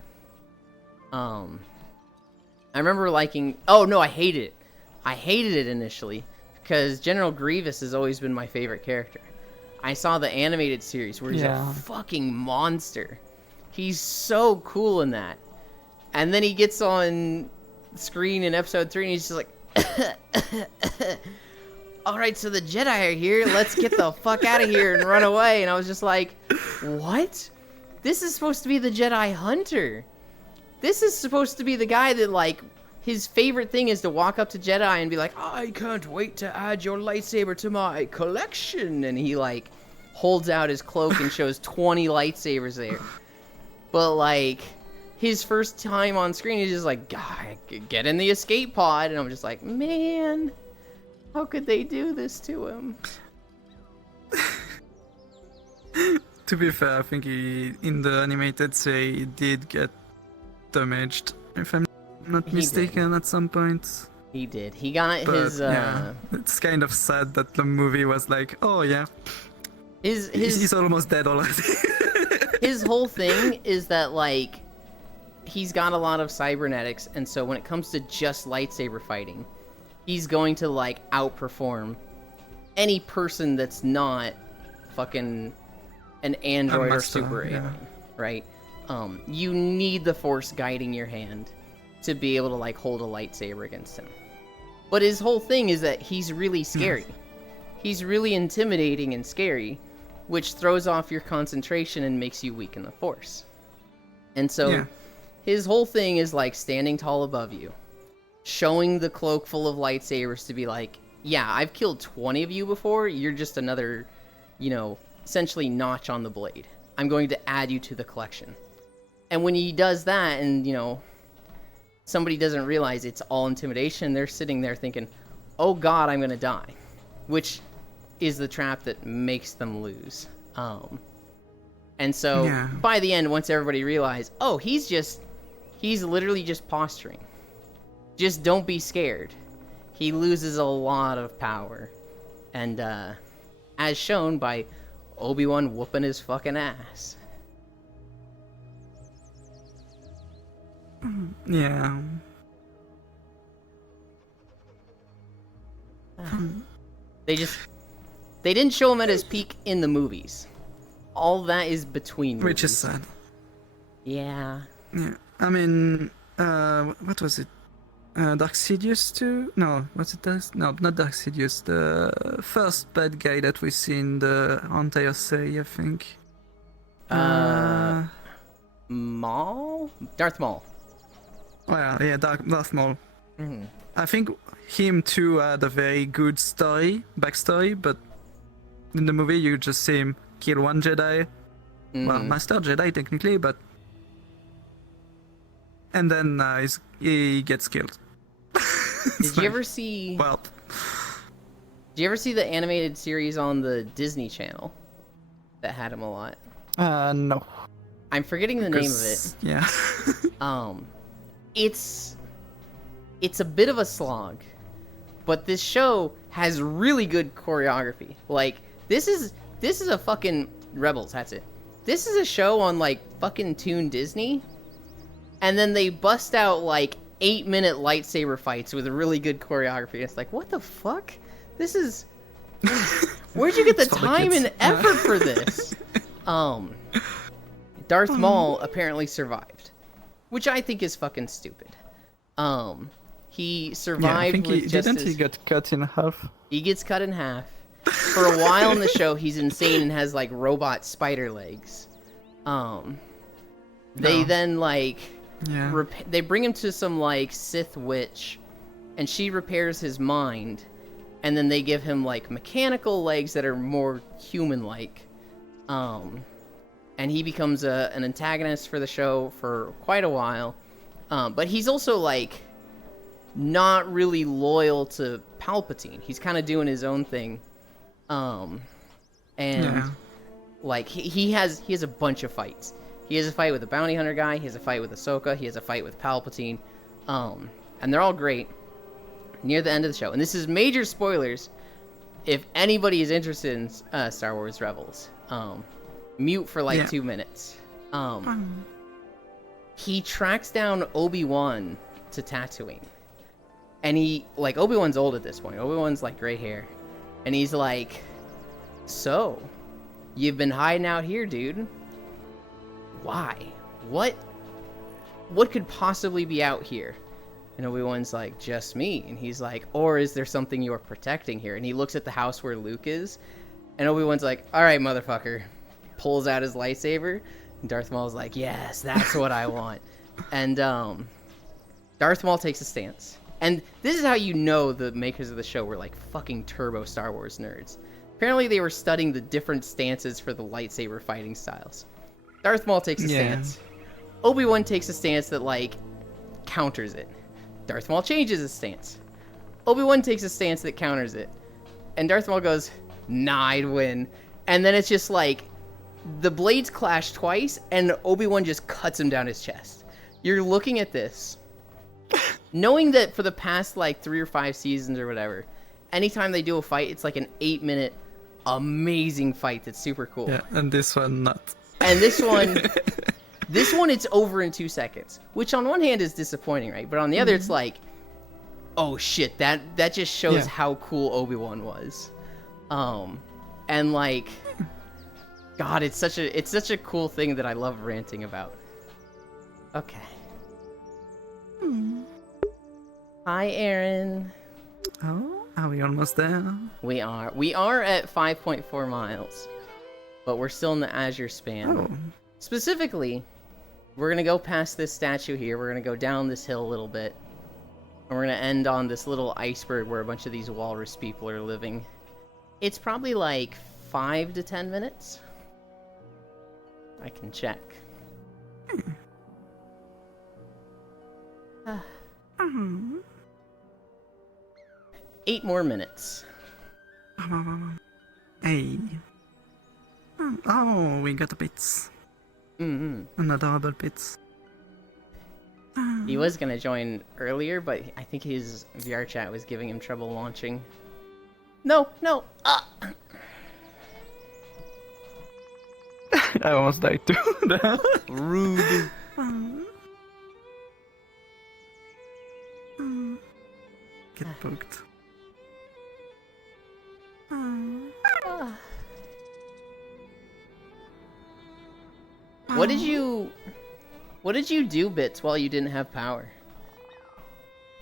I remember liking... Oh, no, I hated it. I hated it initially, because General Grievous has always been my favorite character. I saw the animated series where he's a fucking monster. He's so cool in that. And then he gets on screen in episode 3, and he's just like... Alright, so the Jedi are here. Let's get the fuck out of here and run away. And I was just like, what? This is supposed to be the Jedi Hunter. This is supposed to be the guy that, like, his favorite thing is to walk up to Jedi and be like, I can't wait to add your lightsaber to my collection. And he, like, holds out his cloak and shows 20 lightsabers there. But, like, his first time on screen, he's just like, get in the escape pod. And I'm just like, man, how could they do this to him? To be fair, I think in the animated series he did get damaged, if I'm not mistaken, at some point. He did. He got But, his yeah, it's kind of sad that the movie was like, oh yeah, he's almost dead already. his whole thing is that, like, he's got a lot of cybernetics, and so when it comes to just lightsaber fighting, he's going to, like, outperform any person that's not fucking an android or super alien, right? You need the Force guiding your hand to be able to, like, hold a lightsaber against him. But his whole thing is that he's really scary. He's really intimidating and scary, which throws off your concentration and makes you weaken the Force. And so his whole thing is, like, standing tall above you, showing the cloak full of lightsabers to be like, yeah, I've killed 20 of you before, you're just another, you know, essentially notch on the blade. I'm going to add you to the collection. And when he does that, and, you know, somebody doesn't realize it's all intimidation, they're sitting there thinking, oh god, I'm gonna die. Which is the trap that makes them lose. And so, by the end, once everybody realized, oh, he's literally just posturing. Just don't be scared. He loses a lot of power. And, as shown by Obi-Wan whooping his fucking ass. Yeah. They didn't show him at his peak in the movies. All that is between movies. Which is sad. Yeah. Yeah. I mean, what was it? Dark Sidious 2? No, was it Dark? No, not Dark Sidious. The first bad guy that we see in the entire series, I think. Maul? Darth Maul. Well, yeah, Darth Maul. Mm-hmm. I think him too had a very good backstory, but in the movie you just see him kill one Jedi. Well, Master Jedi technically, but... And then he gets killed. Did you ever see... Well... Did you ever see the animated series on the Disney Channel that had him a lot? No. I'm forgetting the name of it. Yeah. It's a bit of a slog, but this show has really good choreography. Like, this is a fucking Rebels, that's it. This is a show on, like, fucking Toon Disney, and then they bust out, like, 8-minute lightsaber fights with really good choreography. It's like, what the fuck? This is... Where'd you get the time and effort for this? Darth Maul apparently survived, which I think is fucking stupid. He survived with just didn't he get cut in half? He gets cut in half. For a while in the show, he's insane and has, like, robot spider legs. They No. then like Yeah. they bring him to some like Sith witch, and she repairs his mind, and then they give him like mechanical legs that are more human-like, and he becomes an antagonist for the show for quite a while, but he's also like not really loyal to Palpatine. He's kind of doing his own thing, and Yeah. like he has a bunch of fights. He has a fight with the bounty hunter guy. He has a fight with Ahsoka. He has a fight with Palpatine, and they're all great. Near the end of the show, and this is major spoilers. If anybody is interested in Star Wars Rebels, mute for like Yeah. 2 minutes. He tracks down Obi-Wan to Tatooine, and Obi-Wan's old at this point. Obi-Wan's like gray hair, and he's like, "So, you've been hiding out here, dude? Why? What could possibly be out here?" And Obi-Wan's like, "Just me." And he's like, "Or is there something you're protecting here?" And he looks at the house where Luke is, and Obi-Wan's like, "All right, motherfucker." Pulls out his lightsaber, and Darth Maul's like, "Yes, that's what I want." And Darth Maul takes a stance. And this is how you know the makers of the show were like fucking turbo Star Wars nerds. Apparently they were studying the different stances for the lightsaber fighting styles. Darth Maul takes a Yeah. stance. Obi-Wan takes a stance that like counters it. Darth Maul changes his stance. Obi-Wan takes a stance that counters it. And Darth Maul goes, "Nah, I'd win." And then it's just like, the blades clash twice, and Obi-Wan just cuts him down his chest. You're looking at this, knowing that for the past like 3 or 5 seasons or whatever, anytime they do a fight, it's like an 8-minute amazing fight that's super cool. Yeah, and this one not. And this one it's over in 2 seconds, which on one hand is disappointing, right? But on the other, it's like, oh shit, that just shows Yeah. how cool Obi-Wan was. And like, God, it's such a cool thing that I love ranting about. Okay. Hi, Aaron. Oh, are we almost there? We are at 5.4 miles, but we're still in the Azure span. Oh, Specifically, we're gonna go past this statue here. We're gonna go down this hill a little bit, and we're gonna end on this little iceberg where a bunch of these walrus people are living. It's probably like 5 to 10 minutes. I can check. 8 more minutes. hey. Oh, we got a bits. Another double bits. He was gonna join earlier, but I think his VR chat was giving him trouble launching. No. I almost died too. Rude. Get booked. What did you do, Bits, while you didn't have power?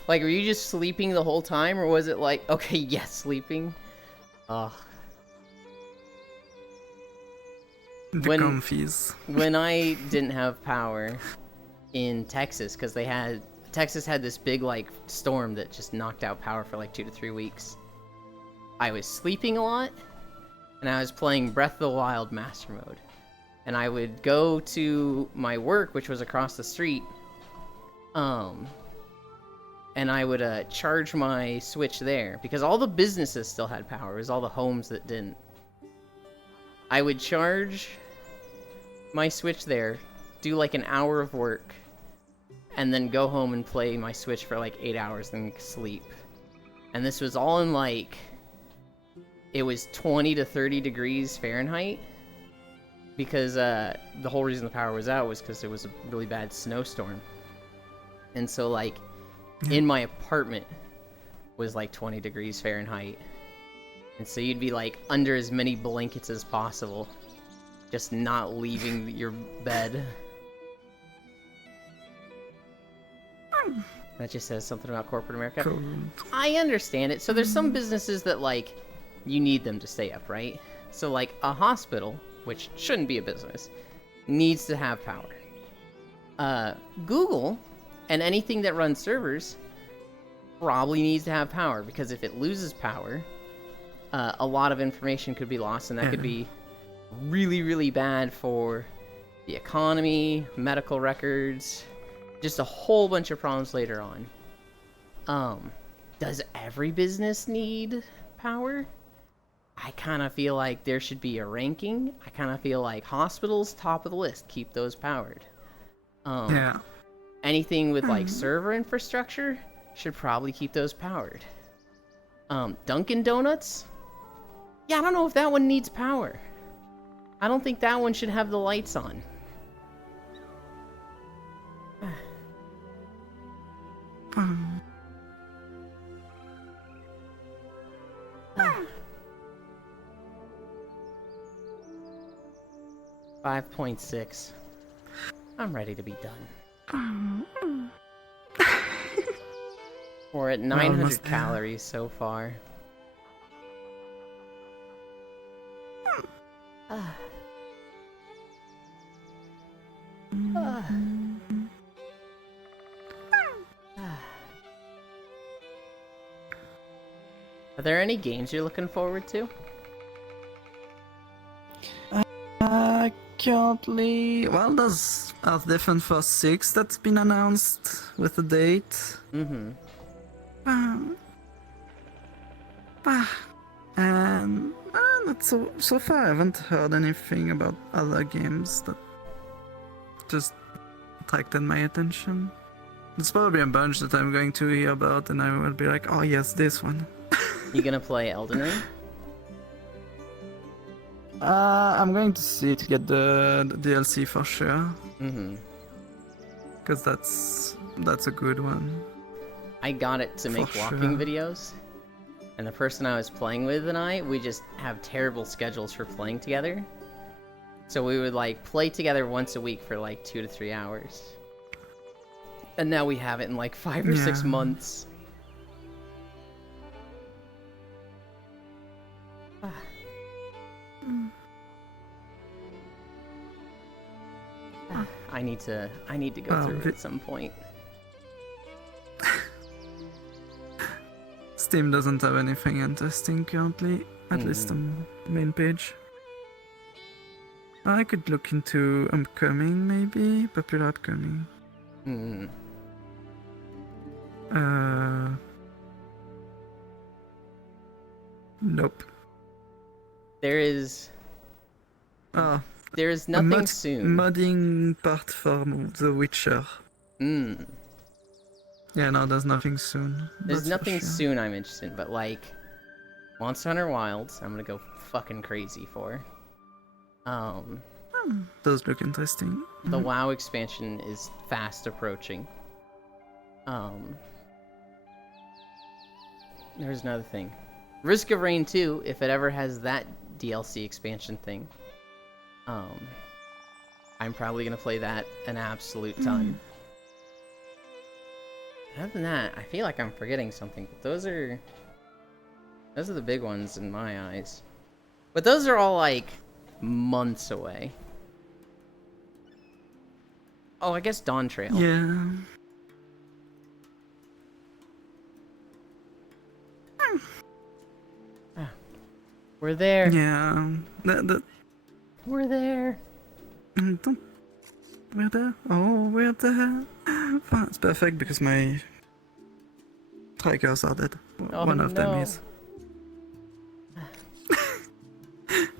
Like, were you just sleeping the whole time, or was it like, okay, yes, sleeping? Ugh. The When- comfies. When I didn't have power in Texas, because Texas had this big, like, storm that just knocked out power for like 2 to 3 weeks. I was sleeping a lot, and I was playing Breath of the Wild Master Mode. And I would go to my work, which was across the street, and I would charge my Switch there, because all the businesses still had power. It was all the homes that didn't. I would charge my Switch there, do like an hour of work, and then go home and play my Switch for like 8 hours, then sleep. And this was all in like, it was 20 to 30 degrees Fahrenheit, because the whole reason the power was out was because there was a really bad snowstorm. And so like, in my apartment was like 20 degrees Fahrenheit. And so you'd be like under as many blankets as possible, just not leaving your bed. That just says something about corporate America. Cold. I understand it. So there's some businesses that like, you need them to stay up, right? So like a hospital, which shouldn't be a business, needs to have power. Google and anything that runs servers probably needs to have power, because if it loses power, a lot of information could be lost, and that could be really, really bad for the economy, medical records, just a whole bunch of problems later on. Does every business need power? I kind of feel like there should be a ranking. I kind of feel like hospitals, top of the list, keep those powered. Yeah. Anything with like server infrastructure should probably keep those powered. Dunkin' Donuts? Yeah, I don't know if that one needs power. I don't think that one should have the lights on. 5.6. I'm ready to be done. We're at 900 almost there. calories so far. Are there any games you're looking forward to? Currently, well, there's Earth Defense Force 6 that's been announced with a date. Mm-hmm. And not so far. I haven't heard anything about other games that just attracted my attention. There's probably a bunch that I'm going to hear about, and I will be like, oh yes, this one. You gonna play Elden Ring? I'm going to see to get the DLC for sure, Mm-hmm. because that's a good one. I got it to make For walking sure. videos, and the person I was playing with and we just have terrible schedules for playing together. So we would like play together once a week for like 2 to 3 hours. And now we have it in like 5 or 6 Yeah. months. I need to go through it at some point. Steam doesn't have anything interesting currently, at least on the main page. I could look into upcoming, maybe popular upcoming. Hmm. Nope. There's Oh, nothing soon. modding part for The Witcher. Mm. Yeah, no, there's nothing soon. There's that's for nothing sure. soon I'm interested in, but like Monster Hunter Wilds, I'm gonna go fucking crazy for. Those look interesting. The WoW expansion is fast approaching. There's another thing. Risk of Rain 2, if it ever has that DLC expansion thing. I'm probably gonna play that an absolute ton. Other than that, I feel like I'm forgetting something, but those are the big ones in my eyes. But those are all like months away. Oh, I guess Dawn Trail. Yeah. We're there. Yeah. We're there. Don't. We're there. Oh, we're there. Fine, it's perfect because my trikers are dead. Oh, One of them no. is.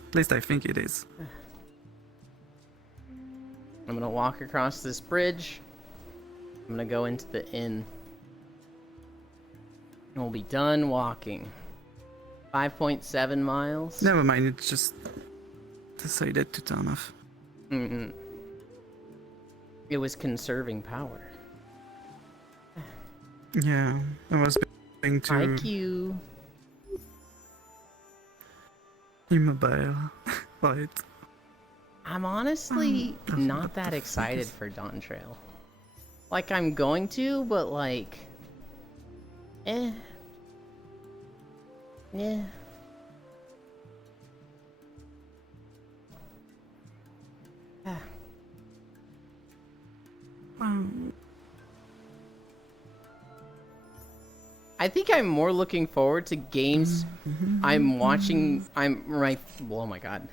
At least I think it is. I'm gonna walk across this bridge. I'm gonna go into the inn. And we'll be done walking. 5.7 miles. Never mind, it just decided to turn off. Mm-mm. It was conserving power. Yeah, I was going to IQ. immobile. Right. I'm honestly Doesn't not look that the excited fuck is- for Dawn Trail. Like, I'm going to, but like... Eh. Yeah. I think I'm more looking forward to games I'm watching. Oh my god.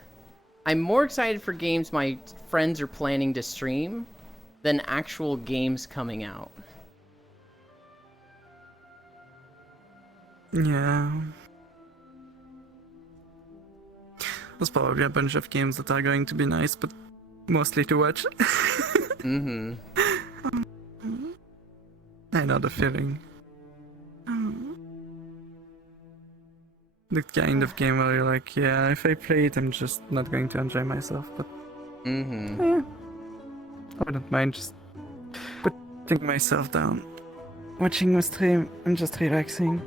I'm more excited for games my friends are planning to stream than actual games coming out. Yeah. There's probably a bunch of games that are going to be nice, but mostly to watch. Mm-hmm. I know the feeling. The kind of game where you're like, yeah, if I play it, I'm just not going to enjoy myself, but Mm-hmm. yeah, I wouldn't mind just putting myself down, watching a stream, and just relaxing.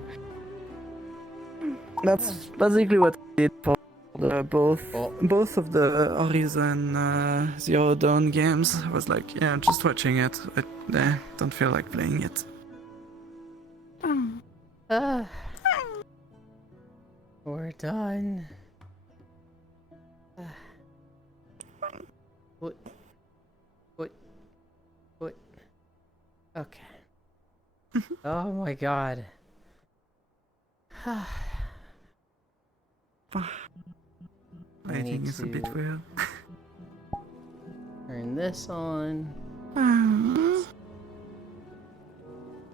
That's basically what I did for both of the Horizon Zero Dawn games. I was like, yeah, just watching it. I don't feel like playing it. We're done. What? Okay. Oh my god. Lighting is a bit weird. Turn this on.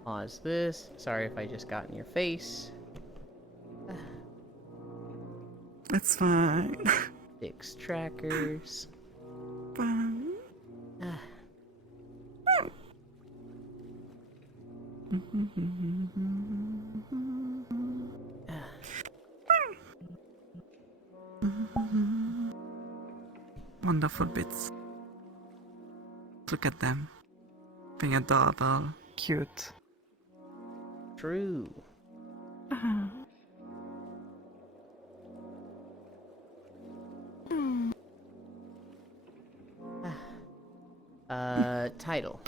Pause this. Sorry if I just got in your face. It's fine. Fix trackers. Wonderful bits. Look at them. Being adorable. Cute. True. Title.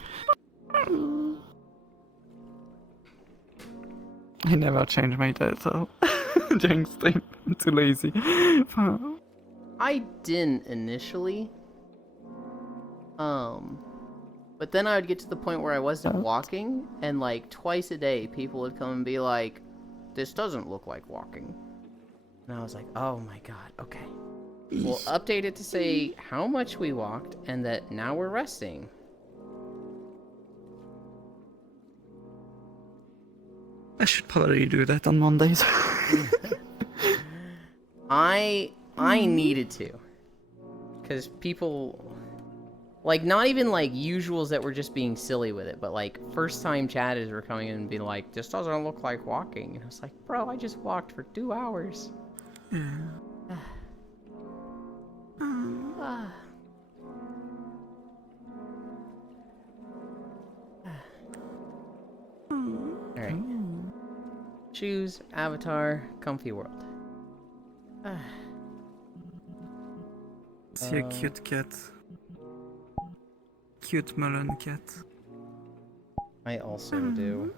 I never change my title during stream. I'm too lazy. I didn't initially. But then I would get to the point where I wasn't walking, and like twice a day, people would come and be like, "This doesn't look like walking." And I was like, "Oh my god, okay. We'll update it to say how much we walked and that now we're resting." I should probably do that on Mondays. I needed to, because people, like, not even like usuals that were just being silly with it, but like first time chatters were coming in and being like, "This doesn't look like walking," and I was like, "Bro, I just walked for 2 hours." Alright. Choose avatar, comfy world. See a cute cat. Cute melon cat. I also do.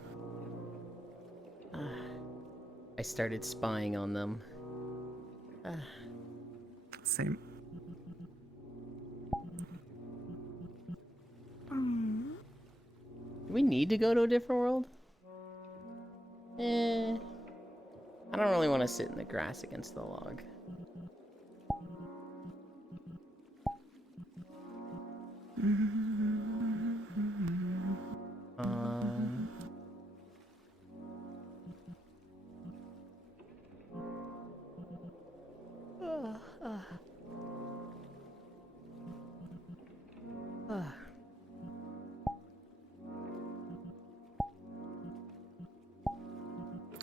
I started spying on them. Same. Do we need to go to a different world? I don't really want to sit in the grass against the log.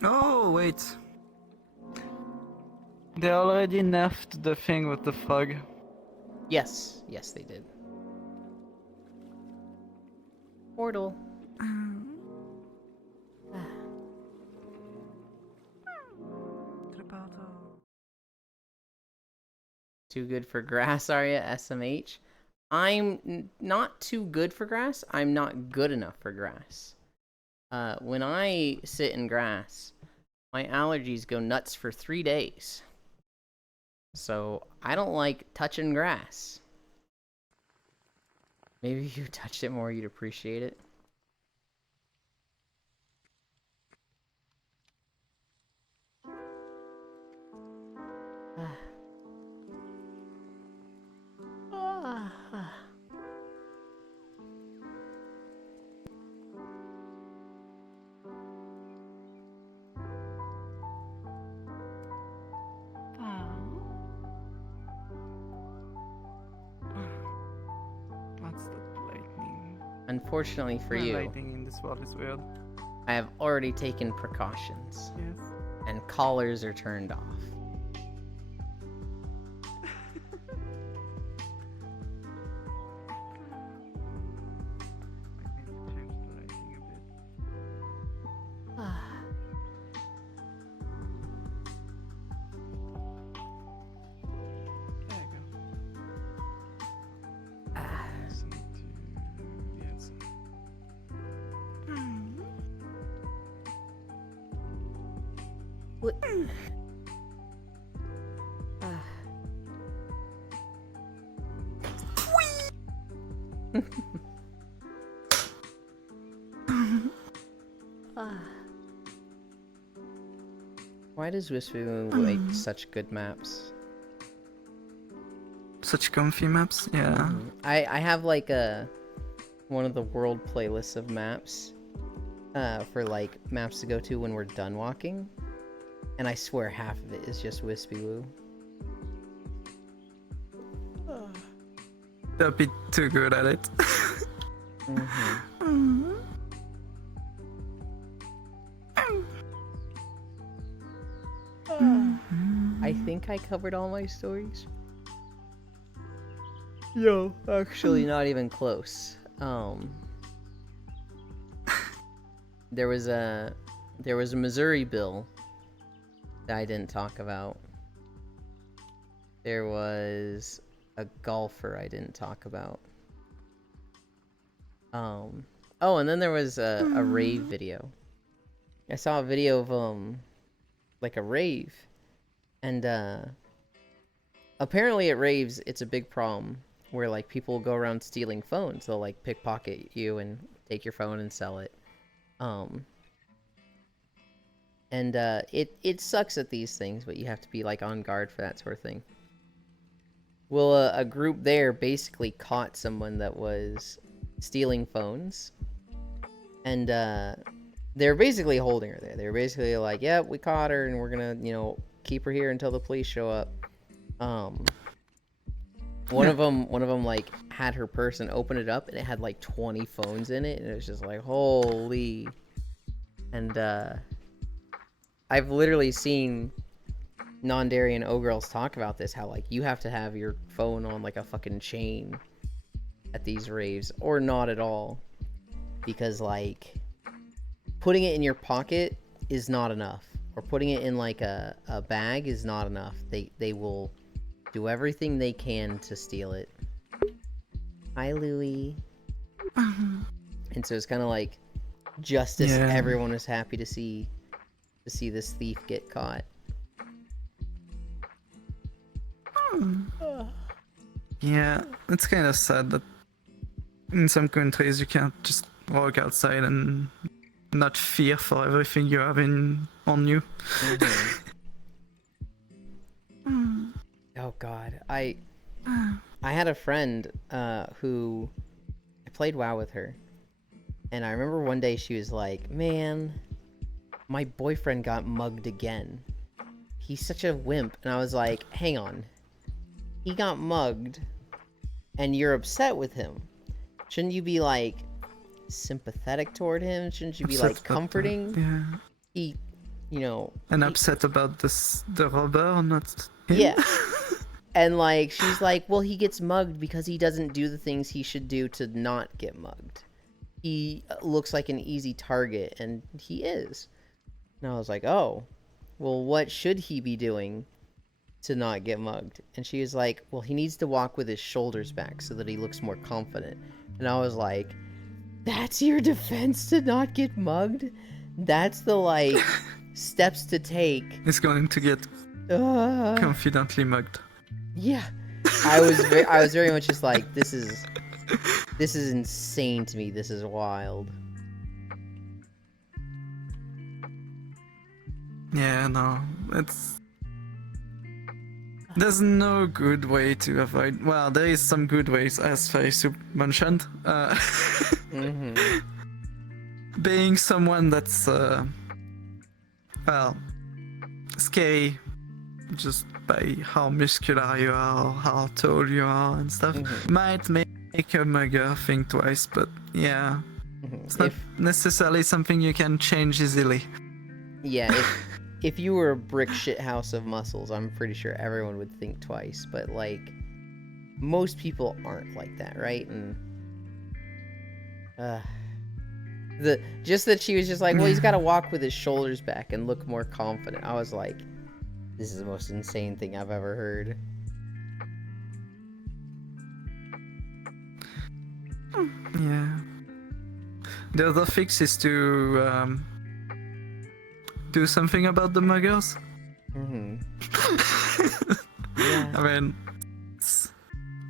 Oh, wait. They already nerfed the thing with the fog. Yes, they did. Portal. Too good for grass, Arya, SMH. I'm not too good for grass. I'm not good enough for grass. When I sit in grass, my allergies go nuts for 3 days. So I don't like touching grass. Maybe if you touched it more, you'd appreciate it. Unfortunately for you, Lighting in this world is weird. I have already taken precautions, Yes. and collars are turned off. What? Why does Wispy Moon make such good maps? Such comfy maps, yeah. I have like one of the world playlists of maps for like maps to go to when we're done walking, and I swear half of it is just Wispy Woo. They're a bit too good at it. I think I covered all my stories. Yo, actually not even close. There was a Missouri bill that I didn't talk about. There was a golfer I didn't talk about. Oh, and then there was a rave video. I saw a video of like a rave, and apparently at raves it's a big problem where like people go around stealing phones. They'll like pickpocket you and take your phone and sell it. And it sucks at these things, but you have to be like on guard for that sort of thing. Well, a group there basically caught someone that was stealing phones, and they're basically holding her there. They're basically like, "Yeah, we caught her, and we're gonna, keep her here until the police show up." One of them like had her purse and opened it up, and it had like 20 phones in it, and it was just like, holy. And I've literally seen non-Darien O-Girls talk about this, how like you have to have your phone on like a fucking chain at these raves, or not at all, because like putting it in your pocket is not enough, or putting it in like a bag is not enough. They will do everything they can to steal it. Hi, Louie. And so it's kind of like justice. Yeah. Everyone is happy to see this thief get caught. Yeah, it's kind of sad that in some countries you can't just walk outside and not fear for everything you have on you. Oh god, I had a friend who I played WoW with her, and I remember one day she was like, "Man, my boyfriend got mugged again. He's such a wimp." And I was like, "Hang on, he got mugged, and you're upset with him. Shouldn't you be like sympathetic toward him? Shouldn't you be Upset like about comforting? Yeah. He, And upset about the robber, not him? Yeah." And like she's like, "Well, he gets mugged because he doesn't do the things he should do to not get mugged. He looks like an easy target, and he is." And I was like, "Oh, well, what should he be doing to not get mugged?" And she was like, "Well, he needs to walk with his shoulders back so that he looks more confident." And I was like, "That's your defense to not get mugged? That's the like steps to take." He's going to get confidently mugged. Yeah, I was very much just like, this is insane to me. This is wild. Yeah, no, there's no good way to avoid. Well, there is some good ways, as Faisu mentioned. Being someone that's scary just by how muscular you are or how tall you are and stuff might make make a mugger think twice, but yeah, Mhm. it's not necessarily something you can change easily. Yeah, if you were a brick shit house of muscles, I'm pretty sure everyone would think twice. But like, most people aren't like that, right? And just that she was just like, well, he's got to walk with his shoulders back and look more confident. I was like, this is the most insane thing I've ever heard. Yeah. The other fix is to do something about the muggers. Mm-hmm. Yeah. I mean,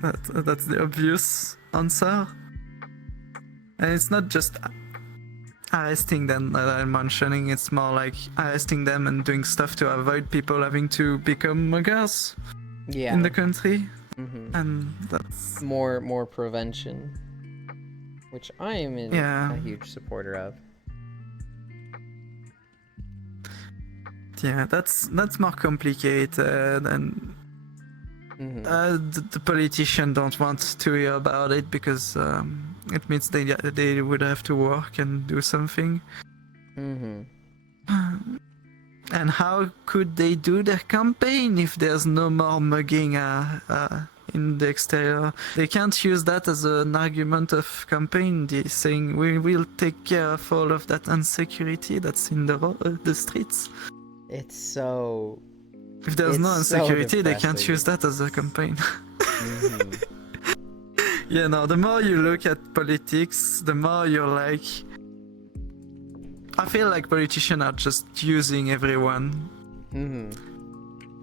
that's the obvious answer. And it's not just arresting them that I'm mentioning, it's more like arresting them and doing stuff to avoid people having to become muggers Yeah. in the country. Mm-hmm. And that's... More prevention, which I am Yeah. a huge supporter of. Yeah, that's more complicated, and Mm-hmm. the politicians don't want to hear about it because it means they would have to work and do something. Mm-hmm. And how could they do their campaign if there's no more mugging in the exterior? They can't use that as an argument of campaign. They're saying we will take care of all of that insecurity that's in the streets. It's so. If there's no It's so insecurity, they can't depressing. use that as a campaign. Mm-hmm. Yeah, no, the more you look at politics, the more you're like... I feel like politicians are just using everyone, Mm-hmm.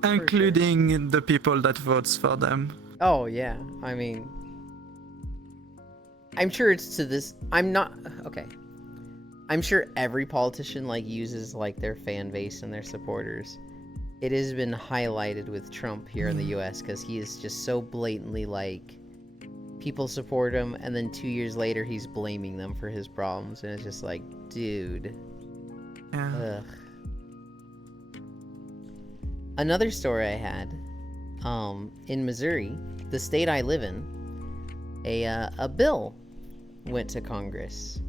including the people that votes for them. Oh yeah, I mean, I'm sure it's to this. I'm not okay. I'm sure every politician like uses like their fan base and their supporters. It has been highlighted with Trump here in the U.S. because he is just so blatantly like people support him, and then 2 years later he's blaming them for his problems, and it's just like, dude. Yeah. Ugh. Another story I had, in Missouri, the state I live in, a bill went to Congress,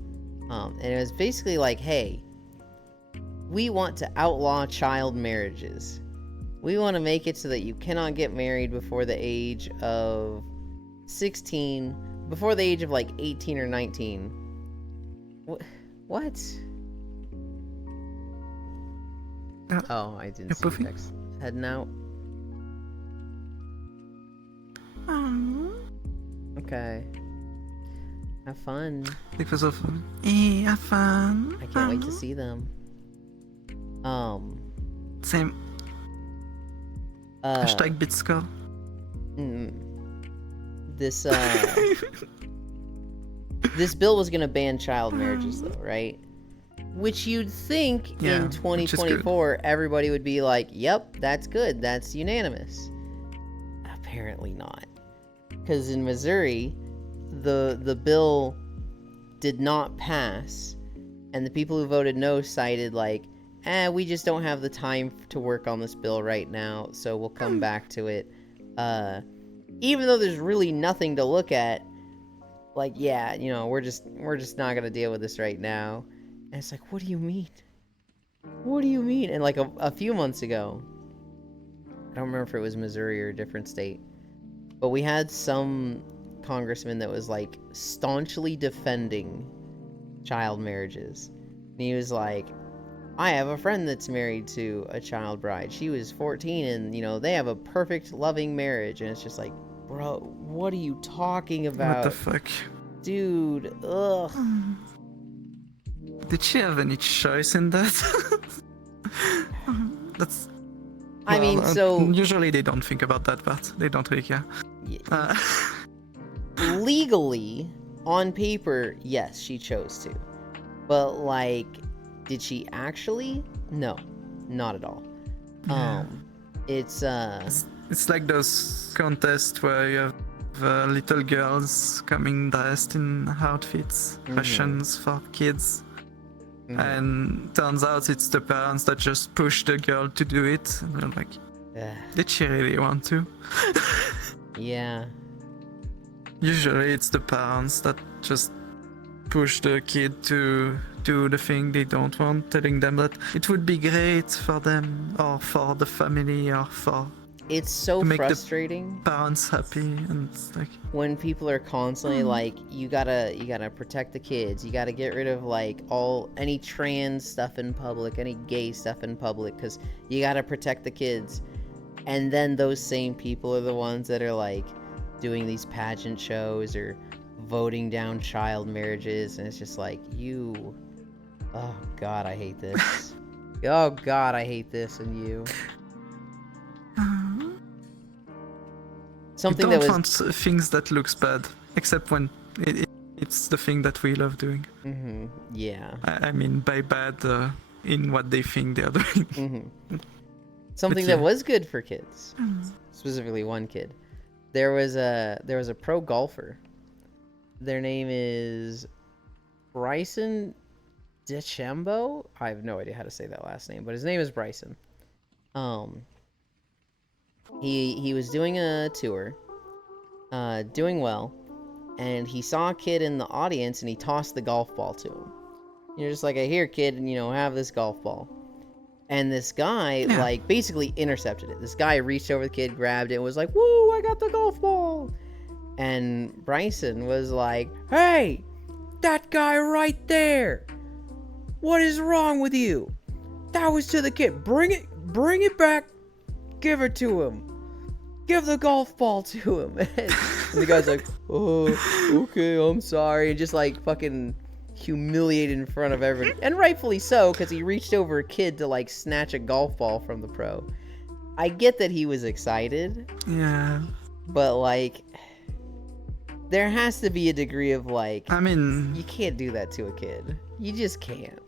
and it was basically like, hey, we want to outlaw child marriages. We want to make it so that you cannot get married before the age of 16, before the age of like 18 or 19. What? Oh, I didn't see the Puffy? text. Heading out. Okay. Have fun. Because of... Hey, have fun. I can't wait to see them. Same. Hashtag Bitscore. This this bill was gonna ban child marriages though, right? Which you'd think Yeah, in which is 2024 everybody would be like, yep, that's good, that's unanimous. Apparently not. Because in Missouri, the bill did not pass, and the people who voted no cited like, we just don't have the time to work on this bill right now, so we'll come back to it. Even though there's really nothing to look at, like, yeah, you know, we're just not gonna deal with this right now. And it's like, what do you mean? What do you mean? And like a few months ago, I don't remember if it was Missouri or a different state, but we had some congressman that was like staunchly defending child marriages. And he was like, I have a friend that's married to a child bride. She was 14 and, you know, they have a perfect, loving marriage. And it's just like, bro, what are you talking about? What the fuck? Dude, ugh. Did she have any choice in that? That's... I mean, so... Usually they don't think about that part. They don't really care. Legally, on paper, yes, she chose to. But, like, did she actually? No, not at all. Yeah. It's like those contests where you have little girls coming dressed in outfits, fashions for kids. And turns out it's the parents that just push the girl to do it. And they're like, did she really want to? Yeah. Usually it's the parents that just push the kid to do the thing they don't want, telling them that it would be great for them or for the family or for It's so To make the- frustrating parents happy, and it's like, when people are constantly like, you gotta protect the kids, you gotta get rid of like any trans stuff in public, any gay stuff in public, because you gotta protect the kids. And then those same people are the ones that are like doing these pageant shows or voting down child marriages, and it's just like, oh god, I hate this. Oh god, I hate this and you. Something we that don't was want things that looks bad, except when it's the thing that we love doing. yeah. I mean by bad in what they think they're doing. Something yeah. that was good for kids, specifically one kid. There was a pro golfer. Their name is Bryson DeChambeau. I have no idea how to say that last name, but his name is Bryson. He was doing a tour, doing well, and he saw a kid in the audience, and he tossed the golf ball to him. You're just like, here, kid, and have this golf ball. And this guy, like, basically intercepted it. This guy reached over the kid, grabbed it, and was like, woo, I got the golf ball. And Bryson was like, hey, that guy right there. What is wrong with you? That was to the kid. Bring it back. Give it to him. Give the golf ball to him. And the guy's like, oh, okay, I'm sorry. And just like fucking humiliated in front of everyone. And rightfully so, because he reached over a kid to like snatch a golf ball from the pro. I get that he was excited. Yeah. But like, there has to be a degree of like, I mean, you can't do that to a kid. You just can't.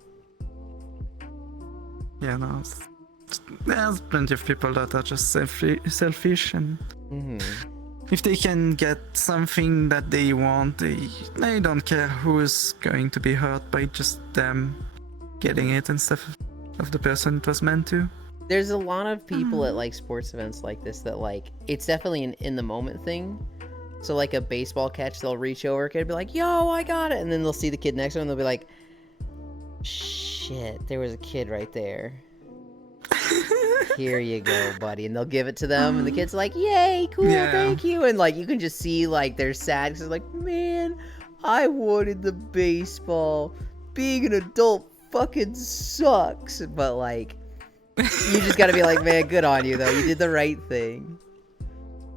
yeah, no. There's plenty of people that are just selfish, and if they can get something that they want, they don't care who is going to be hurt by just them getting it instead of the person it was meant to. There's a lot of people at like sports events like this that like, it's definitely an in the moment thing. So like a baseball catch, they'll reach over a kid and be like, yo, I got it. And then they'll see the kid next to him and they'll be like, shit, there was a kid right there. Here you go, buddy. And they'll give it to them and the kid's like, yay, cool, thank you. And like, you can just see like they're sad because they're like, man, I wanted the baseball. Being an adult fucking sucks. But like, you just gotta be like, man, good on you though. You did the right thing.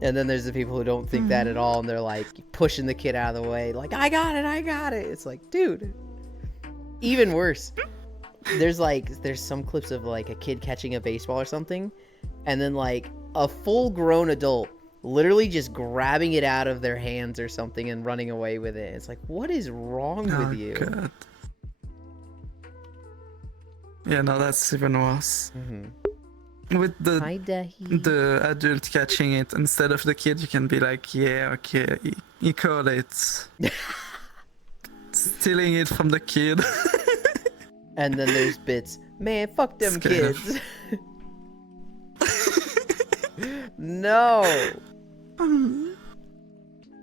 And then there's the people who don't think that at all, and they're like pushing the kid out of the way, like, I got it. It's like, dude. Even worse. There's some clips of like a kid catching a baseball or something, and then like a full-grown adult literally just grabbing it out of their hands or something and running away with it. It's like, what is wrong with you? God. Yeah, no, that's even worse. With Hi, Dahi. the adult catching it instead of the kid, you can be like, yeah, okay, he caught it. Stealing it from the kid. And then there's bits, man, fuck them Scared. kids. No.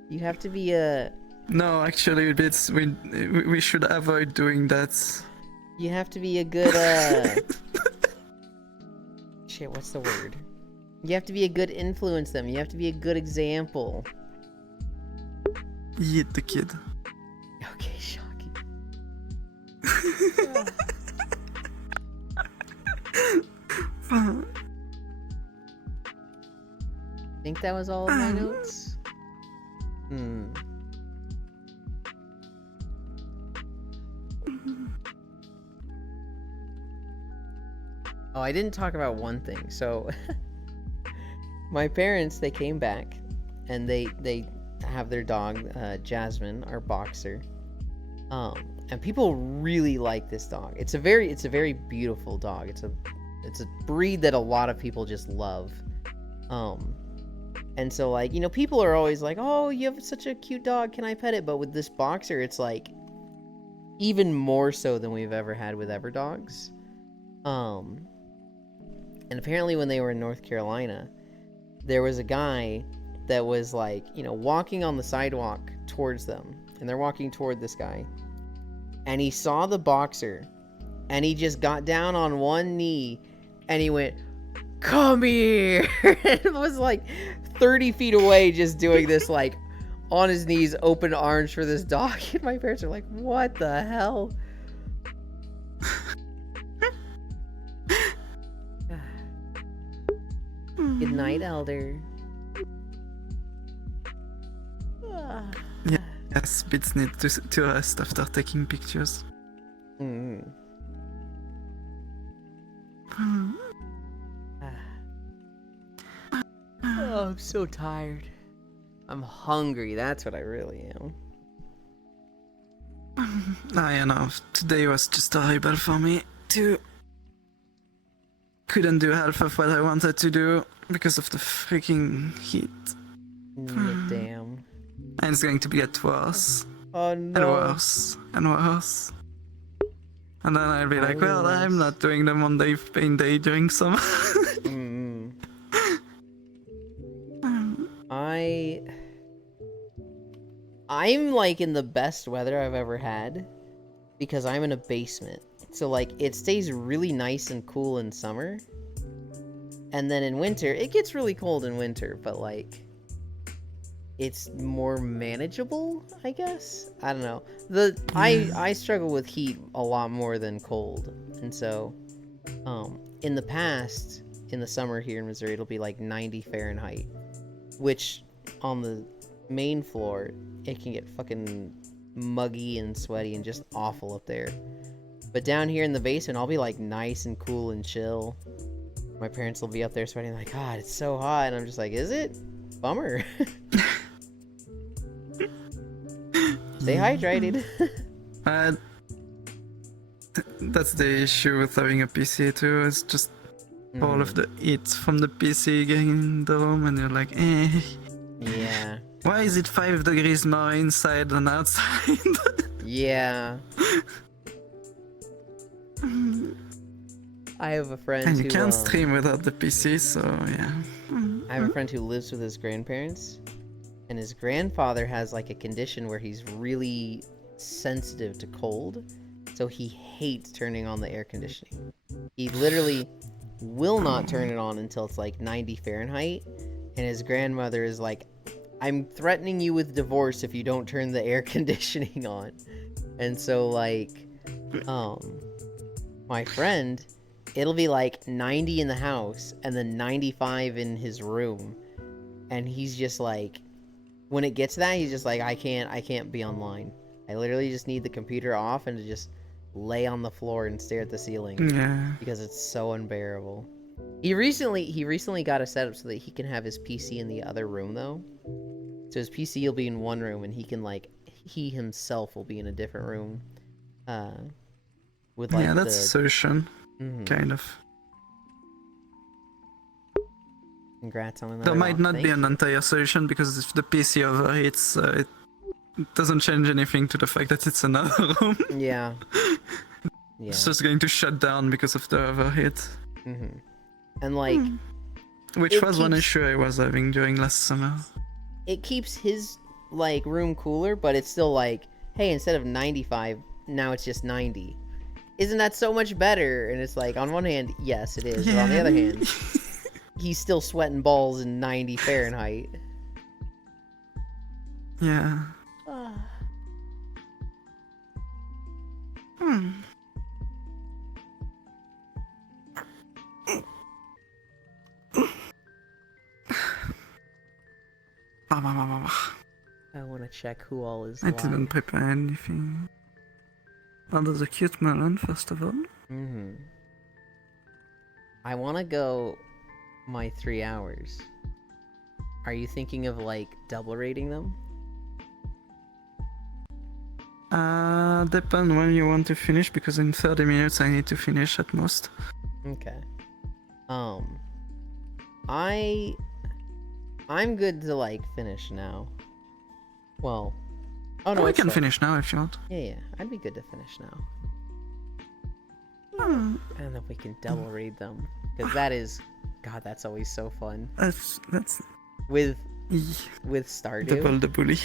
You have to be a... No, actually, bits, we should avoid doing that. You have to be a good, Shit, what's the word? You have to be a good influence them. You have to be a good example. Eat the kid. Okay, shocking. Think that was all of my notes? Oh, I didn't talk about one thing. So, my parents, they came back, and they have their dog, Jasmine, our boxer. And people really like this dog. It's a very beautiful dog. It's a breed that a lot of people just love. And so like, people are always like, oh, you have such a cute dog, can I pet it? But with this boxer, it's like even more so than we've ever had with ever dogs. And apparently when they were in North Carolina, there was a guy that was like, you know, walking on the sidewalk towards them, and they're walking toward this guy, and he saw the boxer, and he just got down on one knee, and he went, "Come here!" It was like 30 feet away, just doing this, like, on his knees, open arms for this dog. And my parents are like, "What the hell?" Good night, Elder. Yes, Bits need to rest after taking pictures. Mm. Oh, I'm so tired. I'm hungry. That's what I really am. You know, today was just horrible for me too. Couldn't do half of what I wanted to do because of the freaking heat. Damn. And it's going to get worse. Oh And no. worse. And worse. And then I'll be like, well, I'm not doing the Monday pain day during summer. Mm. I'm like in the best weather I've ever had because I'm in a basement. So like it stays really nice and cool in summer. And then in winter, it gets really cold in winter, but like it's more manageable, I guess. I don't know. I struggle with heat a lot more than cold. And so in the past, in the summer here in Missouri, it'll be like 90 Fahrenheit, which on the main floor, it can get fucking muggy and sweaty and just awful up there. But down here in the basement, I'll be like nice and cool and chill. My parents will be up there sweating like, God, it's so hot. And I'm just like, is it? Bummer. Stay hydrated. That's the issue with having a PC too. It's just all of the heat from the PC getting in the room, and you're like, eh. Yeah. Why is it 5 degrees more inside than outside? Yeah. I have a friend And you who can't stream without the PC, so yeah. I have a friend who lives with his grandparents, and his grandfather has like a condition where he's really sensitive to cold, so he hates turning on the air conditioning. He literally will not turn it on until it's like 90 Fahrenheit, and his grandmother is like, I'm threatening you with divorce if you don't turn the air conditioning on. And so like my friend, it'll be like 90 in the house and then 95 in his room, and he's just like, when it gets to that, he's just like, I can't be online. I literally just need the computer off and to just lay on the floor and stare at the ceiling. Yeah. Because it's so unbearable. He recently got a setup so that he can have his PC in the other room though. So his PC will be in one room, and he can like, he himself will be in a different room. With like yeah, that's a solution. Kind of. Congrats on another There might lock. not be Thank an you. entire solution, because if the PC overheats, it doesn't change anything to the fact that it's another room. Yeah. Yeah. It's just going to shut down because of the overheat. And like, Which It was one keeps- issue I was having during last summer. it keeps his like room cooler, but it's still like, hey, instead of 95, now it's just 90. Isn't that so much better? And it's like, on one hand, yes, it is. But on the other hand, he's still sweating balls in 90 Fahrenheit. Yeah. I want to check who all is I live. didn't prepare anything. Oh, there's a cute melon, first of all. I want to go my 3 hours. Are you thinking of like double rating them? Depend when you want to finish, because in 30 minutes I need to finish at most. Okay. I'm good to like finish now. Well, oh no, We it's can still- finish now if you want. Yeah, I'd be good to finish now. And then we can double read them, because that is, God, that's always so fun. That's With with Stardew. Double the bully.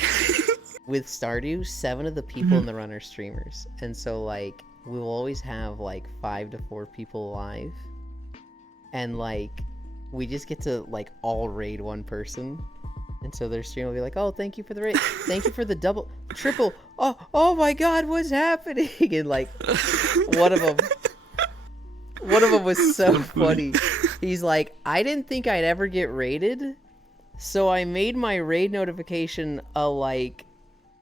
With Stardew, 7 of the people in the run are streamers, and so like we'll always have like 5 to 4 people live, and like we just get to like all raid one person, and so their stream will be like, oh, thank you for the raid, thank you for the double, triple, oh my god, what's happening? And like one of them was so funny. He's like, I didn't think I'd ever get raided, so I made my raid notification a like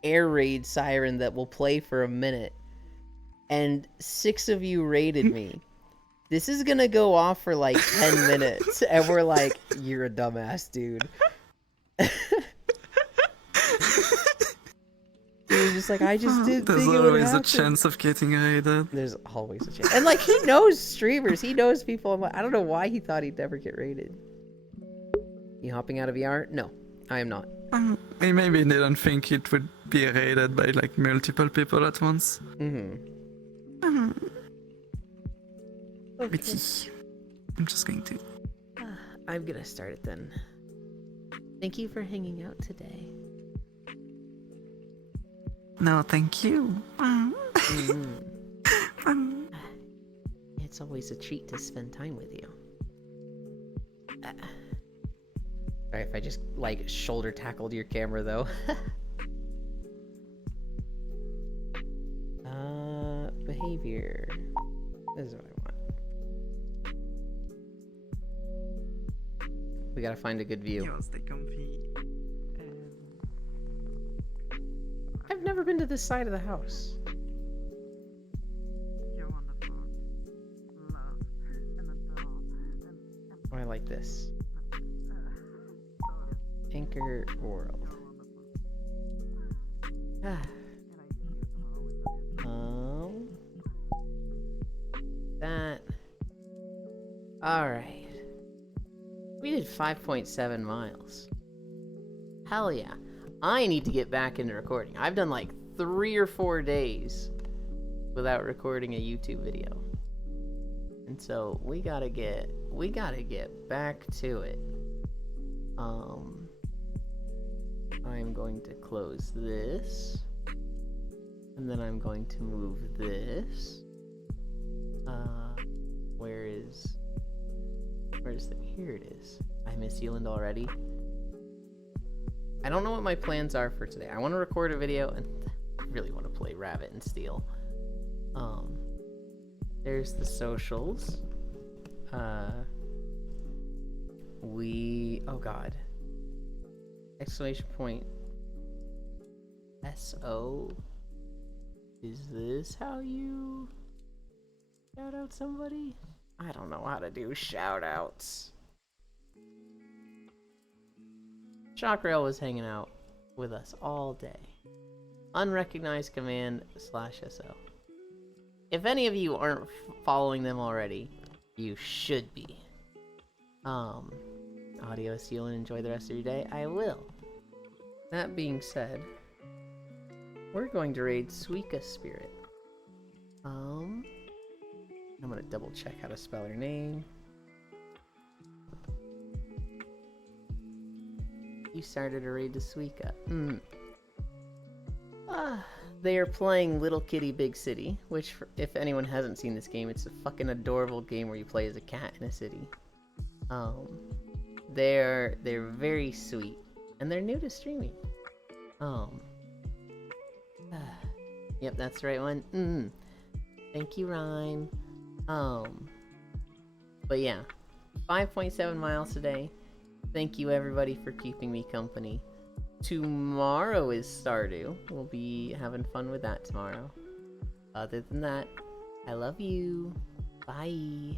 air raid siren that will play for a minute, and 6 of you raided me. This is gonna go off for like 10 minutes, and we're like, you're a dumbass, dude. He was just like, I just didn't There's think it would always a happen. chance of getting raided. There's always a chance. And like, he knows streamers, he knows people. I'm like, I don't know why he thought he'd never get raided. You hopping out of VR? No, I am not. Maybe they don't think it would be raided by like multiple people at once. Mm-hmm. Okay. I'm just going to. I'm gonna start it then. Thank you for hanging out today. No, thank you. It's always a treat to spend time with you. Sorry if I just like shoulder tackled your camera though. Behavior. This is what I want. We gotta find a good view. Stay comfy. I've never been to this side of the house. You're wonderful. Love and adore. Oh, I like this. Anchor World. That. Alright. We did 5.7 miles. Hell yeah. I need to get back into recording. I've done like 3 or 4 days without recording a YouTube video. And so we gotta get back to it. I'm going to close this. And then I'm going to move this. Here it is. I miss Euland already. I don't know what my plans are for today. I want to record a video, and I really want to play Rabbit and Steel. There's the socials. Oh god. Exclamation point. SO. Is this how you shout out somebody? I don't know how to do shout outs. Shockrail was hanging out with us all day. Unrecognized command /SO. If any of you aren't following them already, you should be. Adios, you and enjoy the rest of your day. I will. That being said, we're going to raid Suika Spirit. I'm gonna double check how to spell her name. You started a raid to Suika. They are playing Little Kitty Big City, which, if anyone hasn't seen this game, it's a fucking adorable game where you play as a cat in a city. They're very sweet, and they're new to streaming. Yep, that's the right one. Thank you, Rhyme. But yeah, 5.7 miles today. Thank you everybody for keeping me company. Tomorrow is Stardew. We'll be having fun with that tomorrow. Other than that, I love you. Bye.